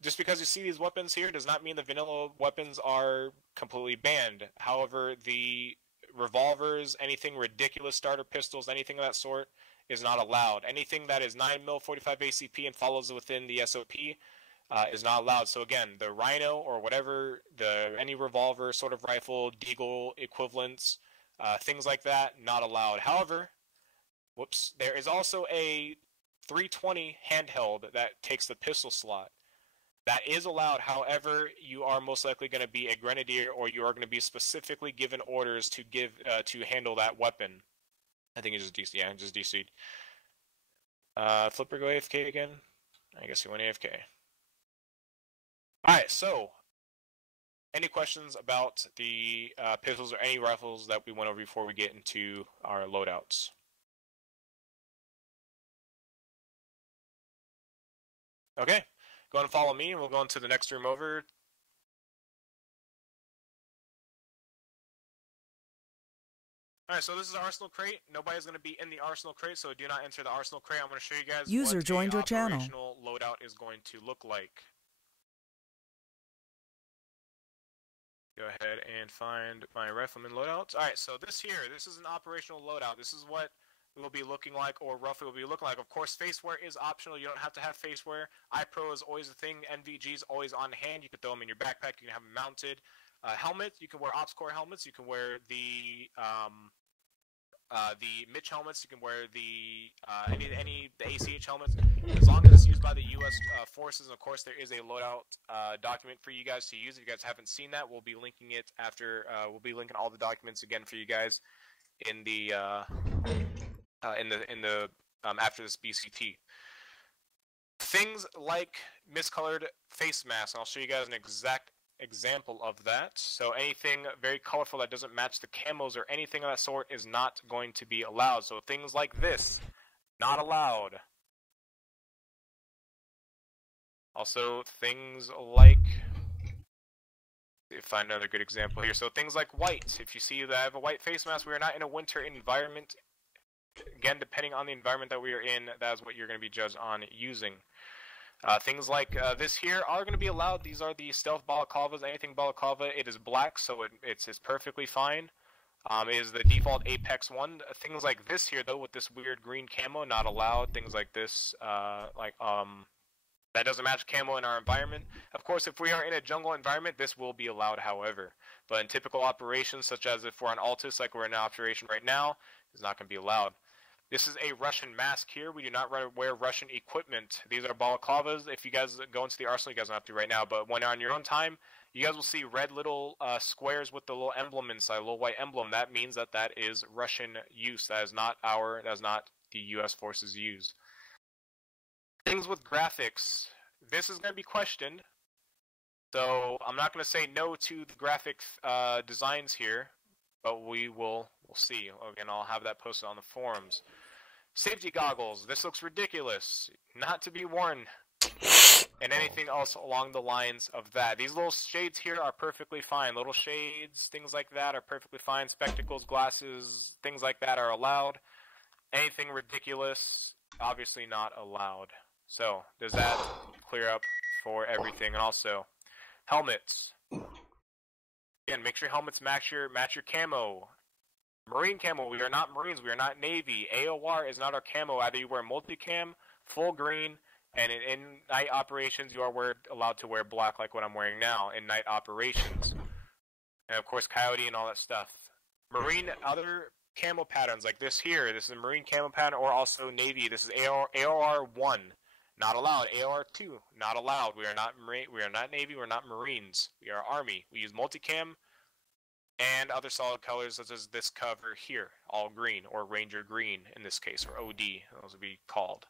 Just because you see these weapons here does not mean the vanilla weapons are completely banned. However, the revolvers, anything ridiculous, starter pistols, anything of that sort, is not allowed. Anything that is 9mm 45 ACP and follows within the SOP is not allowed. So again, the Rhino or whatever, any revolver, sort of rifle, deagle equivalents, things like that, not allowed. However, there is also a 320 handheld that takes the pistol slot. That is allowed. However, you are most likely going to be a grenadier, or you are going to be specifically given orders to to handle that weapon. I think it's just DC. Yeah, just DC'd. Flipper, go AFK again. I guess he went AFK. Alright, so any questions about the pistols or any rifles that we went over before we get into our loadouts? Okay, go ahead and follow me, and we'll go into the next room over. Alright, so this is Arsenal crate. Nobody's going to be in the Arsenal crate, so do not enter the Arsenal crate. I'm going to show you guys User what joined the your channel. operational loadout is going to look like. Go ahead and find my rifleman loadouts. Alright, so this is an operational loadout. This is what it will be looking like, or roughly will be looking like. Of course, face wear is optional. You don't have to have face wear. iPro is always a thing. NVG is always on hand. You can throw them in your backpack. You can have them mounted. Helmet, you can wear OpsCore helmets. You can wear the Mitch helmets. You can wear the ACH helmets, as long as it's used by the U.S. Forces. And of course, there is a loadout document for you guys to use. If you guys haven't seen that, we'll be linking it after. We'll be linking all the documents again for you guys in the after this BCT. Things like miscolored face masks. I'll show you guys an exact example of that. So anything very colorful that doesn't match the camos or anything of that sort is not going to be allowed. So things like this, not allowed. Also things like, find another good example here. So things like white. If you see that I have a white face mask, we are not in a winter environment. Again, depending on the environment that we are in, that is what you're going to be judged on using. Things like this here are going to be allowed. These are the stealth balaclavas. Anything balaclava, it is black, so it's perfectly fine. It is the default Apex one. Things like this here, though, with this weird green camo, not allowed. Things like this, that doesn't match camo in our environment. Of course, if we are in a jungle environment, this will be allowed, however. But in typical operations, such as if we're on Altus, like we're in an operation right now, it's not going to be allowed. This is a Russian mask here. We do not wear Russian equipment. These are balaclavas. If you guys go into the arsenal, you guys don't have to right now, but when on your own time, you guys will see red little squares with the little emblem inside, a little white emblem. That means that that is Russian use. That is not the U.S. forces use. Things with graphics. This is going to be questioned. So I'm not going to say no to the graphic designs here, but we'll see. Again, I'll have that posted on the forums. Safety goggles. This looks ridiculous. Not to be worn. And anything else along the lines of that. These little shades here are perfectly fine. Little shades, things like that are perfectly fine. Spectacles, glasses, things like that are allowed. Anything ridiculous, obviously not allowed. So, does that clear up for everything? And also, Helmets. Again, make sure your helmets match your camo. Marine camo. We are not Marines. We are not Navy. AOR is not our camo. Either you wear multicam, full green, and in night operations you are allowed to wear black, like what I'm wearing now in night operations. And of course, coyote and all that stuff. Marine other camo patterns like this here. This is a Marine camo pattern, or also Navy. This is AOR 1. Not allowed. AOR 2. Not allowed. We are not Navy. We're not Marines. We are Army. We use multicam and other solid colors such as this cover here, all green, or Ranger green in this case, or OD, those would be called.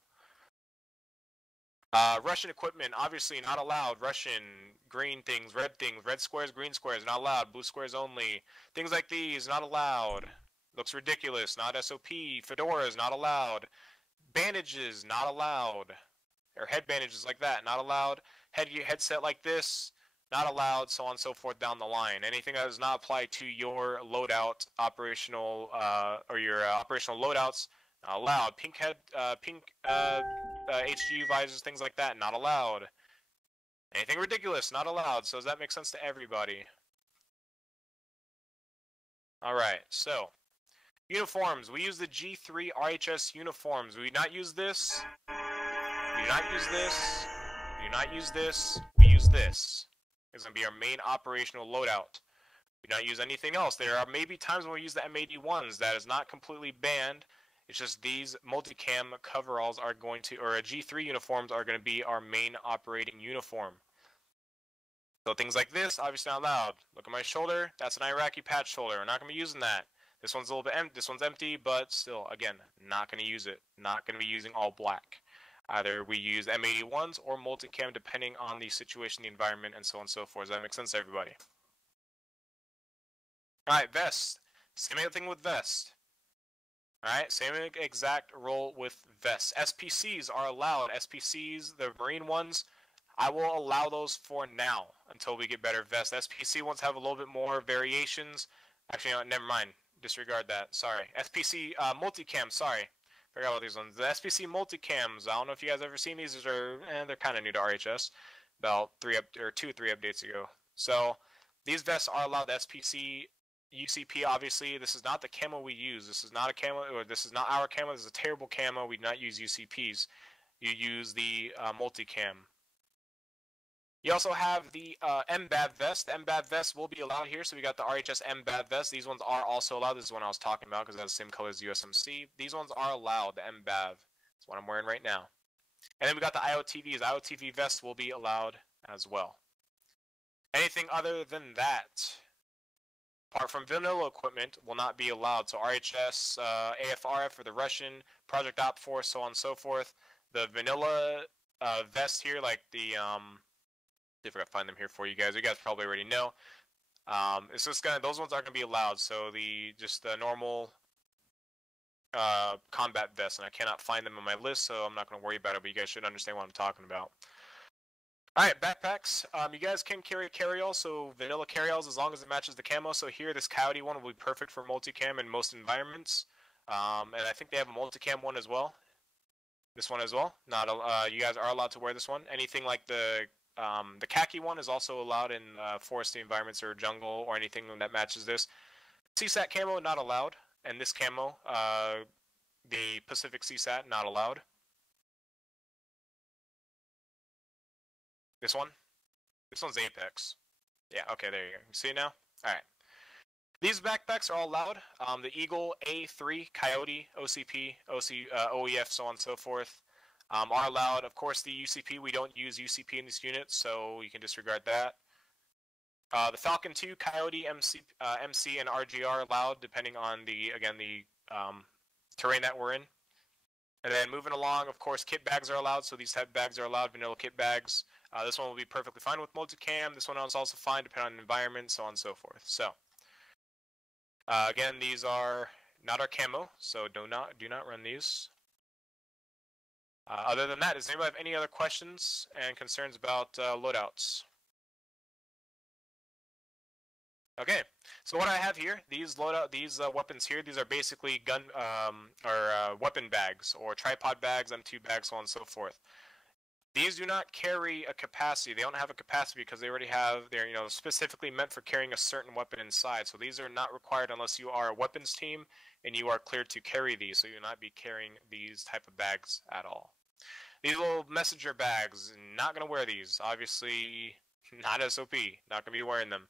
Russian equipment, obviously not allowed. Russian, green things, red squares, green squares, not allowed. Blue squares only. Things like these, not allowed. Looks ridiculous, not SOP. Fedoras, not allowed. Bandages, not allowed. Or head bandages like that, not allowed. Headset like this, not allowed, so on and so forth down the line. Anything that does not apply to your loadout operational, or your operational loadouts, not allowed. Pink HGU visors, things like that, not allowed. Anything ridiculous, not allowed. So does that make sense to everybody? Alright, so uniforms. We use the G3 RHS uniforms. We do not use this. We do not use this. We do not use this. We use this. It's going to be our main operational loadout. We do not use anything else. There are maybe times when we use the M81s. That is not completely banned. It's just these multicam coveralls are going to, or G3 uniforms are going to be our main operating uniform. So things like this, obviously not allowed. Look at my shoulder. That's an Iraqi patch shoulder. We're not going to be using that. This one's a little bit empty. This one's empty, but still, again, not going to use it. Not going to be using all black. Either we use M81s or multicam depending on the situation, the environment, and so on and so forth. Does that make sense to everybody? Alright, vest. Same thing with vest. Alright, same exact role with vests. SPCs are allowed. SPCs, the Marine ones, I will allow those for now until we get better vests. SPC ones have a little bit more variations. Actually, no, never mind. Disregard that. Sorry. SPC multicam, sorry. Forgot about these ones. The SPC multicams, I don't know if you guys ever seen these. These are, they're kind of new to RHS. About 2 or 3 updates ago. So, these vests are allowed. The SPC UCP, obviously, this is not the camo we use. This is not a camo, or this is not our camo. This is a terrible camo. We do not use UCPs. You use the multicam. You also have the MBAV vest. The MBAV vest will be allowed here. So we got the RHS MBAV vest. These ones are also allowed. This is one I was talking about because it has the same color as USMC. These ones are allowed, the MBAV. That's what I'm wearing right now. And then we got the IOTVs. IOTV vests will be allowed as well. Anything other than that, apart from vanilla equipment, will not be allowed. So RHS, AFRF for the Russian, Project Op Force, so on and so forth. The vanilla vest here, like the see if I can find them here for you guys. You guys probably already know. It's just those ones aren't gonna be allowed. So the normal combat vests, and I cannot find them on my list, so I'm not gonna worry about it. But you guys should understand what I'm talking about. All right, backpacks. You guys can carry carryall, so vanilla carryalls as long as it matches the camo. So here, this coyote one will be perfect for multicam in most environments. And I think they have a multicam one as well. This one as well. Not you guys are allowed to wear this one. Anything like the khaki one is also allowed in foresty environments or jungle or anything that matches this. CSAT camo not allowed, and this camo, the Pacific CSAT not allowed. This one? This one's Apex. Yeah, okay, there you go. You see it now? Alright. These backpacks are all allowed. The Eagle A3, Coyote, OCP, OEF, so on and so forth, are allowed. Of course, the UCP, we don't use UCP in this unit, so you can disregard that. The Falcon 2, Coyote, MC, and RGR are allowed, depending on the terrain that we're in. And then moving along, of course, kit bags are allowed, so these type of bags are allowed, vanilla kit bags. This one will be perfectly fine with multicam. This one is also fine depending on the environment, so on and so forth. So, again, these are not our camo, so do not run these. Other than that, does anybody have any other questions and concerns about loadouts? Okay, so what I have here, these weapons here, these are basically gun or weapon bags or tripod bags, M2 bags, so on and so forth. These do not carry a capacity. They don't have a capacity because they already have, they're, you know, specifically meant for carrying a certain weapon inside. So these are not required unless you are a weapons team and you are cleared to carry these. So you'll not be carrying these type of bags at all. These little messenger bags, not going to wear these. Obviously, not SOP. Not going to be wearing them.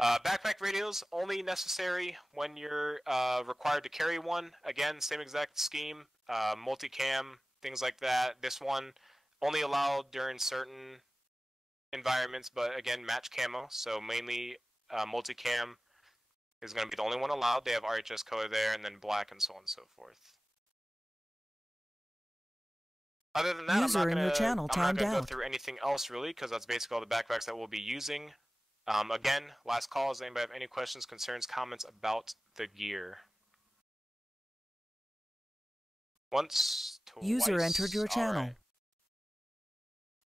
Backpack radios, only necessary when you're required to carry one. Again, same exact scheme. Multicam, things like that. This one only allowed during certain environments, but again, match camo. So mainly multicam is going to be the only one allowed. They have RHS color there, and then black and so on and so forth. Other than that, User I'm in your channel not going timed to go out. through anything else really, because that's basically all the backpacks that we'll be using. Again, last call. Does anybody have any questions, concerns, comments about the gear? Once, twice. User entered your channel. Right.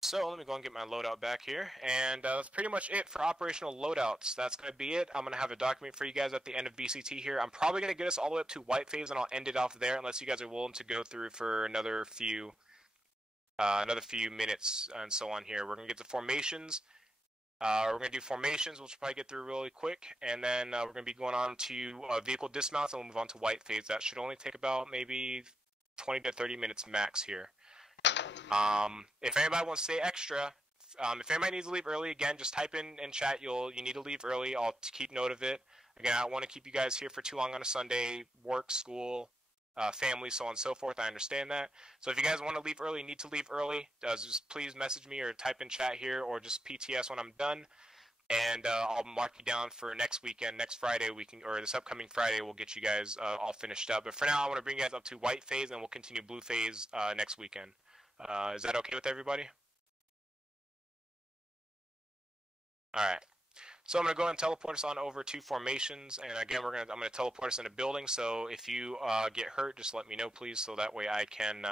So let me go and get my loadout back here, and that's pretty much it for operational loadouts. That's going to be it. I'm going to have a document for you guys at the end of BCT here. I'm probably going to get us all the way up to white phase, and I'll end it off there unless you guys are willing to go through for another few minutes and so on here. We're going to get the formations. We're going to do formations, which we'll probably get through really quick, and then we're going to be going on to vehicle dismounts, and we'll move on to white phase. That should only take about maybe 20 to 30 minutes max here. If anybody wants to stay extra, if anybody needs to leave early, again, just type in chat. You need to leave early. I'll keep note of it. Again, I don't want to keep you guys here for too long on a Sunday. Work, school, family, so on and so forth. I understand that. So if you guys want to leave early, need to leave early, just please message me or type in chat here, or just PTS when I'm done, and I'll mark you down for next weekend, next Friday. Or this upcoming Friday, we'll get you guys all finished up. But for now, I want to bring you guys up to white phase, and we'll continue blue phase next weekend. Is that okay with everybody? All right. So I'm going to go ahead and teleport us on over to formations, and again, I'm going to teleport us in a building. So if you get hurt, just let me know, please, so that way I can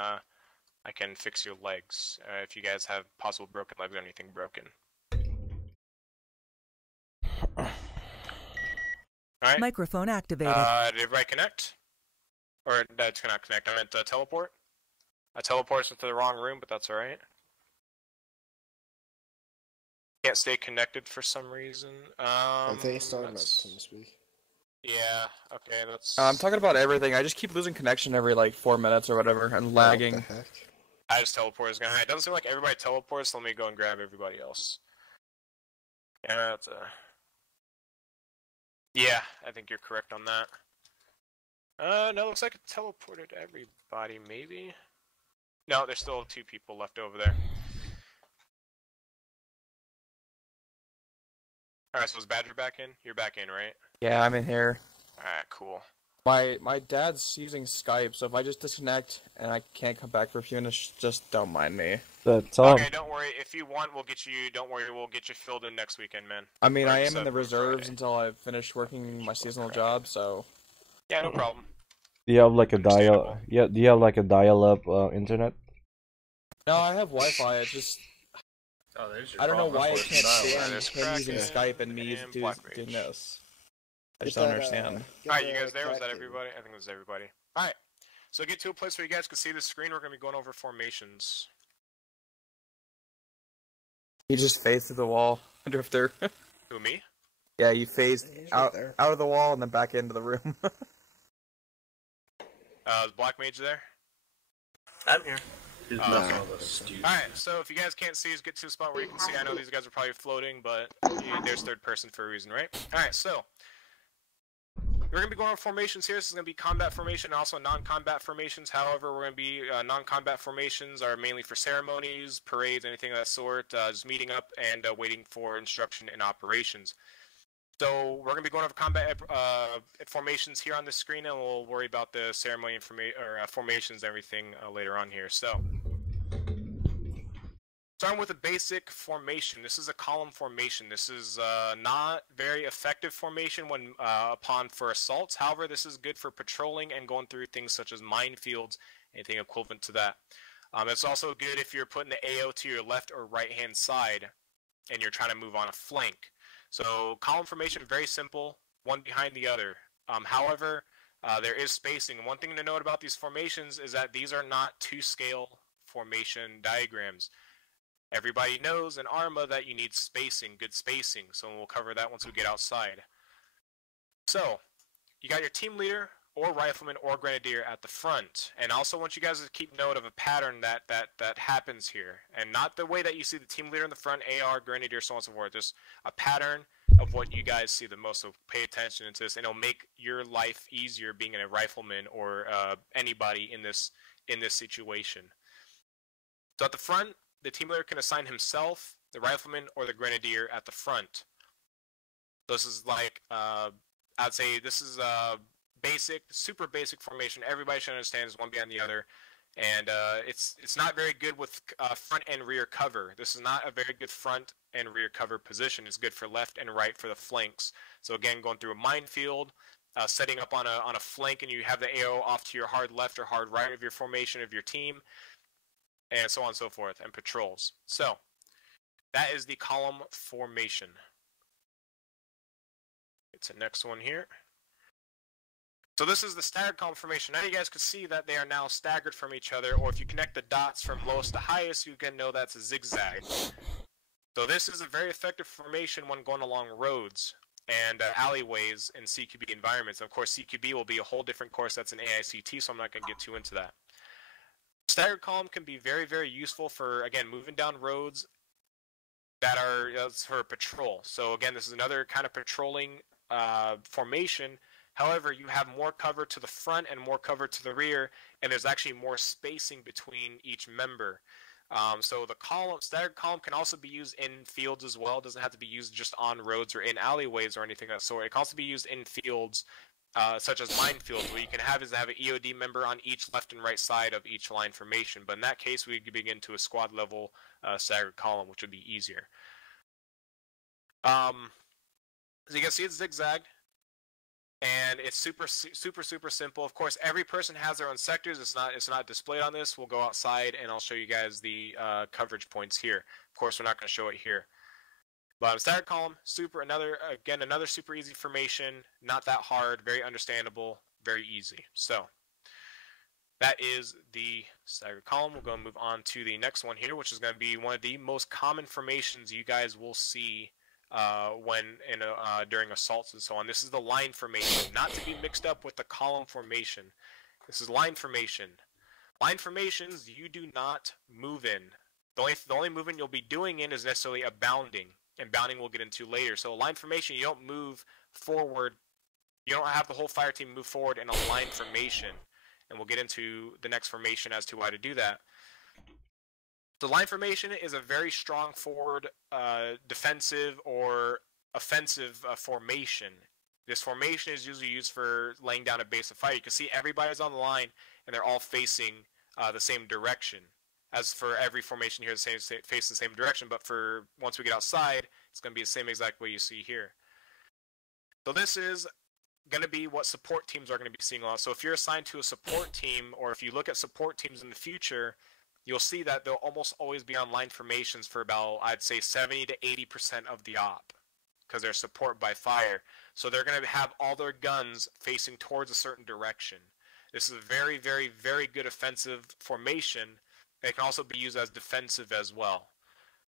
fix your legs if you guys have possible broken legs or anything broken. All right. Microphone activated. Did everybody connect? Or that's not connect. I meant teleport. I teleported us into the wrong room, but that's all right. Can't stay connected for some reason. I think he's talking about TeamSpeak. Yeah, okay, that's... I'm talking about everything. I just keep losing connection every, like, 4 minutes or whatever, and lagging. What the heck? I just teleported. It doesn't seem like everybody teleports, so let me go and grab everybody else. Yeah, that's yeah, I think you're correct on that. No, looks like it teleported everybody, maybe? No, there's still 2 people left over there. Alright, so is Badger back in? You're back in, right? Yeah, I'm in here. Alright, cool. My dad's using Skype, so if I just disconnect and I can't come back for a few minutes, just don't mind me. Okay, don't worry. If you want, we'll get you. Don't worry, we'll get you filled in next weekend, man. I mean, I am in the reserves until I've finished working my seasonal job, so. Yeah, no problem. Do you have like a dial? Yeah, do you have like a dial-up internet? No, I have Wi-Fi. It's just. Oh, there's your I don't know problem. why I can't That stand him using Skype and me doing this. I just don't understand. Alright, you guys there? Was that everybody? I think it was everybody. Alright, so get to a place where you guys can see the screen. We're going to be going over formations. He just phased through the wall, Drifter. Who, me? Yeah, you phased out of the wall and then back into the room. Is Black Mage there? I'm here. Alright, so if you guys can't see, get to a spot where you can see. I know these guys are probably floating, but there's third person for a reason, right? Alright, so we're going to be going over formations here. This is going to be combat formation and also non-combat formations. However, we're going to be non-combat formations are mainly for ceremonies, parades, anything of that sort, just meeting up and waiting for instruction in operations. So we're going to be going over combat formations here on the screen, and we'll worry about the ceremony formations and everything later on here. So starting with a basic formation. This is a column formation. This is not very effective formation when for assaults. However, this is good for patrolling and going through things such as minefields, anything equivalent to that. It's also good if you're putting the AO to your left or right hand side and you're trying to move on a flank. So column formation, very simple, one behind the other. However, there is spacing. One thing to note about these formations is that these are not 2-scale formation diagrams. Everybody knows in ArmA that you need spacing, good spacing, so we'll cover that once we get outside. So, you got your team leader or rifleman or grenadier at the front, and I also want you guys to keep note of a pattern that happens here, and not the way that you see the team leader in the front, AR, grenadier, so on and so forth, just a pattern of what you guys see the most, so pay attention to this, and it'll make your life easier being a rifleman or anybody in this situation. So at the front, the team leader can assign himself, the rifleman, or the grenadier at the front. This is like, I'd say this is basic, super basic formation. Everybody should understand is one behind the other. And it's not very good with front and rear cover. This is not a very good front and rear cover position. It's good for left and right for the flanks. So again, going through a minefield, setting up on a flank, and you have the AO off to your hard left or hard right of your formation of your team, and so on and so forth, and patrols. So that is the column formation. It's the next one here. So this is the staggered column formation. Now you guys can see that they are now staggered from each other, or if you connect the dots from lowest to highest, you can know that's a zigzag. So this is a very effective formation when going along roads and alleyways in CQB environments. Of course, CQB will be a whole different course that's in AICT, so I'm not going to get too into that. Staggered column can be very, very useful for, again, moving down roads that are for patrol. So again, this is another kind of patrolling formation. However, you have more cover to the front and more cover to the rear, and there's actually more spacing between each member. So the staggered column can also be used in fields as well. It doesn't have to be used just on roads or in alleyways or anything of that sort. It can also be used in fields, such as minefields, where you can have an EOD member on each left and right side of each line formation. But in that case, we could begin to a squad level staggered column, which would be easier. So you can see it's zigzag. And it's super simple. Of course, every person has their own sectors. It's not displayed on this. We'll go outside and I'll show you guys the coverage points here. Of course, we're not going to show it here. But staggered column, another super easy formation. Not that hard. Very understandable. Very easy. So that is the staggered column. We'll go and move on to the next one here, which is going to be one of the most common formations you guys will see during assaults and so on. This is the line formation, not to be mixed up with the column formation. This is line formation. Line formations you do not move in. The only movement you'll be doing in is necessarily a bounding, and bounding we'll get into later. So a line formation, you don't move forward. You don't have the whole fire team move forward in a line formation, and we'll get into the next formation as to why to do that. The line formation is a very strong forward defensive or offensive formation. This formation is usually used for laying down a base of fire. You can see everybody's on the line and they're all facing the same direction. As for every formation here, face the same direction, but for once we get outside, it's going to be the same exact way you see here. So this is going to be what support teams are going to be seeing a lot. So if you're assigned to a support team, or if you look at support teams in the future, you'll see that they'll almost always be on line formations for about, I'd say, 70 to 80% of the op, because they're support by fire. So they're going to have all their guns facing towards a certain direction. This is a very, very, very good offensive formation. It can also be used as defensive as well.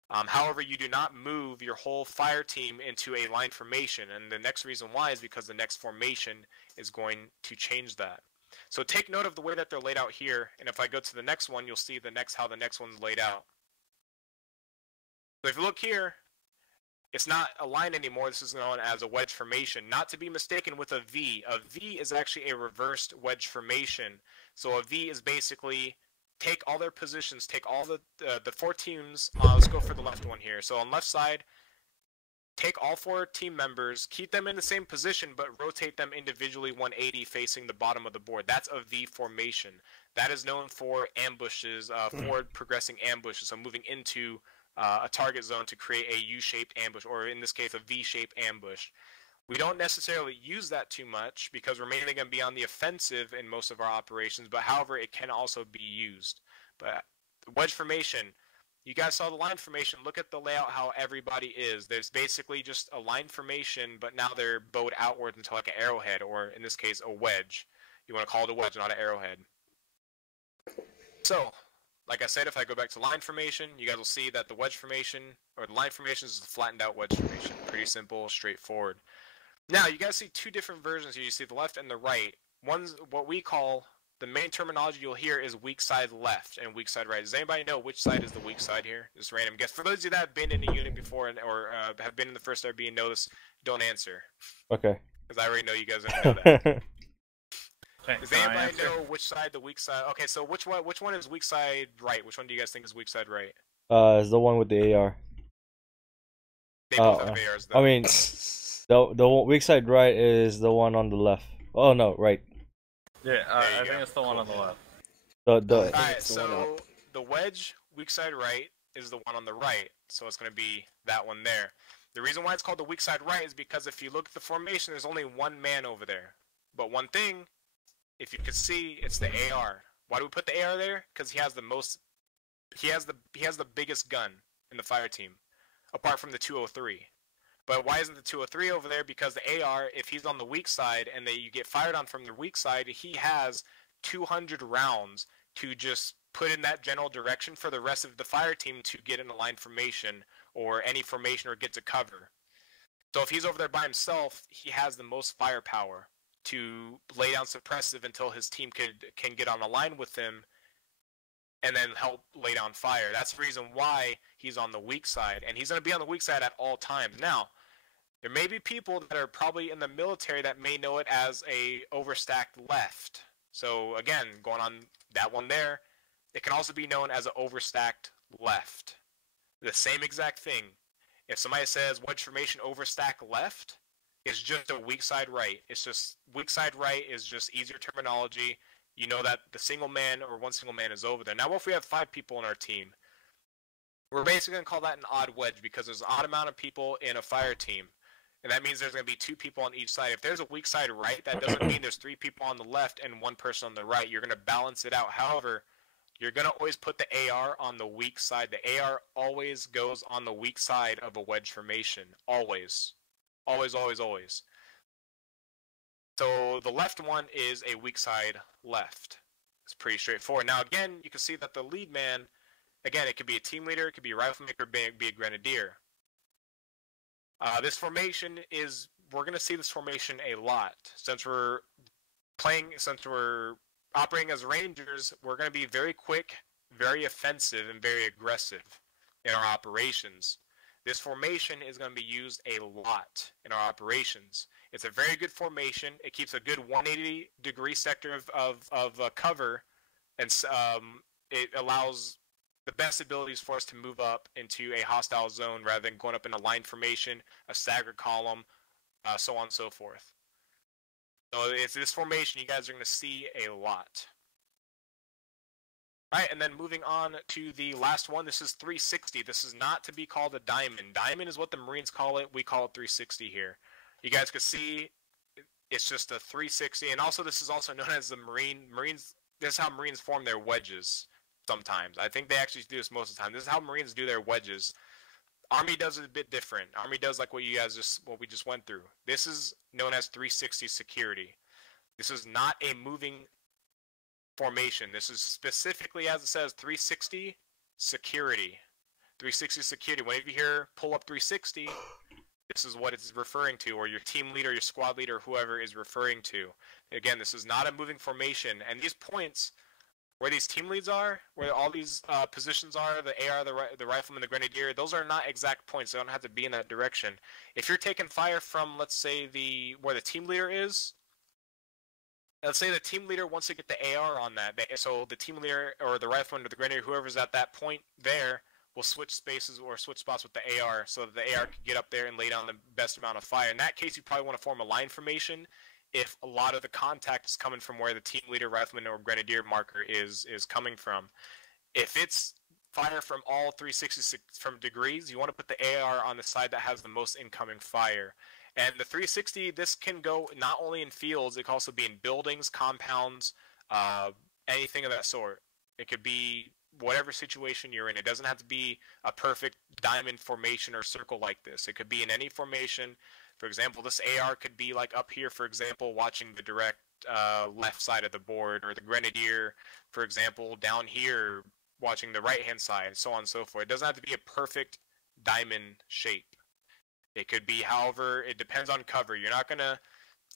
However, you do not move your whole fire team into a line formation, and the next reason why is because the next formation is going to change that. So take note of the way that they're laid out here, and if I go to the next one, you'll see how the next one's laid out. So if you look here, it's not a line anymore. This is known as a wedge formation, not to be mistaken with a V. A V is actually a reversed wedge formation. So a V is basically take all their positions, take all the four teams. Let's go for the left one here. So on left side, take all four team members, keep them in the same position, but rotate them individually 180 facing the bottom of the board. That's a V formation. That is known for ambushes, forward progressing ambushes, so moving into a target zone to create a U-shaped ambush, or in this case, a V-shaped ambush. We don't necessarily use that too much because we're mainly going to be on the offensive in most of our operations, but however, it can also be used. But wedge formation, you guys saw the line formation. Look at the layout, how everybody is. There's basically just a line formation, but now they're bowed outward into like an arrowhead, or in this case, a wedge. You want to call it a wedge, not an arrowhead. So, like I said, if I go back to line formation, you guys will see that the wedge formation, or the line formation, is a flattened out wedge formation. Pretty simple, straightforward. Now, you guys see two different versions here. You see the left and the right. One's what we call, the main terminology you'll hear is weak side left and weak side right. Does anybody know which side is the weak side here? Just random guess. For those of you that have been in a unit before or have been in the first RB and know this, don't answer. Okay. Because I already know you guys don't know that. Does anybody know which side the weak side? Okay, so which one is weak side right? Which one do you guys think is weak side right? Is the one with the AR. They both have ARs, though. I mean, the weak side right is the one on the left. Oh no, right. Yeah, I think it's the one on the left. Alright, so the wedge weak side right is the one on the right, so it's going to be that one there. The reason why it's called the weak side right is because if you look at the formation, there's only one man over there. But one thing, if you could see, it's the AR. Why do we put the AR there? Because he has the most, he has the biggest gun in the fire team, apart from the 203. But why isn't the 203 over there? Because the AR, if he's on the weak side and you get fired on from the weak side, he has 200 rounds to just put in that general direction for the rest of the fire team to get in a line formation or any formation or get to cover. So if he's over there by himself, he has the most firepower to lay down suppressive until his team can get on a line with him and then help lay down fire. That's the reason why he's on the weak side, and he's going to be on the weak side at all times. Now, there may be people that are probably in the military that may know it as a overstacked left. So again, going on that one there, it can also be known as an overstacked left. The same exact thing. If somebody says wedge formation overstacked left, it's just a weak side right. It's just weak side right is just easier terminology. You know that the single man or one single man is over there. Now, what if we have 5 people on our team? We're basically going to call that an odd wedge because there's an odd amount of people in a fire team. And that means there's going to be 2 people on each side. If there's a weak side right, that doesn't mean there's 3 people on the left and 1 person on the right. You're going to balance it out. However, you're going to always put the AR on the weak side. The AR always goes on the weak side of a wedge formation. Always. Always, always, always. So the left one is a weak side left. It's pretty straightforward. Now again, you can see that the lead man, again, it could be a team leader, it could be a rifleman, it could be a grenadier. This formation is, we're going to see this formation a lot. Since we're operating as rangers, we're going to be very quick, very offensive, and very aggressive in our operations. This formation is going to be used a lot in our operations. It's a very good formation. It keeps a good 180-degree sector of cover, and it allows the best abilities for us to move up into a hostile zone rather than going up in a line formation, a staggered column, so on and so forth. So it's this formation you guys are going to see a lot. All right, and then moving on to the last one. This is 360. This is not to be called a diamond. Diamond is what the Marines call it. We call it 360 here. You guys can see it's just a 360, and also this is also known as the Marines. This is how Marines form their wedges sometimes. I think they actually do this most of the time. This is how Marines do their wedges. Army does it a bit different. Army does like what we just went through. This is known as 360 security. This is not a moving formation. This is specifically, as it says, 360 security. 360 security. Whenever you hear pull up 360, this is what it's referring to, or your team leader, your squad leader, whoever is referring to. Again, this is not a moving formation, and these points where these team leads are, where all these positions are, the AR, the rifleman, the grenadier, those are not exact points. They don't have to be in that direction. If you're taking fire from, let's say, where the team leader is, let's say the team leader wants to get the AR on that. So the team leader or the rifleman or the grenadier, whoever's at that point there, will switch spaces or switch spots with the AR so that the AR can get up there and lay down the best amount of fire. In that case, you probably want to form a line formation if a lot of the contact is coming from where the team leader, rifleman, or grenadier marker is coming from. If it's fire from all 360 from degrees, you want to put the AR on the side that has the most incoming fire. And the 360, this can go not only in fields, it can also be in buildings, compounds, anything of that sort. It could be whatever situation you're in. It doesn't have to be a perfect diamond formation or circle like this. It could be in any formation. For example, this AR could be like up here, for example, watching the direct left side of the board, or the grenadier, for example, down here watching the right-hand side, so on and so forth. It doesn't have to be a perfect diamond shape. It could be, however, it depends on cover. You're not going to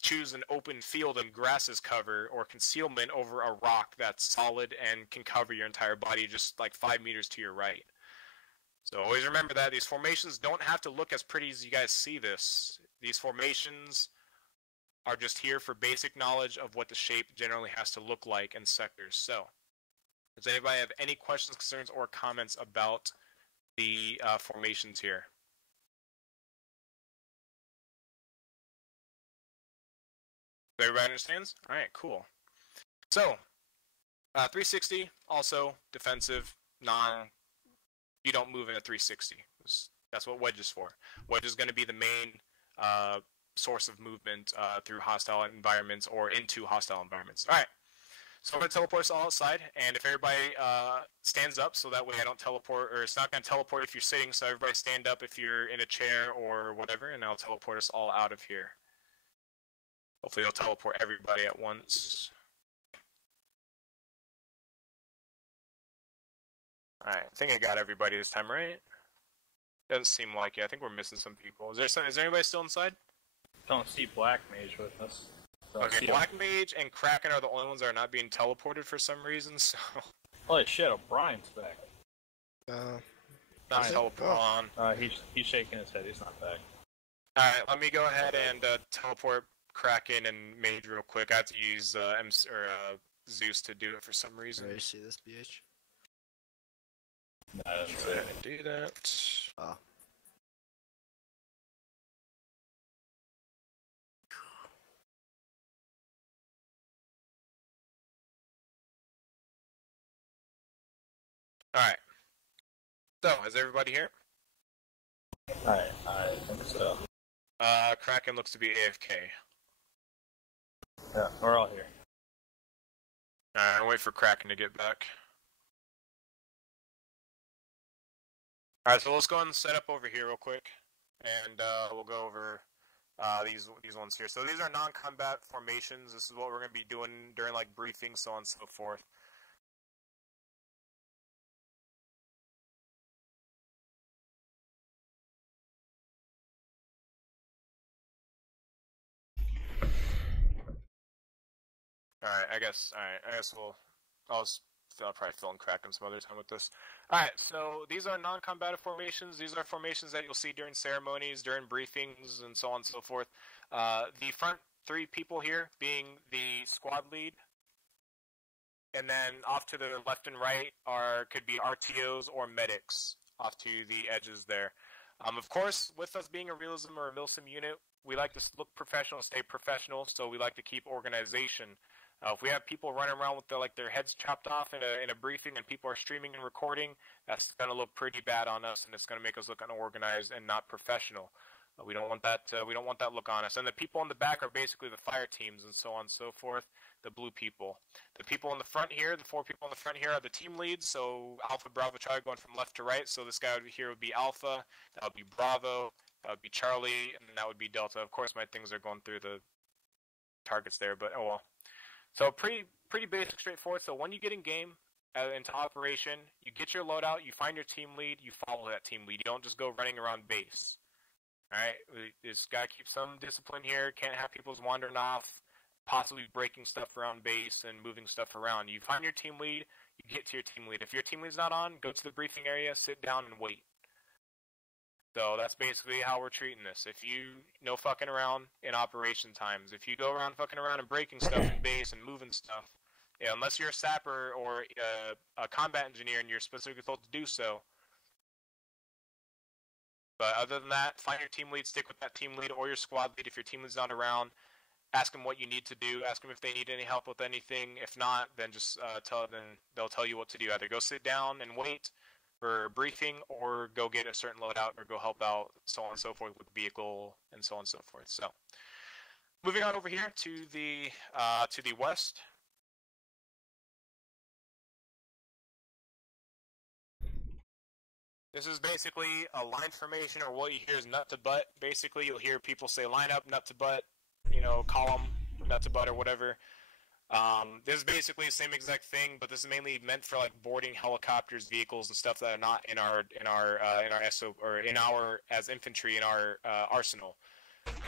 choose an open field and grass as cover or concealment over a rock that's solid and can cover your entire body just like 5 meters to your right. So always remember that these formations don't have to look as pretty as you guys see this. These formations are just here for basic knowledge of what the shape generally has to look like in sectors. So, does anybody have any questions, concerns, or comments about the formations here? Everybody understands? All right, cool. So, 360, also defensive, you don't move in a 360. That's what wedge is for. Wedge is going to be the main source of movement through hostile environments or into hostile environments. All right. So I'm going to teleport us all outside, and if everybody stands up, so that way I don't teleport, or it's not going to teleport if you're sitting, so everybody stand up if you're in a chair or whatever, and I'll teleport us all out of here. Hopefully it'll teleport everybody at once. Alright, I think I got everybody this time, right? Doesn't seem like it. I think we're missing some people. Is there anybody still inside? Don't see Black Mage with us. Okay, Black Mage and Kraken are the only ones that are not being teleported for some reason, so... Holy shit, O'Brien's back. Not teleport on. He's shaking his head, he's not back. Alright, let me go ahead and teleport Kraken and Mage real quick. I have to use Zeus to do it for some reason. Ready to see this, BH? No, I didn't say it. Do that. Oh. Alright. So, is everybody here? Alright, I think so. Kraken looks to be AFK. Yeah, we're all here. Alright, I'll wait for Kraken to get back. Alright, so let's go ahead and set up over here real quick. And we'll go over these ones here. So these are non-combat formations. This is what we're going to be doing during like briefings, so on and so forth. Alright, I guess I'll probably fill in Kraken some other time with this. Alright, so these are non-combative formations. These are formations that you'll see during ceremonies, during briefings, and so on and so forth. The front three people here being the squad lead, and then off to the left and right could be RTOs or medics off to the edges there. Of course, with us being a realism or a MILSIM unit, we like to look professional, stay professional, so we like to keep organization. If we have people running around with their heads chopped off in a briefing and people are streaming and recording, that's going to look pretty bad on us, and it's going to make us look unorganized and not professional. We don't want that. We don't want that look on us. And the people in the back are basically the fire teams and so on and so forth. The blue people. The people in the front here, the four people in the front here, are the team leads. So Alpha, Bravo, Charlie going from left to right. So this guy here would be Alpha. That would be Bravo. That would be Charlie, and that would be Delta. Of course, my things are going through the targets there, but oh well. So pretty basic, straightforward. So when you get in game, into operation, you get your loadout, you find your team lead, you follow that team lead. You don't just go running around base. Alright, we just gotta keep some discipline here. Can't have people wandering off, possibly breaking stuff around base and moving stuff around. You find your team lead, you get to your team lead. If your team lead's not on, go to the briefing area, sit down, and wait. So that's basically how we're treating this. If no fucking around in operation times. If you go around fucking around and breaking stuff in base and moving stuff, unless you're a sapper or a combat engineer and you're specifically told to do so. But other than that, find your team lead, stick with that team lead or your squad lead. If your team lead's not around, ask them what you need to do. Ask them if they need any help with anything. If not, then just they'll tell you what to do. Either go sit down and wait for a briefing, or go get a certain loadout, or go help out, so on and so forth with the vehicle, and so on and so forth. So, moving on over here to the west. This is basically a line formation, or what you hear is nut to butt. Basically, you'll hear people say line up, nut to butt, column, nut to butt, or whatever. This is basically the same exact thing, but this is mainly meant for like boarding helicopters, vehicles, and stuff that are not in our SO or in our as infantry in our arsenal.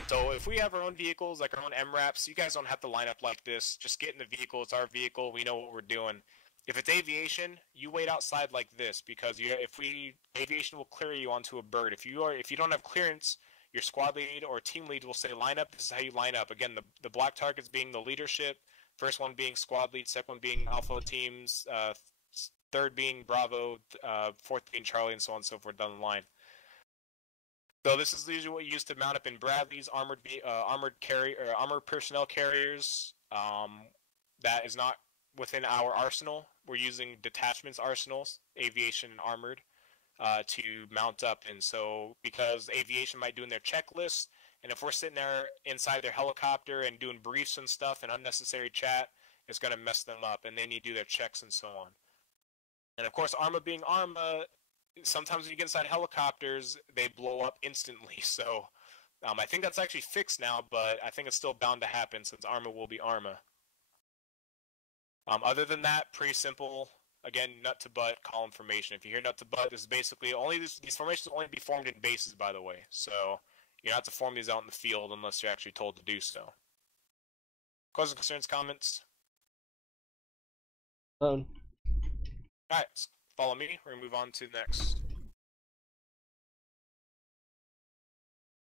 So if we have our own vehicles, like our own MRAPs, you guys don't have to line up like this. Just get in the vehicle. It's our vehicle. We know what we're doing. If it's aviation, you wait outside like this because aviation will clear you onto a bird. If you don't have clearance, your squad lead or team lead will say line up. This is how you line up. Again, the black targets being the leadership, first one being squad lead, second one being alpha teams, third being Bravo, fourth being Charlie, and so on and so forth down the line. So this is usually what you use to mount up in Bradleys, armored personnel carriers. That is not within our arsenal. We're using detachments arsenals, aviation and armored, to mount up. And so because aviation might do in their checklist, and if we're sitting there inside their helicopter and doing briefs and stuff and unnecessary chat, it's going to mess them up, and they need to do their checks and so on. And of course, ArmA being ArmA, sometimes when you get inside helicopters, they blow up instantly. So I think that's actually fixed now, but I think it's still bound to happen since ArmA will be ArmA. Other than that, pretty simple. Again, nut to butt, column formation. If you hear nut to butt, this is basically these formations will only be formed in bases, by the way. So you don't have to form these out in the field unless you're actually told to do so. Questions, concerns, comments? Alright, follow me. We're going to move on to the next.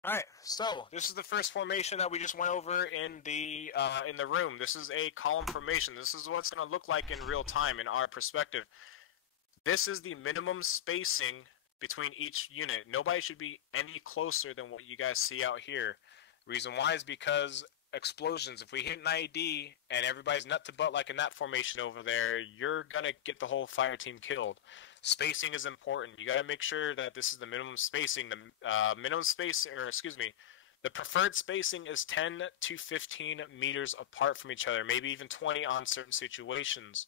Alright, so this is the first formation that we just went over in the room. This is a column formation. This is what it's going to look like in real time in our perspective. This is the minimum spacing between each unit. Nobody should be any closer than what you guys see out here. Reason why is because explosions. If we hit an IED and everybody's nut to butt like in that formation over there, you're gonna get the whole fire team killed. Spacing is important. You gotta make sure that this is the minimum spacing. The the preferred spacing is 10 to 15 meters apart from each other, maybe even 20 on certain situations.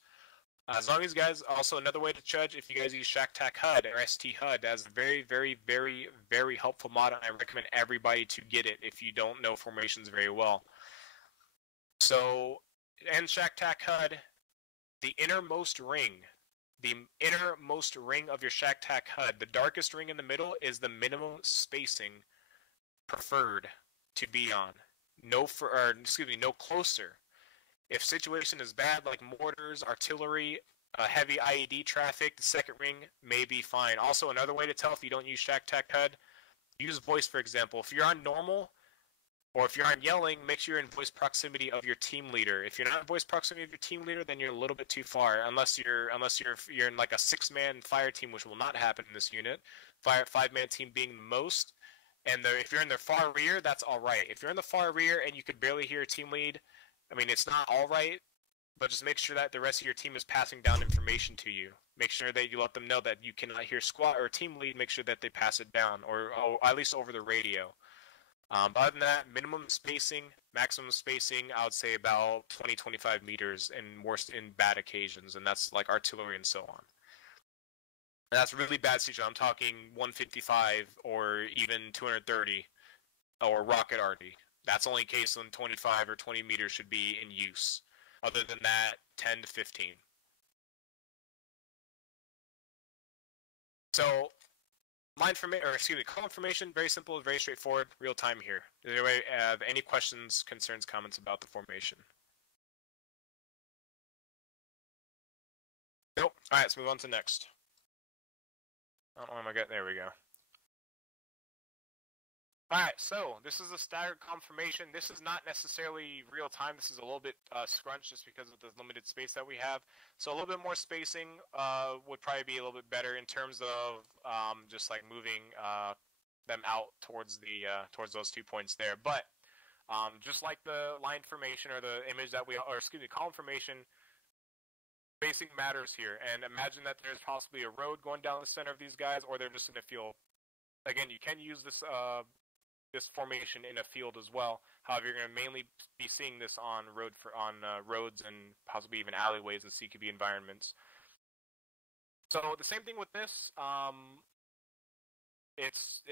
As long as you guys, also another way to judge if you guys use ShackTac HUD or ST HUD, that's a very, very, very, very helpful mod, and I recommend everybody to get it if you don't know formations very well. So, in ShackTac HUD, the innermost ring of your ShackTac HUD, the darkest ring in the middle is the minimum spacing preferred to be on. No closer. If situation is bad, like mortars, artillery, heavy IED traffic, the second ring may be fine. Also, another way to tell if you don't use ShackTac HUD, use voice, for example. If you're on normal, or if you're on yelling, make sure you're in voice proximity of your team leader. If you're not in voice proximity of your team leader, then you're a little bit too far. Unless you're in like a 6-man fire team, which will not happen in this unit. 5-man team being the most. And if you're in the far rear, that's all right. If you're in the far rear and you could barely hear a team lead, I mean, it's not all right, but just make sure that the rest of your team is passing down information to you. Make sure that you let them know that you cannot hear squad or team lead. Make sure that they pass it down, or at least over the radio. But other than that, minimum spacing, maximum spacing, I would say about 20-25 meters in bad occasions, and that's like artillery and so on. And that's really bad situation. I'm talking 155 or even 230 or rocket arty. That's only case when 25 or 20 meters should be in use. Other than that, 10 to 15. So, column formation, very simple, very straightforward, real time here. Does anybody have any questions, concerns, comments about the formation? Nope. Alright, let's move on to next. Oh my god, there we go. Alright, so this is a staggered confirmation. This is not necessarily real time. This is a little bit scrunched just because of the limited space that we have. So a little bit more spacing would probably be a little bit better in terms of just like moving them out towards those 2 points there. But just like the line formation or the image that column formation, spacing matters here. And imagine that there's possibly a road going down the center of these guys, or they're just in a field. Again, you can use this formation in a field as well. However, you're going to mainly be seeing this on roads and possibly even alleyways and CQB environments. So the same thing with this. it's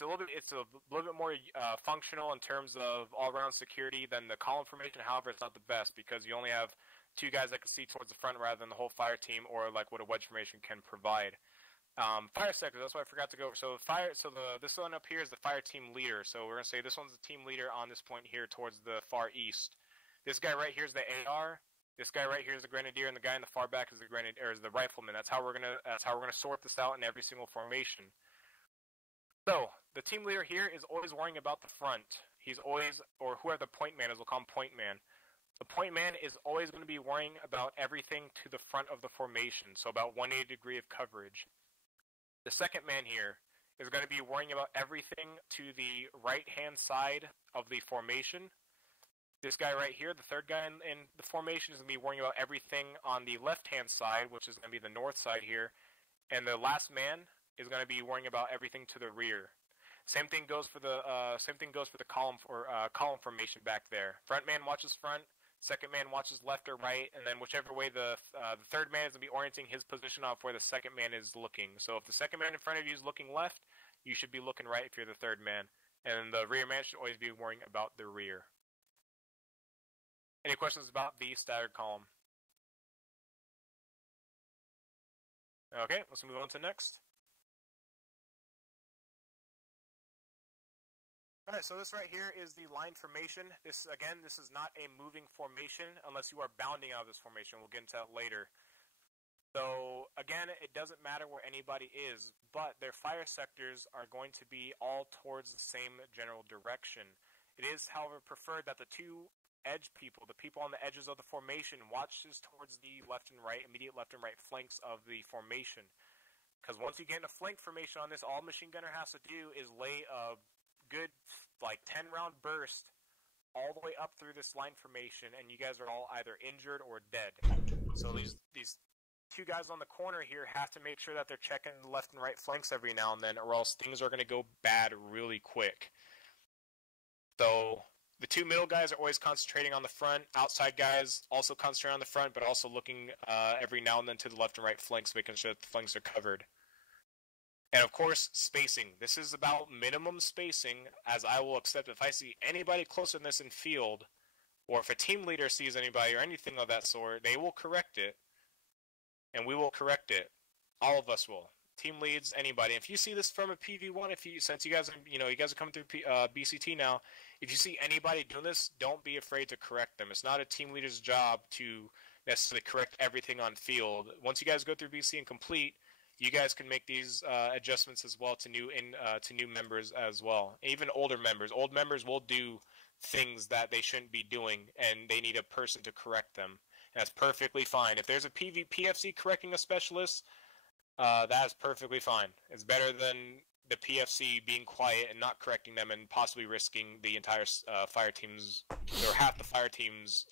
a little bit more functional in terms of all-around security than the column formation. However, it's not the best because you only have 2 guys that can see towards the front rather than the whole fire team, or like what a wedge formation can provide. Fire sectors, that's what I forgot to go over. So this one up here is the fire team leader. So we're gonna say this one's the team leader on this point here towards the far east. This guy right here is the AR. This guy right here is the grenadier, and the guy in the far back is the grenadier, is the rifleman. That's how we're gonna sort this out in every single formation. So the team leader here is always worrying about the front. He's always, or whoever the point man is, we'll call him point man. The point man is always going to be worrying about everything to the front of the formation, so about 180 degree of coverage. The second man here is going to be worrying about everything to the right-hand side of the formation. This guy right here, the third guy in the formation, is going to be worrying about everything on the left-hand side, which is going to be the north side here. And the last man is going to be worrying about everything to the rear. Same thing goes for the column formation back there. Front man watches front. Second man watches left or right, and then whichever way the third man is going to be orienting his position off where the second man is looking. So if the second man in front of you is looking left, you should be looking right if you're the third man. And the rear man should always be worrying about the rear. Any questions about the staggered column? Okay, let's move on to next. Alright, so this right here is the line formation. This is not a moving formation unless you are bounding out of this formation. We'll get into that later. So, again, it doesn't matter where anybody is, but their fire sectors are going to be all towards the same general direction. It is, however, preferred that the 2 edge people, the people on the edges of the formation, watches towards the left and right, immediate left and right flanks of the formation. Because once you get in a flank formation on this, all machine gunner has to do is lay a good, like, 10-round burst all the way up through this line formation, and you guys are all either injured or dead. So these 2 guys on the corner here have to make sure that they're checking the left and right flanks every now and then, or else things are going to go bad really quick. So the 2 middle guys are always concentrating on the front. Outside guys also concentrate on the front, but also looking every now and then to the left and right flanks, making sure that the flanks are covered. And of course, spacing. This is about minimum spacing, as I will accept if I see anybody closer than this in field, or if a team leader sees anybody or anything of that sort, they will correct it, and we will correct it. All of us will. Team leads, anybody. If you see this from a PV1, since you guys are coming through BCT now, if you see anybody doing this, don't be afraid to correct them. It's not a team leader's job to necessarily correct everything on field. Once you guys go through BC and complete, you guys can make these adjustments as well to new members as well. Even older members. Old members will do things that they shouldn't be doing, and they need a person to correct them. And that's perfectly fine. If there's a PFC correcting a specialist, that is perfectly fine. It's better than the PFC being quiet and not correcting them and possibly risking the entire fire team's, or half the fire team's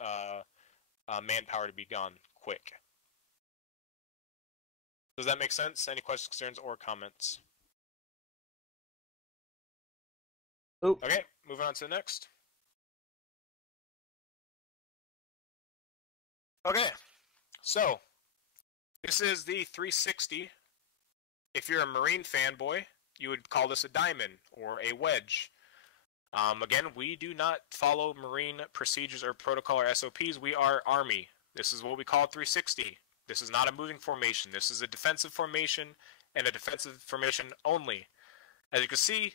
manpower to be gone quick. Does that make sense? Any questions, concerns, or comments? Oop. Okay, moving on to the next. Okay, so this is the 360. If you're a Marine fanboy, you would call this a diamond or a wedge. Again, we do not follow Marine procedures or protocol or SOPs. We are Army. This is what we call 360. This is not a moving formation. This is a defensive formation, and a defensive formation only. As you can see,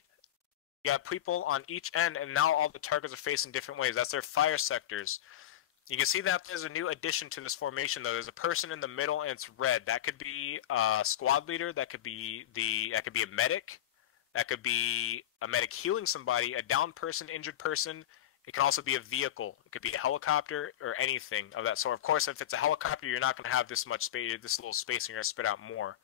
you got people on each end, and now all the targets are facing different ways. That's their fire sectors. You can see that there's a new addition to this formation, though. There's a person in the middle, and it's red. That could be a squad leader. That could be a medic. That could be a medic healing somebody, a downed person, injured person. It can also be a vehicle. It could be a helicopter or anything of that sort. Of course, if it's a helicopter, you're not going to have this much space, this little space, and you're going to spit out more.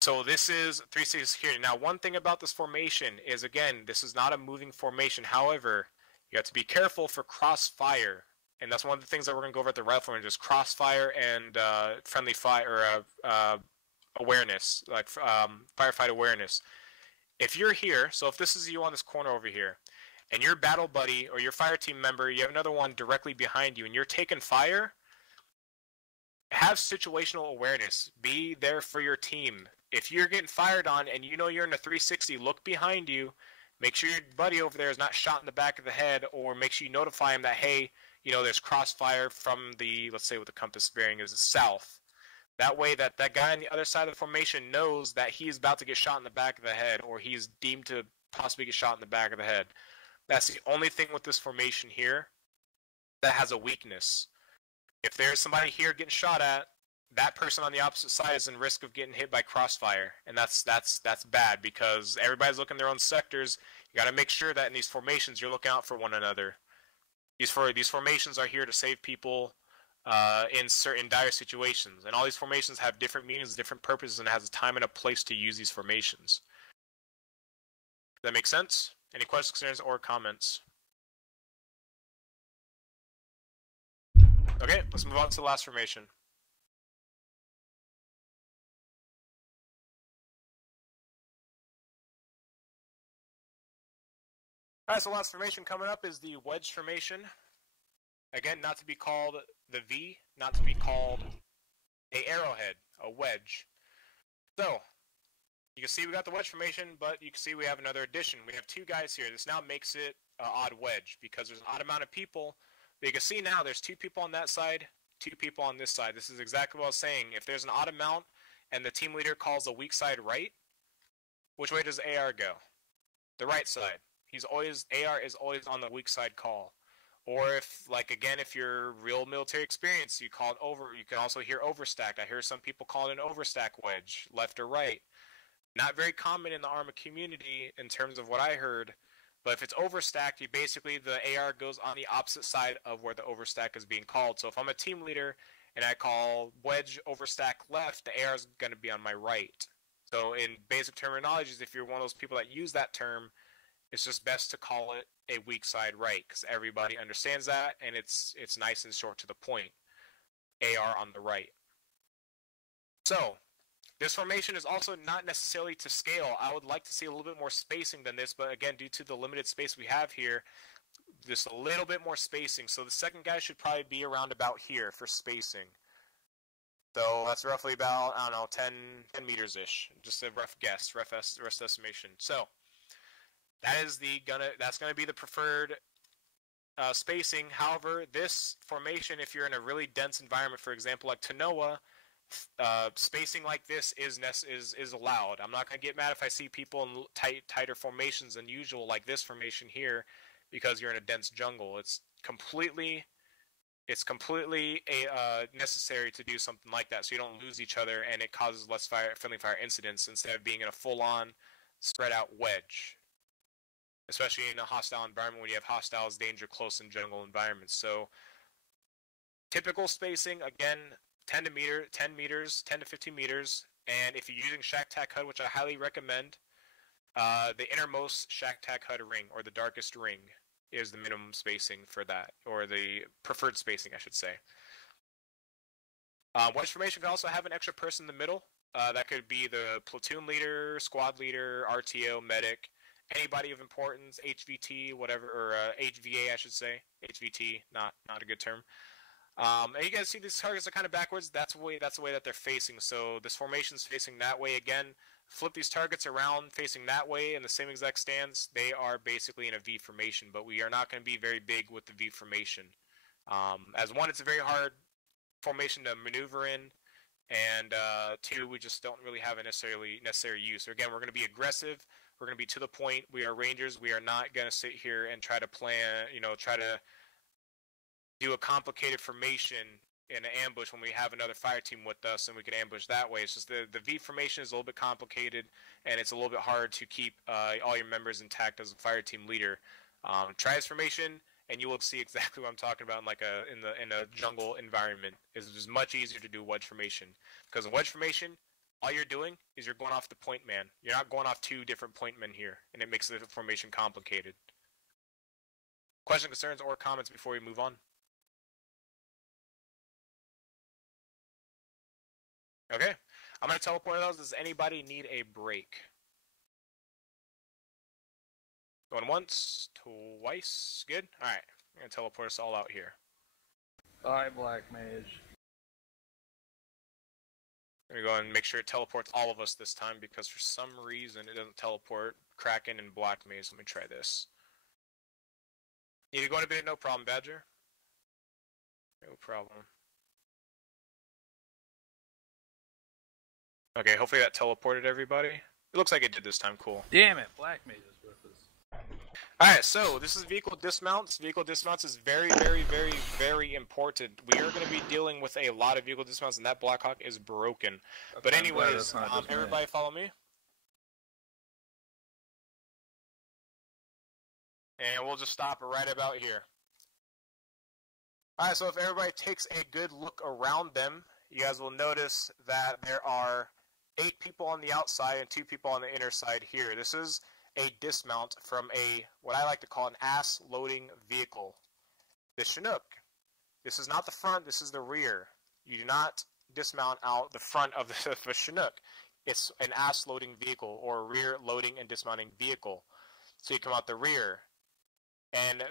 So this is 360 security. Now, one thing about this formation is, again, this is not a moving formation. However, you have to be careful for crossfire. And that's one of the things that we're going to go over at the rifleman, just crossfire and friendly fire, awareness, like firefight awareness. If you're here, so if this is you on this corner over here, and your battle buddy or your fire team member, you have another one directly behind you, and you're taking fire, have situational awareness. Be there for your team. if you're getting fired on and you know you're in a 360, look behind you. Make sure your buddy over there is not shot in the back of the head, or make sure you notify him that, hey, you know, there's crossfire from the, let's say what the compass bearing is, south. That way that guy on the other side of the formation knows that he's about to get shot in the back of the head, or he's deemed to possibly get shot in the back of the head. That's the only thing with this formation here that has a weakness. If there's somebody here getting shot at, that person on the opposite side is in risk of getting hit by crossfire, and that's bad, because everybody's looking their own sectors. You got to make sure that in these formations you're looking out for one another. These formations are here to save people in certain dire situations, and all these formations have different meanings, different purposes, and has a time and a place to use these formations. Does that make sense? Any questions, concerns, or comments? Okay, let's move on to the last formation. Alright, so last formation coming up is the wedge formation. Again, not to be called the V, not to be called a arrowhead, a wedge. So, you can see we got the wedge formation, but you can see we have another addition. We have two guys here. This now makes it an odd wedge, because there's an odd amount of people. But you can see now there's two people on that side, two people on this side. This is exactly what I was saying. If there's an odd amount and the team leader calls the weak side right, which way does AR go? The right side. AR is always on the weak side call. Or if, like, again, if you're real military experience, you call it over. You can also hear overstacked. I hear some people call it an overstack wedge, left or right. Not very common in the ArmA community in terms of what I heard. But if it's overstacked, you basically, the AR goes on the opposite side of where the overstack is being called. So if I'm a team leader and I call wedge overstack left, the AR is going to be on my right. So in basic terminologies, if you're one of those people that use that term, it's just best to call it a weak side right, because everybody understands that, and it's nice and short to the point. AR on the right. So, this formation is also not necessarily to scale. I would like to see a little bit more spacing than this, but again, due to the limited space we have here, just a little bit more spacing. So the second guy should probably be around about here for spacing. So that's roughly about, I don't know, 10 meters-ish. Just a rough guess, rough estimation. So, that's gonna be the preferred spacing. However, this formation, if you're in a really dense environment, for example, like Tanoa, spacing like this is allowed. I'm not gonna get mad if I see people in tighter formations than usual, like this formation here, because you're in a dense jungle. It's completely necessary to do something like that, so you don't lose each other and it causes less friendly fire incidents instead of being in a full-on spread out wedge. Especially in a hostile environment when you have hostiles, danger close in jungle environments. So, typical spacing, again, 10 meters, 10 to 15 meters. And if you're using Shack Tack HUD, which I highly recommend, the innermost Shack Tack HUD ring, or the darkest ring, is the minimum spacing for that, or the preferred spacing, I should say. Wedge formation can also have an extra person in the middle. That could be the platoon leader, squad leader, RTO, medic. Anybody of importance, HVT, whatever, or HVA, I should say. HVT, not a good term. And you guys see these targets are kind of backwards. That's the way that they're facing. So this formation's facing that way again. Flip these targets around facing that way in the same exact stance. They are basically in a V formation, but we are not going to be very big with the V formation. As one, it's a very hard formation to maneuver in, and two, we just don't really have a necessary use. So again, we're going to be aggressive. We're going to be to the point. We are Rangers. We are not going to sit here and try to plan, try to do a complicated formation in an ambush when we have another fire team with us and we can ambush that way. It's just the V formation is a little bit complicated, and it's a little bit hard to keep all your members intact as a fire team leader. Try this formation, and you will see exactly what I'm talking about in a jungle environment. It's much easier to do wedge formation, because in wedge formation, all you're doing is you're going off the point man. You're not going off two different point men here, and it makes the formation complicated. Questions, concerns, or comments before we move on? Okay, I'm going to teleport those. Does anybody need a break? Going once, twice, good? Alright, I'm going to teleport us all out here. Bye, Black Mage. I'm gonna go and make sure it teleports all of us this time because for some reason it doesn't teleport Kraken and Black Maze. Let me try this. Need to go in a bit? No problem, Badger. No problem. Okay, hopefully that teleported everybody. It looks like it did this time. Cool. Damn it, Black Maze is with us. Alright, so this is vehicle dismounts. Vehicle dismounts is very, very, very, very important. We are going to be dealing with a lot of vehicle dismounts, and that Blackhawk is broken. But anyways, everybody follow me. And we'll just stop right about here. Alright, so if everybody takes a good look around them, you guys will notice that there are 8 people on the outside and 2 people on the inner side here. This is a dismount from a, what I like to call an ass-loading vehicle. The Chinook. This is not the front, this is the rear. You do not dismount out the front of the Chinook. It's an ass-loading vehicle, or a rear loading and dismounting vehicle. So you come out the rear. And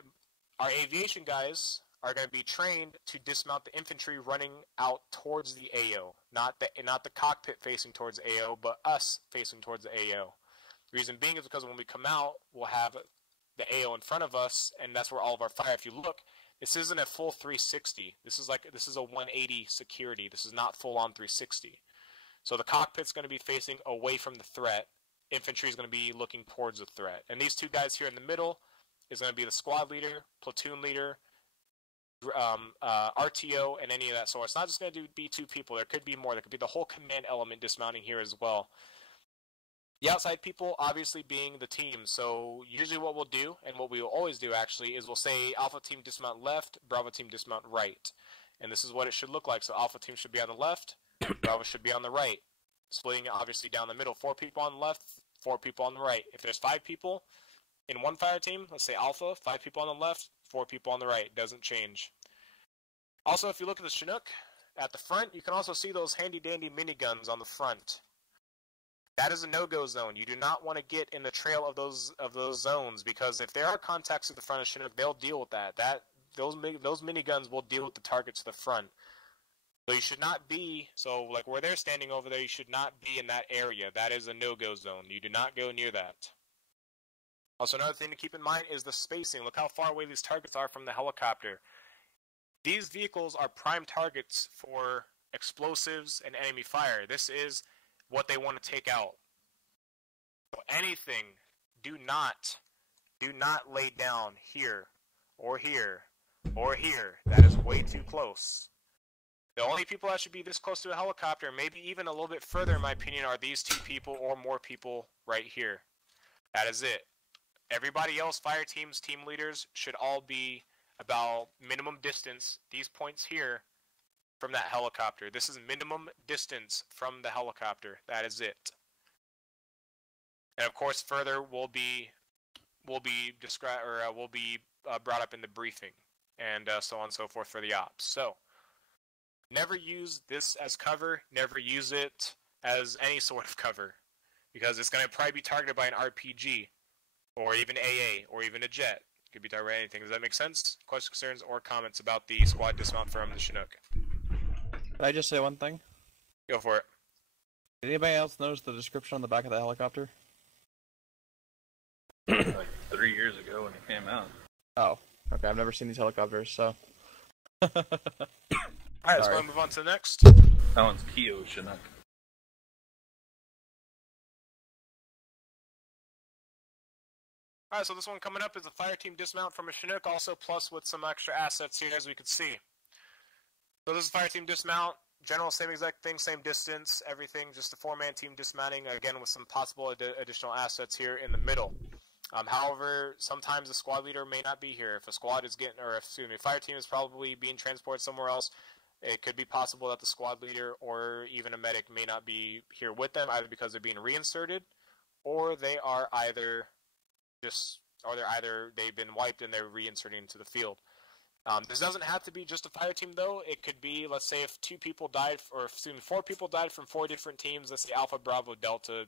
our aviation guys are going to be trained to dismount the infantry running out towards the AO. Not the cockpit facing towards the AO, but us facing towards the AO. The reason being is because when we come out, we'll have the AO in front of us, and that's where all of our fire. If you look, this isn't a full 360. This is a 180 security. This is not full on 360. So the cockpit's going to be facing away from the threat. Infantry is going to be looking towards the threat. And these 2 guys here in the middle is going to be the squad leader, platoon leader, RTO, and any of that sort. It's not just going to be 2 people. There could be more. There could be the whole command element dismounting here as well. The outside people obviously being the team. So usually what we'll do, and what we will always do actually, is we'll say Alpha team dismount left, Bravo team dismount right. And this is what it should look like. So Alpha team should be on the left, Bravo should be on the right. Splitting it obviously down the middle. 4 people on the left, 4 people on the right. If there's 5 people in one fire team, let's say Alpha, 5 people on the left, 4 people on the right. Doesn't change. Also, if you look at the Chinook at the front, you can also see those handy-dandy miniguns on the front. That is a no-go zone. You do not want to get in the trail of those zones, because if there are contacts at the front of Chinook, they'll deal with that. Those miniguns will deal with the target to the front. So you should not be, so like where they're standing over there, you should not be in that area. That is a no-go zone. You do not go near that. Also, another thing to keep in mind is the spacing. Look how far away these targets are from the helicopter. These vehicles are prime targets for explosives and enemy fire. This is what they want to take out. So anything, do not lay down here, or here, or here. That is way too close. The only people that should be this close to a helicopter, maybe even a little bit further in my opinion, are these 2 people or more people right here. That is it. Everybody else, fire teams, team leaders, should all be about minimum distance, these points here, from that helicopter. This is minimum distance from the helicopter. That is it. And of course, further will be described, or will be brought up in the briefing, and so on and so forth for the ops. So, never use this as cover. Never use it as any sort of cover, because it's going to probably be targeted by an RPG, or even AA, or even a jet. It could be targeted by anything. Does that make sense? Questions, concerns, or comments about the squad dismount from the Chinook? Can I just say one thing? Go for it. Did anybody else notice the description on the back of the helicopter? Like 3 years ago when it came out. Oh, okay. I've never seen these helicopters, so. Alright, let's go and move on to the next. That one's Kyo Chinook. Alright, so this one coming up is a fire team dismount from a Chinook, also plus with some extra assets here as we can see. So this is fire team dismount, general same exact thing, same distance, everything, just a 4-man team dismounting, again with some possible additional assets here in the middle. However, sometimes the squad leader may not be here. If a squad is getting, or excuse me, fire team is probably being transported somewhere else, it could be possible that the squad leader or even a medic may not be here with them, either because they're being reinserted, or they are either they've been wiped and they're reinserting into the field. This doesn't have to be just a fire team though. It could be, let's say if 4 people died from 4 different teams, let's say Alpha Bravo Delta,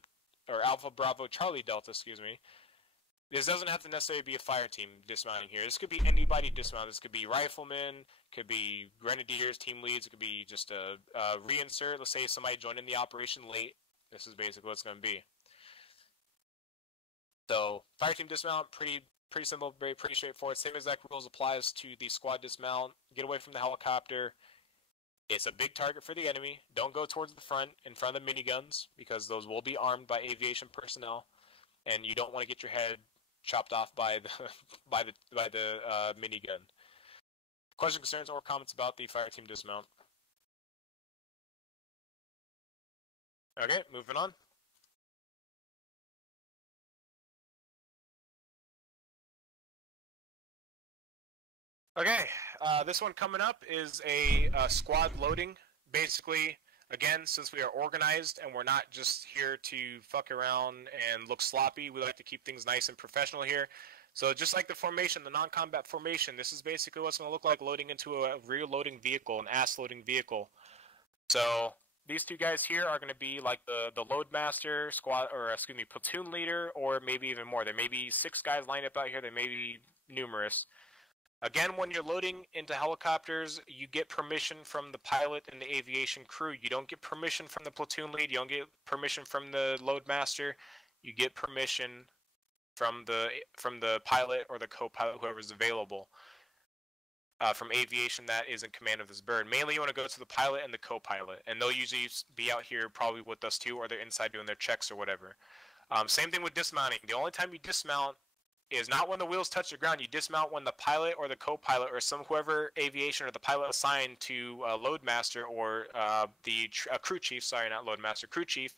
or Alpha Bravo Charlie Delta, excuse me. This doesn't have to necessarily be a fire team dismounting here. This could be anybody dismounting. This could be riflemen, could be grenadiers, team leads. It could be just a reinsert. Let's say somebody joined in the operation late. This is basically what it's going to be. So fire team dismount, pretty simple, pretty straightforward. Same exact rules applies to the squad dismount. Get away from the helicopter. It's a big target for the enemy. Don't go towards the front, in front of the miniguns, because those will be armed by aviation personnel, and you don't want to get your head chopped off by the minigun. Questions, concerns, or comments about the fire team dismount? Okay, moving on. Okay, this one coming up is a squad loading. Basically, again, since we are organized and we're not just here to fuck around and look sloppy, we like to keep things nice and professional here. So just like the formation, the non-combat formation, this is basically what's going to look like loading into a rear loading vehicle, an ass loading vehicle. So these two guys here are going to be like the load master, squad, or excuse me, platoon leader, or maybe even more. There may be 6 guys lined up out here. There may be numerous. Again, when you're loading into helicopters, you get permission from the pilot and the aviation crew. You don't get permission from the platoon lead. You don't get permission from the load master. You get permission from the pilot or the co-pilot, whoever's available, from aviation that is in command of this bird. Mainly, you want to go to the pilot and the co-pilot, and they'll usually be out here probably with us too, or they're inside doing their checks or whatever. Same thing with dismounting. The only time you dismount is not when the wheels touch the ground. You dismount when the pilot or the co-pilot or whoever aviation or the pilot assigned to loadmaster or the crew chief, sorry, not loadmaster, crew chief,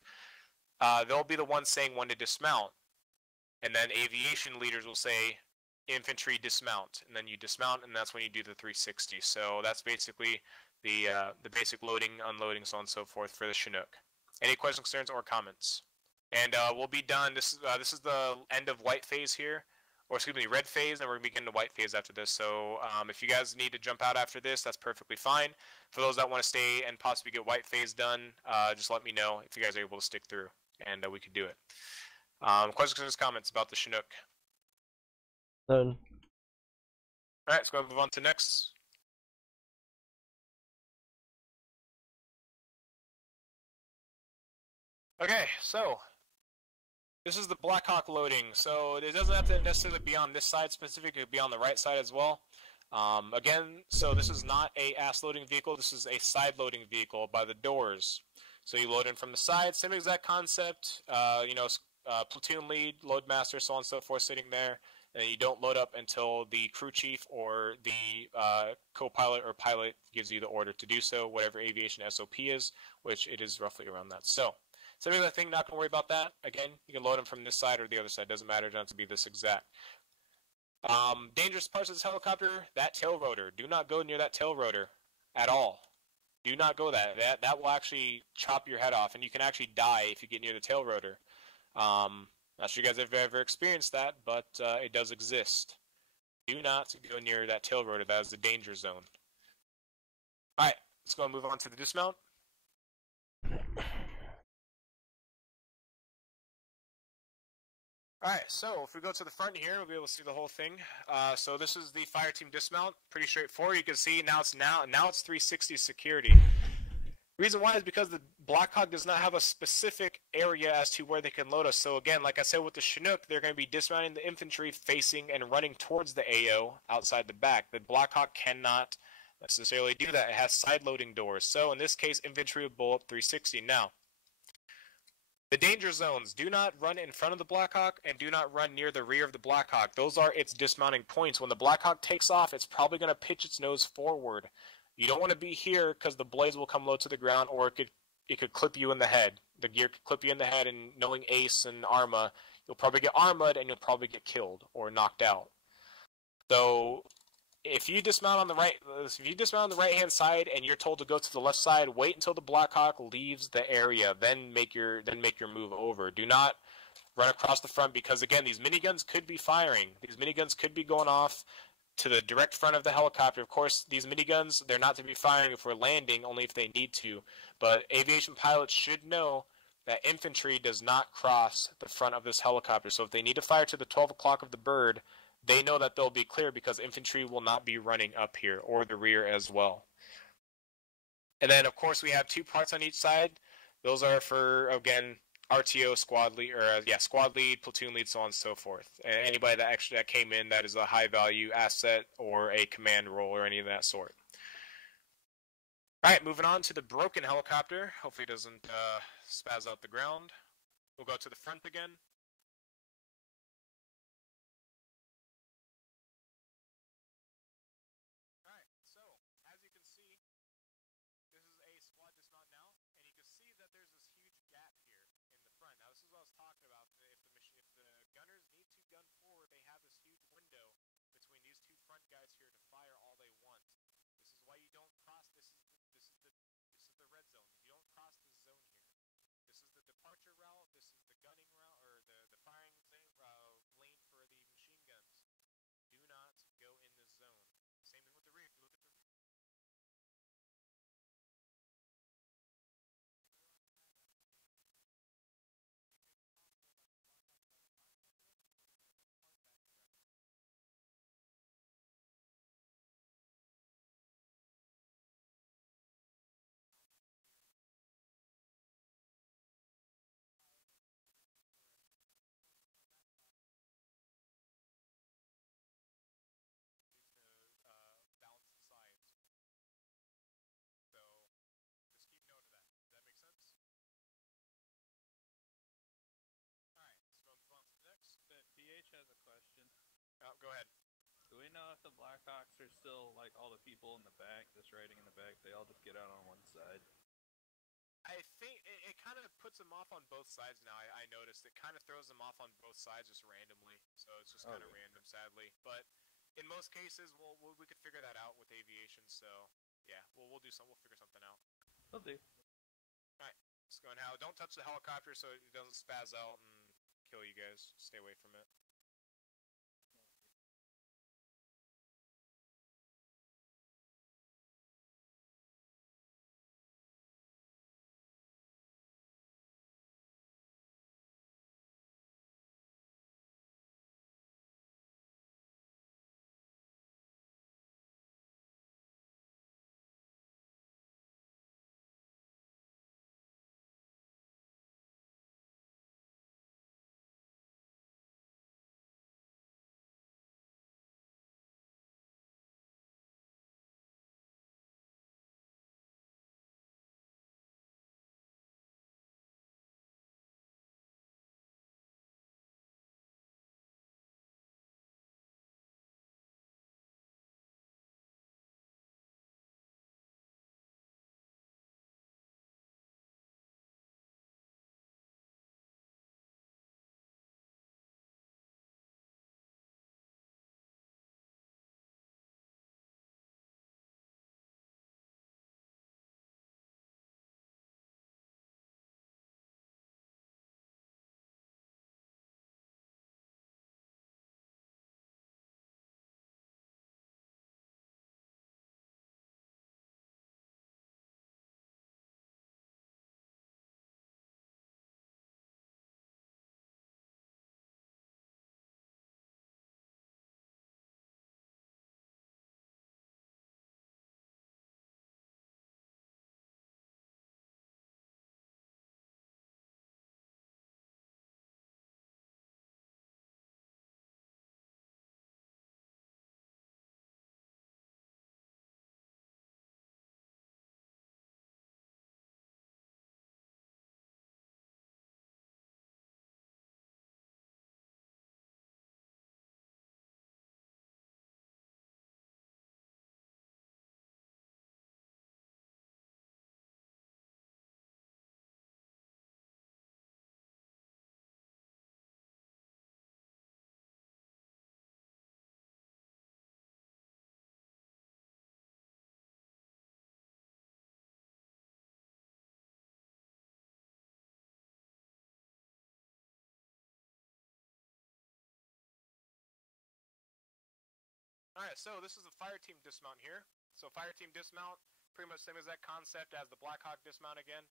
they'll be the ones saying when to dismount. And then aviation leaders will say, infantry dismount. And then you dismount, and that's when you do the 360. So that's basically the basic loading, unloading, so on and so forth for the Chinook. Any questions, concerns, or comments? And we'll be done. This is the end of white phase here. Or excuse me, red phase, and we're going to begin the white phase after this. So if you guys need to jump out after this, that's perfectly fine. For those that want to stay and possibly get white phase done, just let me know if you guys are able to stick through, and we could do it. Questions, comments about the Chinook? None. Alright, so we're going to move on to next. Okay, so this is the Black Hawk loading, so it doesn't have to necessarily be on this side specifically, it could be on the right side as well. Again, so this is not a ass loading vehicle, this is a side loading vehicle by the doors. So you load in from the side, same exact concept, platoon lead, load master, so on and so forth sitting there, and you don't load up until the crew chief or the co-pilot or pilot gives you the order to do so, whatever aviation SOP is, which it is roughly around that. So, same exact thing, not going to worry about that. Again, you can load them from this side or the other side, doesn't matter, it doesn't have to be this exact. Dangerous parts of this helicopter, that tail rotor. Do not go near that tail rotor at all. Do not go that. That will actually chop your head off, and you can actually die if you get near the tail rotor. Not sure you guys have ever experienced that, but it does exist. Do not go near that tail rotor. That is the danger zone. Alright, let's go and move on to the dismount. Alright, so if we go to the front here, we'll be able to see the whole thing. So this is the fire team dismount. Pretty straightforward. You can see now it's 360 security. The reason why is because the Black Hawk does not have a specific area as to where they can load us. So again, like I said with the Chinook, they're going to be dismounting the infantry facing and running towards the AO outside the back. The Black Hawk cannot necessarily do that. It has side loading doors. So in this case, infantry will blow up 360. Now, the danger zones, do not run in front of the Black Hawk and do not run near the rear of the Black Hawk. Those are its dismounting points. When the Black Hawk takes off, it's probably going to pitch its nose forward. You don't want to be here because the blades will come low to the ground, or it could clip you in the head. The gear could clip you in the head, and knowing Ace and ArmA, you'll probably get armored and you'll probably get killed or knocked out. So if you dismount on the right-hand side and you're told to go to the left side, wait until the Black Hawk leaves the area, then make your move over. Do not run across the front because again, these miniguns could be firing. These miniguns could be going off to the direct front of the helicopter. Of course, these miniguns, they're not to be firing if we're landing, only if they need to. But aviation pilots should know that infantry does not cross the front of this helicopter. So if they need to fire to the 12 o'clock of the bird, they know that they'll be clear because infantry will not be running up here, or the rear as well. And then, of course, we have 2 parts on each side. Those are for, again, RTO, squad lead, or squad lead, platoon lead, so on and so forth. And anybody that came in that is a high value asset or a command role or any of that sort. All right, moving on to the broken helicopter. Hopefully it doesn't spaz out the ground. We'll go to the front again. All right, so as you can see, this is a squad dismount now, and you can see that there's this huge gap here in the front. Now this is what I was talking about. If the gunners need to gun forward, they have this huge window between these 2 front guys here to fire all they want. This is why you don't cross. This is the red zone. You don't cross this zone here. This is the departure route. This is the gunning route, or the firing lane for the machine guns. Do not go in this zone. Same thing with the rear. If you look at the rear. Balance the sides. So just keep note of that. Does that make sense? Alright, so move on to the next. But PH has a question. Oh, go ahead. Do we know if the Blackhawks are still, like, all the people in the back, that's riding in the back, they all just get out on one side? I think it kind of puts them off on both sides now. I noticed it kind of throws them off on both sides just randomly. So it's just kind of random, sadly. But in most cases, we could figure that out with aviation. So yeah, we'll do something. We'll figure something out. Will do. All right, let's go now. Don't touch the helicopter so it doesn't spaz out and kill you guys. Stay away from it. Alright, so this is the fire team dismount here. So fire team dismount, pretty much same exact concept as the Blackhawk dismount again.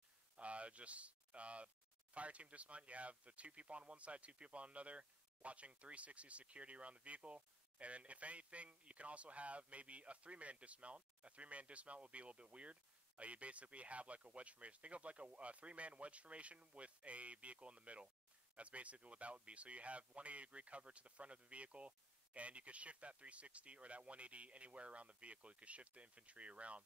fire team dismount, you have the 2 people on one side, 2 people on another, watching 360 security around the vehicle. And then if anything, you can also have maybe a 3-man dismount. A 3-man dismount will be a little bit weird. You basically have like a wedge formation. Think of like a 3-man wedge formation with a vehicle in the middle. That's basically what that would be. So you have 180-degree cover to the front of the vehicle, and you could shift that 360 or that 180 anywhere around the vehicle. You could shift the infantry around.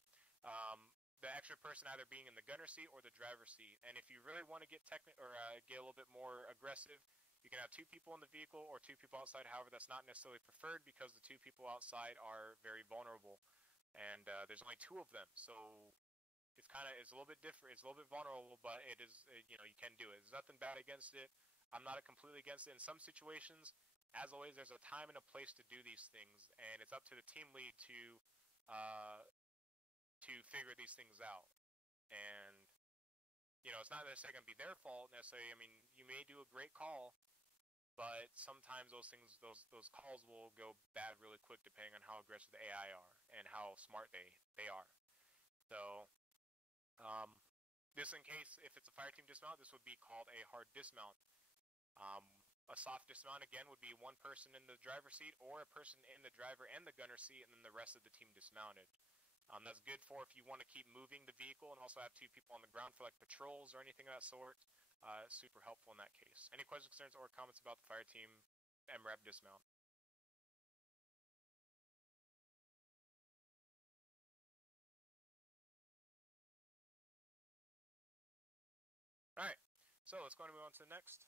The extra person either being in the gunner seat or the driver's seat. And if you really want to get get a little bit more aggressive, you can have 2 people in the vehicle or 2 people outside. However, that's not necessarily preferred because the 2 people outside are very vulnerable, and there's only 2 of them. So it's a little bit different. It's a little bit vulnerable, but it is you can do it. There's nothing bad against it. I'm not completely against it. In some situations, as always, there's a time and a place to do these things, and it's up to the team lead to figure these things out. And it's not necessarily going to be their fault necessarily. I mean, you may do a great call, but sometimes those calls will go bad really quick depending on how aggressive the AI are and how smart they are. So this, in case if it's a fire team dismount, this would be called a hard dismount. A soft dismount again would be 1 person in the driver's seat or a person in the driver and the gunner seat, and then the rest of the team dismounted. That's good for if you want to keep moving the vehicle and also have 2 people on the ground for like patrols or anything of that sort. Super helpful in that case. Any questions, concerns, or comments about the fire team MRAP dismount? Alright, so let's go and move on to the next.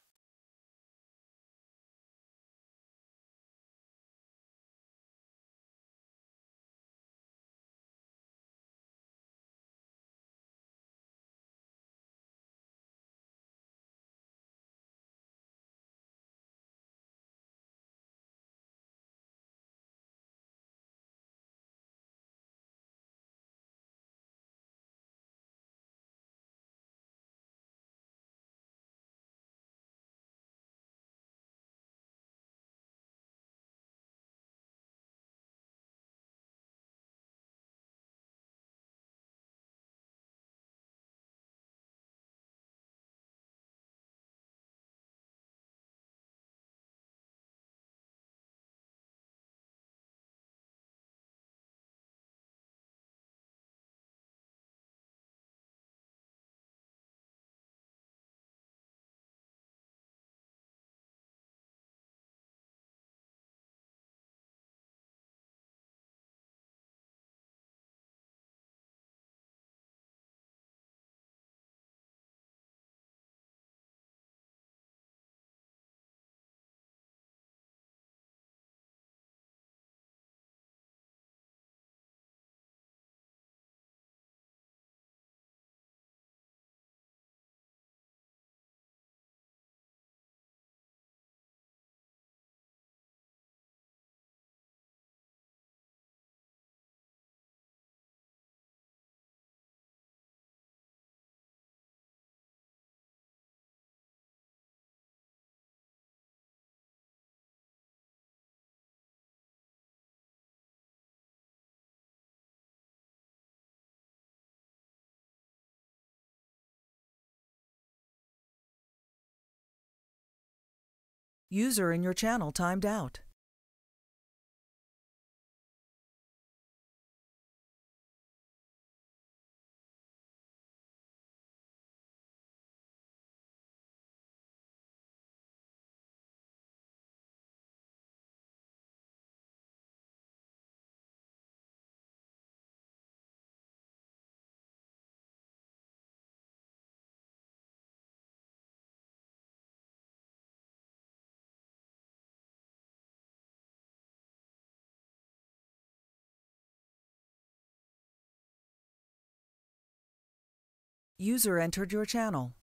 User in your channel timed out. User entered your channel.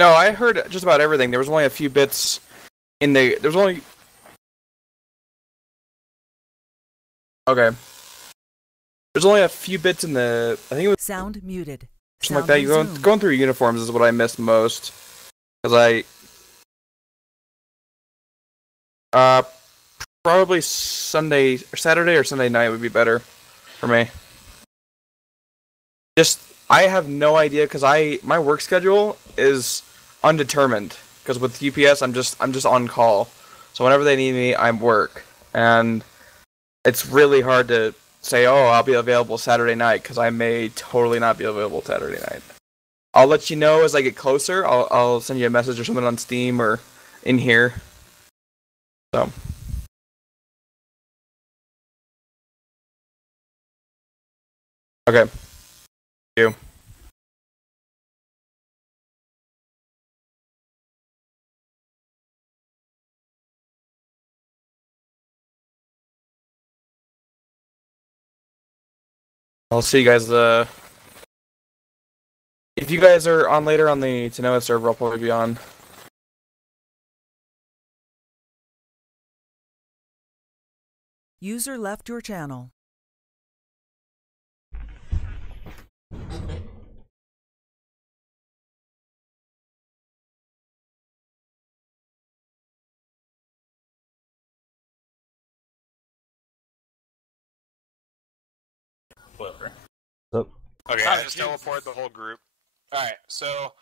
No, I heard just about everything. There was only a few bits in the. There was only. Okay. There's only a few bits in the. I think it was. Sound muted. Something like that. Going through uniforms is what I missed most. Because probably Sunday or Saturday or Sunday night would be better for me. I have no idea because my work schedule is undetermined. Because with UPS, I'm just on call, so whenever they need me, I'm work, and it's really hard to say, oh, I'll be available Saturday night because I may totally not be available Saturday night. I'll let you know as I get closer. I'll send you a message or something on Steam or in here. So. Okay. Thank you. I'll see you guys. If you guys are on later on the Tanoa server, I'll probably be on. User left your channel. Flipper. Okay, I just teleport the whole group. Alright, so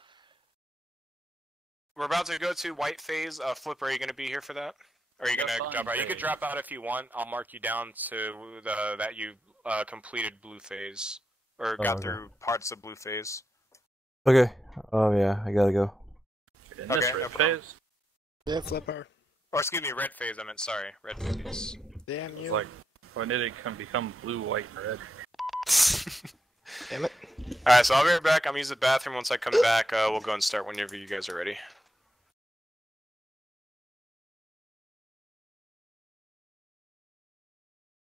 we're about to go to white phase. Flipper, are you going to be here for that? Or are you going to drop out? You could drop out if you want. I'll mark you down to that you completed blue phase. Or got through parts of blue phase. Okay. Yeah, I gotta go. In this red phase? Yeah, Flipper. Or excuse me, red phase, I meant, sorry. Red phase. Damn you. It's like, when did it become blue, white, and red? Damn it. Alright, so I'll be right back. I'm using the bathroom. Once I come back, we'll go and start whenever you guys are ready.